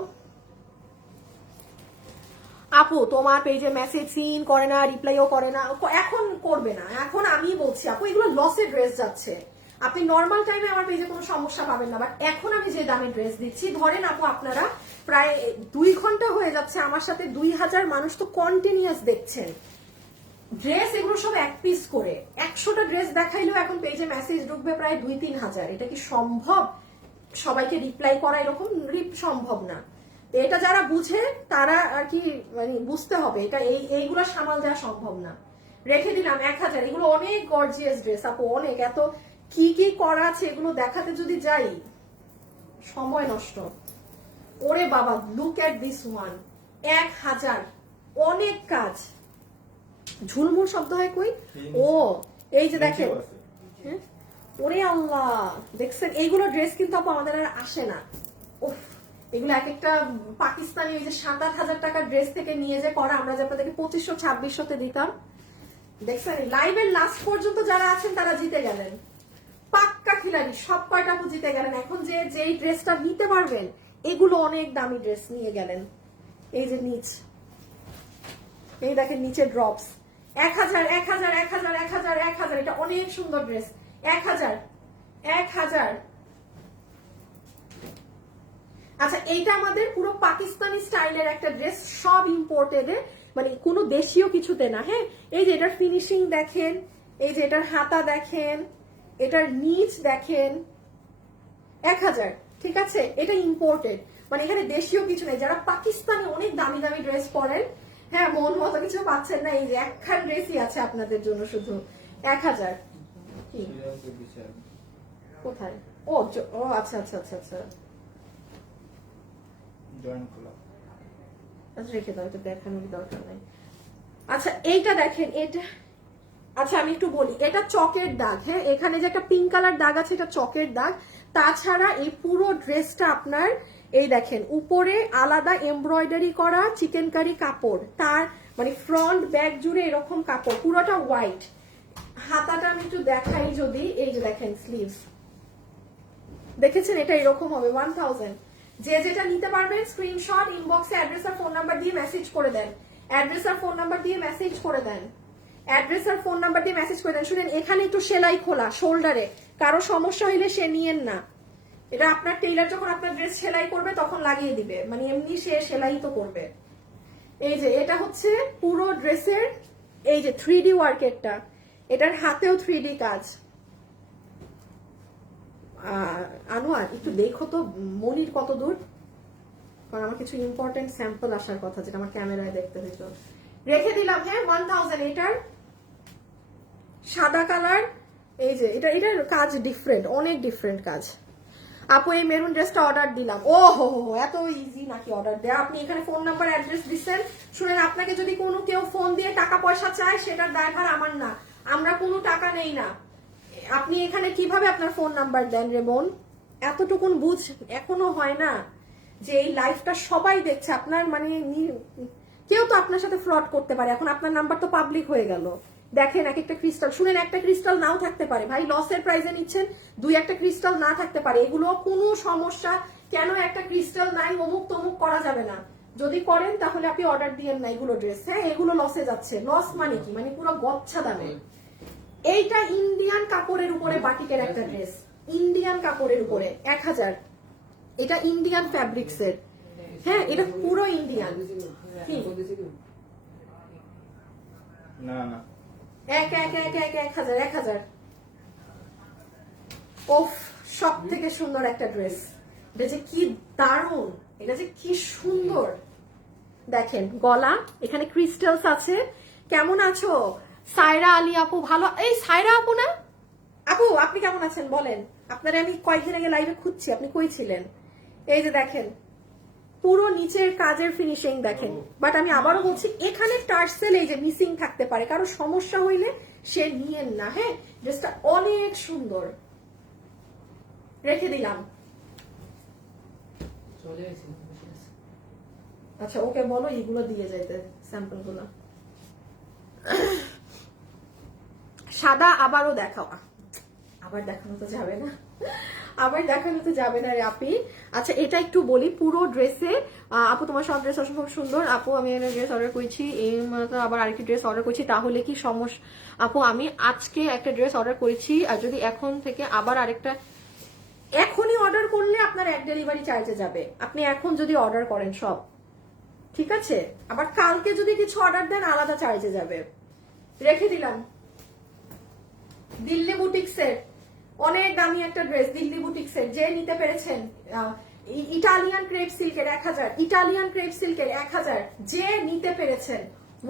আপু তোমার পেজে মেসেজ সিন করে না, রিপ্লাইও করে না, এখন করবে না, এখন আমি বলছি আপু এগুলো লসে ড্রেস যাচ্ছে। আপনি নর্মাল টাইমে আমার পেজে কোনো সমস্যা পাবেন না, বাট এখন আমি যে দামে ড্রেস দিচ্ছি, ধরেন আপু আপনারা প্রায় 2 ঘন্টা হয়ে যাচ্ছে আমার সাথে, 2000 মানুষ তো কন্টিনিউয়াস দেখছেন ড্রেস, এগুলো সব এক পিস করে। 100টা ড্রেস দেখাইলেও এখন পেজে মেসেজ ঢুকবে প্রায় 2-3 হাজার। এটা কি সম্ভব সবাইকে রিপ্লাই করা? এরকম সম্ভব না। এটা যারা বুঝে তারা আর কি মানে বুঝতে হবে, এটা এইগুলো সামাল দেওয়া সম্ভব না। রেখে দিলাম 1000। এগুলো অনেক গর্জিয়াস ড্রেস আপু, অনেক, এত কি কি করা আছে এগুলো দেখাতে যদি যাই সময় নষ্ট। ওরে বাবা লুক এট দিস ওয়ান, 1000, অনেক কাজ। ঝুলমুল শব্দ হয় কই? ও এই যে দেখেন, হ্যাঁ ওরে আল্লাহ দেখছেন, এইগুলো ড্রেস কিন্তু আপু আমাদের আর আসে না। উফ এগুলো এক একটা পাকিস্তানি ওই যে 7-8 হাজার টাকার ড্রেস থেকে নিয়ে যে করা, আমরা যে আপনাদেরকে 2500-2600-তে দিতাম, দেখছেন লাইভের লাস্ট পর্যন্ত যারা আছেন তারা জিতে গেলেন, পাক্কা খিলাড়ি, সব কয়টা আপু জিতে গেলেন। এখন যে যেই ড্রেসটা নিতে পারবেন, এগুলো অনেক দামি ড্রেস নিয়ে গেলেন। এই যে নিচ, এই দেখেন নিচে ড্রপস, 1000 1000 1000 1000 1000। এটা অনেক সুন্দর ড্রেস, 1000 1000। আচ্ছা এইটা আমাদের পুরো পাকিস্তানি স্টাইলের একটা ড্রেস, সব ইম্পোর্টেড, মানে কোনো দেশীয় কিছুতে না। হ্যাঁ এই যে এটার ফিনিশিং দেখেন, এই যে এটার হাতা দেখেন, এটার নিচ দেখেন, 1000, ঠিক আছে? এটা ইম্পোর্টেড, মানে এখানে দেশীয় কিছু নেই। যারা পাকিস্তানি অনেক দামি দামি ড্রেস পরেন, হ্যাঁ মন মতো কিছু পাচ্ছেন না, এই যে একখান ড্রেসই আছে আপনাদের জন্য শুধু 1000। কোথায়? ও আচ্ছা আচ্ছা আচ্ছা আচ্ছা, জয়েন খোলা। আচ্ছা রেখে দাও, এটা দেখানোর দরকার নাই। আচ্ছা এইটা দেখেন, এটা আচ্ছা আমি একটু বলি, এটা চকের দাগ। হ্যাঁ, এখানে যে একটা পিঙ্ক কালার দাগ আছে, এটা চকের দাগ। তাছাড়া এই পুরো ড্রেসটা আপনার এই দেখেন উপরে আলাদা এমব্রয়ডারি করা চিকেন কারি কাপড়, তার মানে ফ্রন্ট ব্যাক জুড়ে এরকম কাপড়, পুরোটা হোয়াইট। হাতাটা আমি একটু দেখাই যদি, এই যে দেখেন স্লিভস দেখেছেন, এটা এরকম হবে 1000। যে যেটা নিতে পারবেন স্ক্রিনশট ইনবক্সে অ্যাড্রেস আর ফোন নাম্বার দিয়ে মেসেজ করে দেন, অ্যাড্রেস আর ফোন নাম্বার দিয়ে মেসেজ করে দেন, অ্যাড্রেস আর ফোন নাম্বার দিয়ে মেসেজ করে দেন। শুনেন, এখানে একটু সেলাই খোলা শোল্ডারে, কারো সমস্যা হইলে সে নিয়েন না। এটা আপনার টেইলার যখন আপনার ড্রেস সেলাই করবে তখন লাগিয়ে দিবে, মানে এমনি সে সেলাই তো করবে। এই যে এটা হচ্ছে পুরো ড্রেসের এই যে 3D ওয়ার্কেরটা, এটার হাতেও 3D কাজ। আনোয়ার একটু দেখো তো মনির কত দূর, কারণ আমার কিছু ইম্পর্টেন্ট স্যাম্পল আসার কথা যেটা আমার ক্যামেরায় দেখতে হইতো। রেখে দিলাম। হ্যাঁ 1000। এটার সাদা কালার, এই যে এটার কাজ ডিফারেন্ট, অনেক ডিফারেন্ট কাজ। আপু এই মেরুন ড্রেসটা অর্ডার দিলাম। ও হো হো, এত ইজি নাকি অর্ডার দেয়া? আপনি এখানে ফোন নাম্বার অ্যাড্রেস দিচ্ছেন। শুনেন, আপনাকে যদি কোনো কেউ ফোন দিয়ে টাকা পয়সা চায় সেটার দায়ভার আমার না, আমরা কোনো টাকা নেই না। আপনি এখানে কিভাবে আপনার ফোন নাম্বার দেন রে বোন? এতটুকুন বুঝ এখনো হয় না যে এই লাইফটা সবাই দেখছে আপনার, মানে কেউ তো আপনার সাথে ফ্রড করতে পারে। এখন আপনার নাম্বার তো পাবলিক হয়ে গেল। দেখেন এক একটা ক্রিস্টাল, শুনেন একটা ক্রিস্টাল নাও থাকতে পারে ভাই, লসের প্রাইজে নিচ্ছেন, 2-1টা ক্রিস্টাল না থাকতে পারে, এগুলো কোনো সমস্যা। কেন একটা ক্রিস্টাল নাই অমুক তমুক করা যাবে না, যদি করেন তাহলে আপনি অর্ডার দিয়েন না এগুলো ড্রেস। হ্যাঁ এগুলো লসে যাচ্ছে। লস মানে কি, মানে পুরো গচ্ছা দামে। এইটা ইন্ডিয়ান কাপড়ের উপরে বাটিকের একটা ড্রেস, ইন্ডিয়ান কাপড়ের উপরে 1000। এটা ইন্ডিয়ান ফ্যাব্রিক্সের। হ্যাঁ এটা পুরো ইন্ডিয়ান। কি না না 1000। ওফ, সব থেকে সুন্দর একটা ড্রেস। এটা যে কি দারুণ, এটা যে কি সুন্দর। দেখেন গলা, এখানে ক্রিস্টালস আছে। কেমন আছো সায়রা আলী আপু? ভালো। এই সায়রা আপু না? আপু আপনি কেমন আছেন বলেন? আপনারা আমি কয়েকদিন আগে লাইভে খুঁজছি, আপনি কই ছিলেন? এই যে দেখেন পুরো নিচের কাজের ফিনিশিং দেখেন। বাট আমি আবারও বলছি, এখানে টার্সেল এই যে মিসিং থাকতে পারে, কারো সমস্যা হইলে সে নিয়েন না। হ্যাঁ ড্রেসটা অনেক সুন্দর। রেখে দিলাম। চলে আসি। আচ্ছা ওকে বলো এগুলো দিয়ে যাইতে, স্যাম্পল গুলো। সাদা আবারও দেখাও, আবার দেখানো তো যাবে না, আবার দেখানো তো যাবে না রে আপি। আচ্ছা এটা একটু বলি, পুরো ড্রেসে আপু তোমার সব ড্রেস অসম্ভব সুন্দর। আপু আমি একটা ড্রেস অর্ডার করেছি, এই আবার আরেকটি ড্রেস অর্ডার করেছি, তাহলে কি সমস্যা? আপু আমি আজকে একটা ড্রেস অর্ডার করেছি, আর যদি এখন থেকে আবার আরেকটা, এখনই অর্ডার করলে আপনার এক ডেলিভারি চার্জে যাবে। আপনি এখন যদি অর্ডার করেন সব ঠিক আছে, আবার কালকে যদি কিছু অর্ডার দেন আলাদা চার্জে যাবে। রেখে দিলাম। দিল্লি বুটিক্সের অনেক দামি একটা ড্রেস, দিল্লি বুটিক্সের, যে নিতে পেরেছেন। ইটালিয়ান ক্রেপ সিল্কের 1000, ইটালিয়ান ক্রেপ সিল্কের 1000, যে নিতে পেরেছেন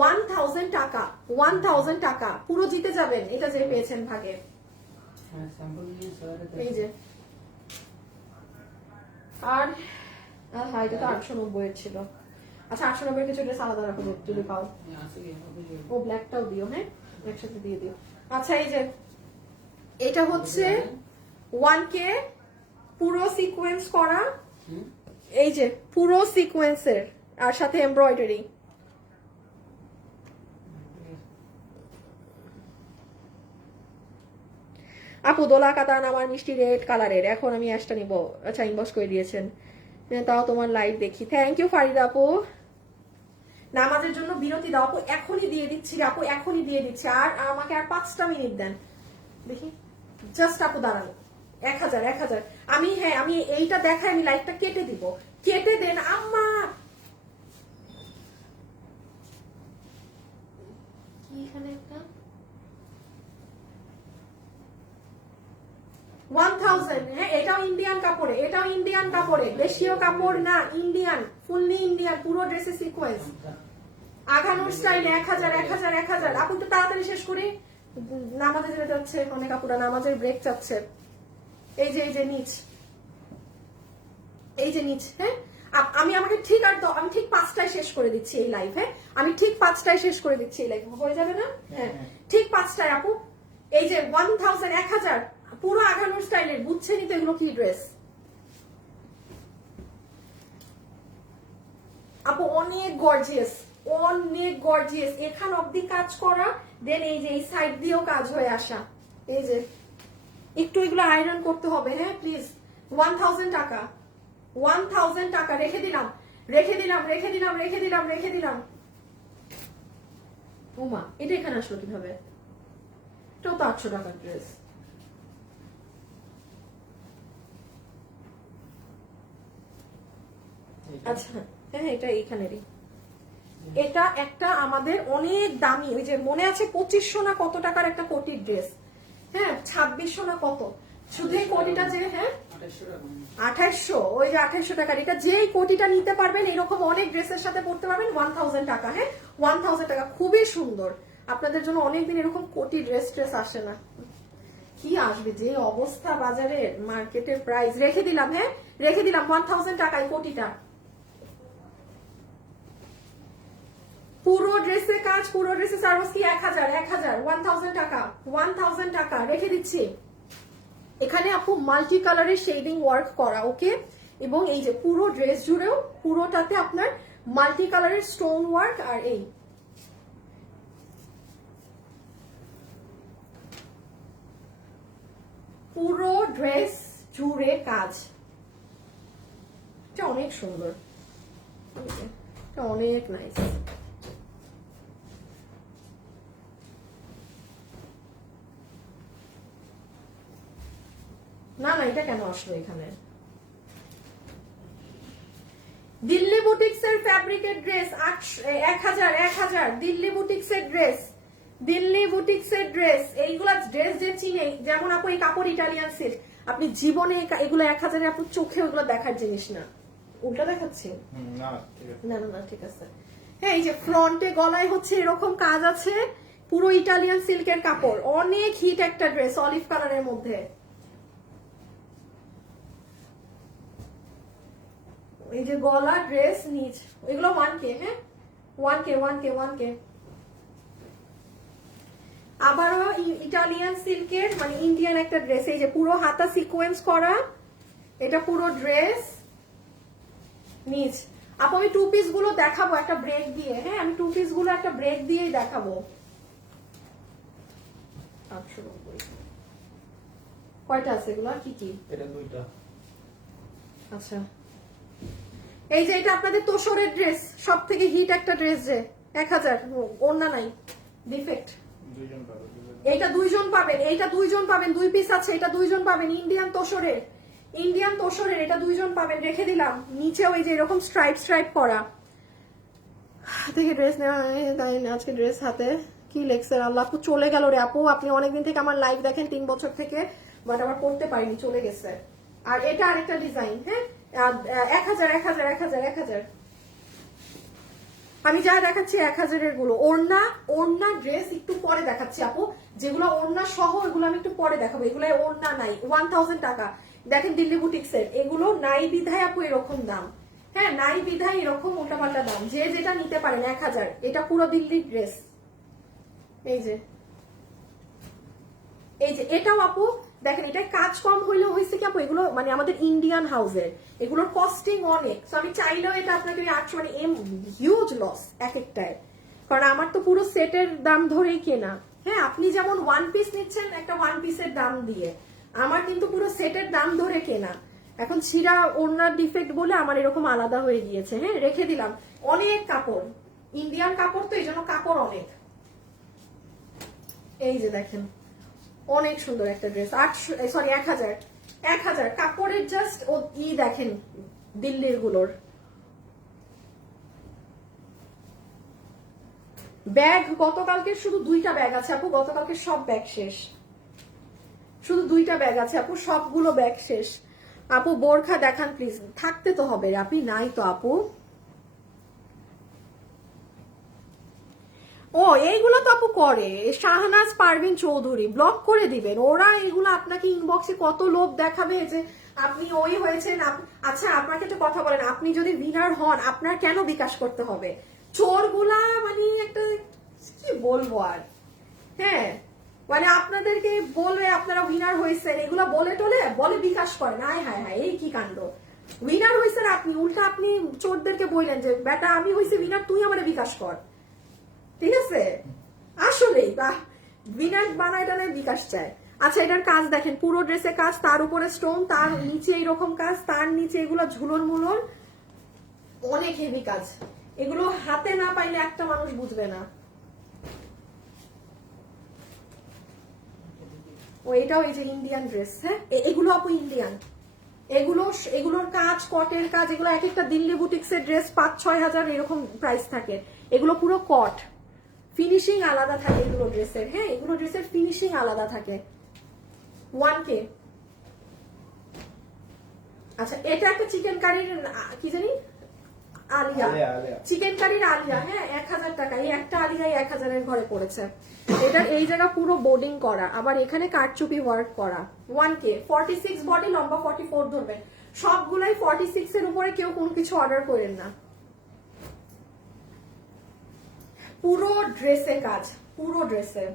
1000 টাকা, 1000 টাকা পুরো জিতে যাবেন। এটা যে পেয়েছেন ভাগে। এই যে আর হ্যাঁ এটা তো 890 এর ছিল। আচ্ছা 890 কিছু ড্রেস আলাদা রাখো যদি পাও। ও ব্ল্যাকটাও দিও, হ্যাঁ একসাথে দিয়ে দিও। আচ্ছা এই যে এটা হচ্ছে 1K পুরো সিকোয়েন্স করা, এই যে পুরো সিকোয়েন্সের আর সাথে এমব্রয়ডারি। আপু দোলা কাতান আমার মিষ্টি রেড কালারের, এখন আমি অ্যাশটা নিব। আচ্ছা ইনবক্স করে দিয়েছেন, তাও তোমার লাইভ দেখি। থ্যাংক ইউ ফারিদা আপু। নামাজের জন্য বিরতি দাও আপু, এখনই দিয়ে দিচ্ছি আপু, এখনই দিয়ে দিচ্ছি। আর আমাকে আর 5টা মিনিট দেন দেখি, জাস্ট আপু দাঁড়ান। 1000 আমি, হ্যাঁ আমি এইটা দেখাই, আমি লাইভটা কেটে দিব, কেটে দেন আম্মা। কি এখানে একটা 1000। হ্যাঁ এটাও ইন্ডিয়ান কাপড়ে, এটাও ইন্ডিয়ান কাপড়ে, দেশীয় কাপড় না, ইন্ডিয়ান, ফুললি ইন্ডিয়ান, পুরো ড্রেসে সিকোয়েন্স। আঘানুর স্টাইল 1000। আপু তো তাড়াতাড়ি শেষ করি, নামাজে যেতে যাচ্ছে অনেক আপুরা, নামাজের ব্রেক চাচ্ছে। এই যে নিচ, এই যে নিচ। হ্যাঁ আমাকে ঠিক আমি ঠিক 5টায় শেষ করে দিচ্ছি এই লাইভে, আমি ঠিক 5টায় শেষ করে দিচ্ছি এই লাইভ, হয়ে যাবে না? হ্যাঁ ঠিক 5টায় আপু। এই যে 1000 পুরো আঘানোর স্টাইলের, বুঝছেনই তো এগুলো কি ড্রেস আপু, অনেক গর্জিয়াস, অনেক গর্জিয়াস, এখান অব্দি কাজ করা, দেন এই যে এই সাইড দিয়েও কাজ হয়ে আসা। এই যে একটু এগুলো আয়রন করতে হবে, হ্যাঁ প্লিজ। 1000 টাকা, 1000 টাকা, রেখে দিলাম রেখে দিলাম রেখে দিলাম রেখে দিলাম রেখে দিলাম। ওমা, এটা এখানে আসলো কিভাবে? এটাও তো 800 টাকার ড্রেস। আচ্ছা হ্যাঁ, এটা এইখানেরই। এটা একটা আমাদের অনেক দামি, ওই যে মনে আছে 2500 না কত টাকার একটা কোটির ড্রেস, হ্যাঁ 2600 না কত, শুধু এই কোটিটা যে, হ্যাঁ 2800, ওই যে 2800 টাকার। এটা যেই কোটিটা নিতে পারবেন এরকম অনেক ড্রেসের সাথে পড়তে পারবেন 1000 টাকা, হ্যাঁ 1000 টাকা, খুবই সুন্দর। আপনাদের জন্য অনেকদিন এরকম কোটি ড্রেস আসে না। কি আসবে যে অবস্থা বাজারের, মার্কেটের প্রাইস, রেখে দিলাম, হ্যাঁ রেখে দিলাম 1000 টাকায় কোটিটা। পুরো ড্রেসে কাজ, পুরো ড্রেসে সার্ভিস কি 1000 টাকা, 1000 টাকা রেখে দিচ্ছি। এখানে আপু মাল্টি কালারের শেডিং ওয়ার্ক করা, ওকে, এবং এই যে পুরো ড্রেস জুড়েও পুরোটাতে আপনার মাল্টি কালারের স্টোন ওয়ার্ক, আর এই পুরো ড্রেস জুড়ে কাজ। এটা অনেক সুন্দর, এটা অনেক নাইস। না না, এটা কেন আসলো এখানে? দিল্লি বুটিক্সের ফ্যাব্রিকের ড্রেস 1000, দিল্লি বুটিক্সের ড্রেস, দিল্লি বুটিক্সের ড্রেস, এইগুলা ড্রেস যে চিনে, যেমন আপু এই কাপড় ইটালিয়ান সিল্ক, আপনি জীবনে এগুলো 1000 আপু চোখে ওগুলো দেখার জিনিস না। উল্টা দেখাচ্ছি? না না না, ঠিক আছে। হ্যাঁ, এই যে ফ্রন্টে গলায় হচ্ছে এরকম কাজ আছে, পুরো ইটালিয়ান সিল্কের কাপড়, অনেক হিট একটা ড্রেস, অলিভ কালারের মধ্যে। এই যে গলা, ড্রেস, নিচ, এগুলো 1K, হ্যাঁ 1K। আবারও ইটালিয়ান সিল্কের মানে ইন্ডিয়ান একটা ড্রেস, এই যে পুরো হাতা সিকোয়েন্স করা, এটা পুরো ড্রেস, নিচ। আপু আমি 2 পিস গুলো দেখাবো একটা ব্রেক দিয়ে, হ্যাঁ আমি 2 পিস গুলো একটা ব্রেক দিয়েই দেখাবো। 890 কয়টা আছে এগুলো, কি কি? এটা 2টা। আচ্ছা, এই যে এটা আপনাদের তোষরের ড্রেস, সব থেকে হিট একটা ড্রেস, যে 1000, ওড়না নাই, ডিফেক্ট। দুইজন পাবে, এইটা 2 জন পাবেন, এইটা 2 জন পাবেন, 2 পিস আছে, এটা 2 জন পাবেন, ইন্ডিয়ান তোষরের, এটা 2 জন পাবেন, রেখে দিলাম। নিচেও এই যে এরকম স্ট্রাইপ করা, দেখে ড্রেস নেওয়া, তাই আজকে ড্রেস হাতে কি লেগছে, আল্লাহ আপু চলে গেল রে আপু, আপনি অনেকদিন থেকে আমার লাইভ দেখেন, 3 বছর থেকে, বাট আমার পড়তে পারিনি, চলে গেছে। আর এটা আরেকটা ডিজাইন, হ্যাঁ 1000। আমি যা দেখাচ্ছি 1000 এর গুলো, ওড়না ড্রেস একটু পরে দেখাচ্ছি আপু, যেগুলো ওড়না সহ এগুলো আমি একটু পরে দেখাবো, এগুলো ওড়না নাই। 1000 টাকা, দেখেন দিল্লি বুটিক্সের, এগুলো নাই বিধায় আপু এরকম দাম, হ্যাঁ নাই বিধায় এরকম উল্টাপাল্টা দাম, যে যেটা নিতে পারেন 1000। এটা পুরো দিল্লির ড্রেস, এই যে এটাও আপু দেখেন, এটাই কাজ কম হইলেও হয়েছে কি আপু, এগুলো মানে আমাদের ইন্ডিয়ান হাউসের, এগুলোর কস্টিং অনেক, তো আমি চাইলেও এটা আপনাকে 800 মানে হিউজ লস এক একটায়, কারণ আমার তো পুরো সেটের দাম ধরেই কেনা। হ্যাঁ, আপনি যেমন 1 পিস নিচ্ছেন একটা 1 পিসের দাম দিয়ে, আমার কিন্তু পুরো সেটের দাম ধরে কেনা। এখন ছিঁড়া ওড়নার ডিফেক্ট বলে আমার এরকম আলাদা হয়ে গিয়েছে, হ্যাঁ রেখে দিলাম। অনেক কাপড়, ইন্ডিয়ান কাপড় তো এই জন্য কাপড় অনেক। এই যে দেখেন অনেক সুন্দর একটা ড্রেস, 1000 কাপড়ের জাস্ট ও দেখেন দিল্লির গুলোর। ব্যাগ গতকালকে শুধু 2টা ব্যাগ আছে আপু, গতকালকে সব ব্যাগ শেষ, শুধু 2টা ব্যাগ আছে আপু, সবগুলো ব্যাগ শেষ। আপু বোরখা দেখান প্লিজ, থাকতে তো হবে, আপনি নাই তো আপু। ও এইগুলো তো আপু করে শাহনাজ পারভিন চৌধুরী, ব্লক করে দিবেন, ওরা এগুলো আপনাকে ইনবক্সে কত লোভ দেখাবে যে আপনি ওই হয়েছেন আচ্ছা আপনাকে একটা কথা বলেন, আপনি যদি উইনার হন আপনার কেন বিকাশ করতে হবে? চোরগুলা মানে একটা কি বলবো আর, হ্যাঁ মানে আপনাদেরকে বলবে আপনারা উইনার হয়েছেন, এগুলো বলে টোলে বলে বিকাশ করেন। হায় হায় হায়, এই কি কাণ্ড! উইনার হয়েছেন আপনি, উল্টা আপনি চোরদেরকে বললেন যে বেটা আমি হয়েছে উইনার, তুই আমারে বিকাশ কর। ঠিক আছে, আসলেই বাহ, উইনার বানায় টানায় বিকাশ চায়। আচ্ছা এটার কাজ দেখেন, পুরো ড্রেসে কাজ, তার উপরে স্টোন, তার নিচে এইরকম কাজ, তার নিচে এগুলো ঝুলন মুলন, অনেক হেভি কাজ। এগুলো হাতে না পাইলে একটা মানুষ বুঝবে না। ও এটাও এই যে ইন্ডিয়ান ড্রেস, হ্যাঁ এগুলো আপু ইন্ডিয়ান, এগুলোর কাজ, কটের কাজ, এগুলো এক একটা দিল্লি বুটিক্স এর ড্রেস 5-6 হাজার এরকম প্রাইস থাকে। এগুলো পুরো কট, ফিনিশিং আলাদা থাকে এগুলো ড্রেসের, হ্যাঁ এগুলো ড্রেসের ফিনিশিং আলাদা থাকে। 1K। আচ্ছা এটা একটা চিকেন কারির কি জানি আলিয়া, চিকেন কারির আলিয়া, হ্যাঁ 1000 টাকা। এই একটা আলিয়াই 1000 এর ঘরে পড়েছে। এটা এই জায়গা পুরো বোর্ডিং করা, আবার এখানে কারচুপি ওয়ার্ক করা। 1K, 46 বডি, লম্বা 44 ধরবে। সবগুলাই 46 এর উপরে কেউ কোনো কিছু অর্ডার করেন না। পুরো ড্রেসে কাজ, পুরো ড্রেসে।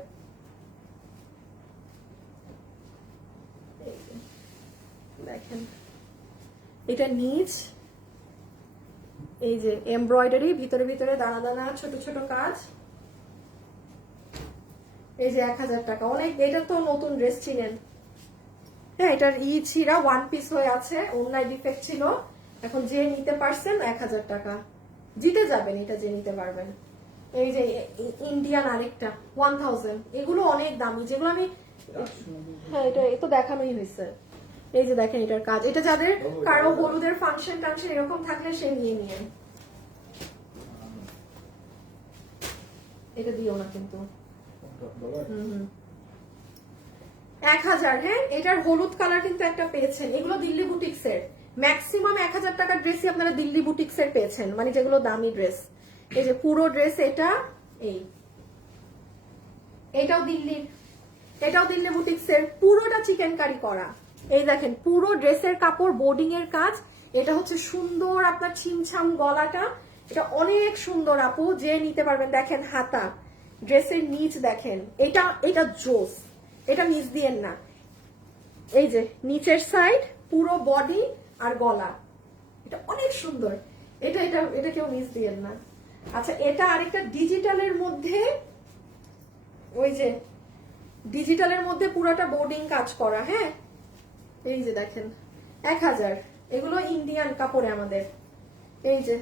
দেখেন এটা নিচ, এই যে এমব্রয়ডারি, ভিতরে ভিতরে দানা দানা ছোট ছোট কাজ। এই যে 1000 টাকা, অনেক। এটা তো নতুন ড্রেস ছিলেন, হ্যাঁ এটার ছিঁড়া 1 পিস হয়ে আছে, অন্যায় ডিফেক্ট ছিল। এখন যে নিতে পারছেন 1000 টাকা জিতে যাবেন, এটা যে নিতে পারবেন। এই যে ইন্ডিয়ান আরেকটা 1000, এগুলো অনেক দামি, যেগুলো আমি, হ্যাঁ এটা তো দেখানোই হয়েছে। এই যে দেখেন এটার কাজ, এটা যাদের কারো হলুদের ফাংশন টাংশন এরকম থাকলে সে নিয়ে নিয়ে, এটা দিও না কিন্তু। 1000, হ্যাঁ এটার হলুদ কালার কিন্তু একটা পেয়েছেন। এগুলো দিল্লি বুটিক্স এর, ম্যাক্সিমাম 1000 টাকার ড্রেসই আপনারা দিল্লি বুটিক্স এর পেয়েছেন, মানে যেগুলো দামি ড্রেস। এই যে পুরো ড্রেস এটা, এটাও দিল্লি বুটিক্স এর, পুরোটা চিকেন কারি করা। এই দেখেন পুরো ড্রেসের কাপড়, বোর্ডিং এর কাজ। এটা হচ্ছে সুন্দর আপনার ছিমছাম গলাটা, এটা অনেক সুন্দর আপু, যে নিতে পারবেন। দেখেন হাতা, ড্রেসের নিচ দেখেন, এটা জোস, এটা নিচ দিয়েন না। এই যে নিচের সাইড, পুরো বডি আর গলা, এটা অনেক সুন্দর। এটা এটা এটা কেউ নিচ দিয়েন না। আচ্ছা এটা আরেকটা ডিজিটালের মধ্যে, ওই যে ডিজিটালের মধ্যে পুরোটা বোর্ডিং কাজ করা, হ্যাঁ এই যে দেখেন 1000। এগুলো ইন্ডিয়ান কাপড়ে আমাদের। এই যে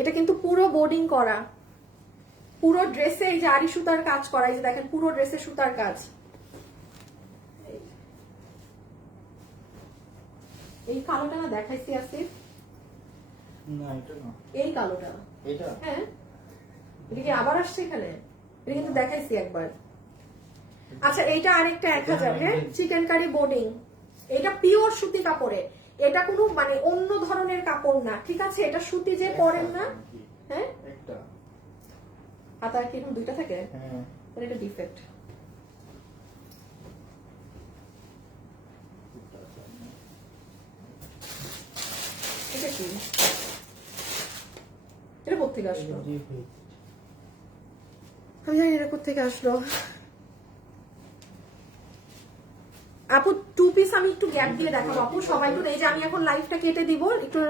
এটা কিন্তু পুরো বোর্ডিং করা, পুরো ড্রেসে এই যে আড়ি সুতার কাজ করা। এই যে দেখেন পুরো ড্রেসে সুতার কাজ। এই কালোটা না দেখাইছি আসিফ? না এটা না, এই কালোটা, এটা হ্যাঁ এটা কি আবার আসছে এখানে? এটা কিন্তু দেখাইছি একবার। আচ্ছা এইটা আরেকটা 1000, হ্যাঁ চিকেন কারি বোর্ডিং। এটা পিওর সুতি কাপড়ে, এটা কোনো মানে অন্য ধরনের কাপড় না, ঠিক আছে? এটা সুতি যে পরেন না, হ্যাঁ একটা হাতা কি এরকম দুইটা থাকে? হ্যাঁ এটা ডিফেক্ট। এটা কি, এটা কোথেকে আসলো? আমি জানি এটা কোথেকে আসলো। আপু 2 পিস আমি একটু গ্যাপ দিয়ে দেখাবো আপু, সবাই একটু। এই যে আমি এখন লাইভটা কেটে দিব, একটু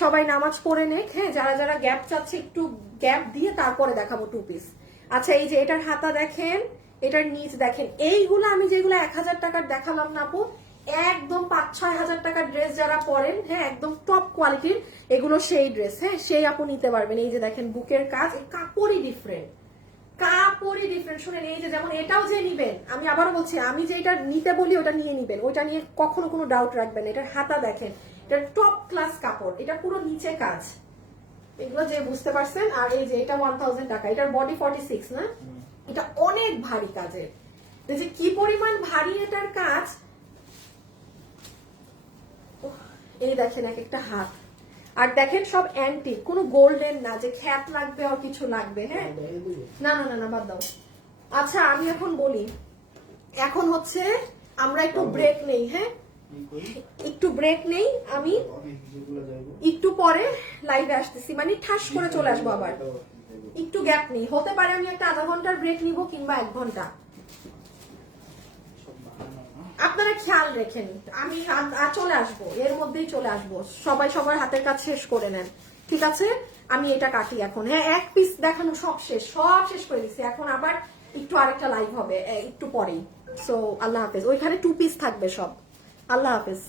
সবাই নামাজ পড়ে নেক, হ্যাঁ যারা যারা গ্যাপ চাচ্ছে একটু গ্যাপ দিয়ে তারপরে দেখাবো 2 পিস। আচ্ছা এই যে এটার হাতা দেখেন, এটার নিচ দেখেন। এইগুলো আমি যেগুলো 1000 টাকার দেখালাম না আপু, একদম 5-6 হাজার টাকার ড্রেস যারা পরেন, হ্যাঁ একদম টপ কোয়ালিটির, এগুলো সেই ড্রেস, হ্যাঁ সেই আপু নিতে পারবেন। এই যে দেখেন বুকের কাজ, কাপড়ই ডিফারেন্ট, কাপড়ই ডিফারেন্ট। শুনেন এই যে যেমন এটাও যে নিবেন, আমি আবারও বলছি, আমি যেটা নিতে বলি ওটা নিয়ে নিবেন, ওইটা নিয়ে কখনো কোনো ডাউট রাখবেন। এটার হাতা দেখেন, এটার টপ ক্লাস কাপড়, এটা পুরো নিচে কাজ, এগুলো যে বুঝতে পারছেন। আর এই যে এটা 1000 টাকা, এটার বডি 46 না, এটা অনেক ভারী কাজের। যে কি পরিমাণ ভারী এটার কাজ, এই দেখেন এক একটা হাত। আর দেখেন সব অ্যান্টিক, কোনো গোল্ডেন না যে খ্যাত লাগবে আর কিছু লাগবে, হ্যাঁ না না না না বাদ দাও। আচ্ছা আমি এখন বলি, এখন হচ্ছে আমরা একটু ব্রেক নেই, হ্যাঁ কি করি একটু ব্রেক নেই, আমি আমি যেগুলো যাইবো একটু পরে লাইভে আসতেছি, মানে ঠাস করে চলে আসবো আবার। একটু গ্যাপ নেই, হতে পারে আমি একটা আধা ঘন্টার ব্রেক নিব কিংবা 1 ঘন্টা, সব বাহানা না। আপনারা খেয়াল রেখেন। আমি চলে আসবো, এর মধ্যেই চলে আসবো। সবাই সবার হাতের কাজ শেষ করে নেন, ঠিক আছে? আমি এটা কাটি এখন। হ্যাঁ, 1 পিস দেখানো সব শেষ করে দিচ্ছি। এখন আবার একটু আরেকটা লাইভ হবে একটু পরেই। সো আল্লাহ হাফেজ। ওইখানে 2 পিস থাকবে সব। আল্লাহ হাফেজ।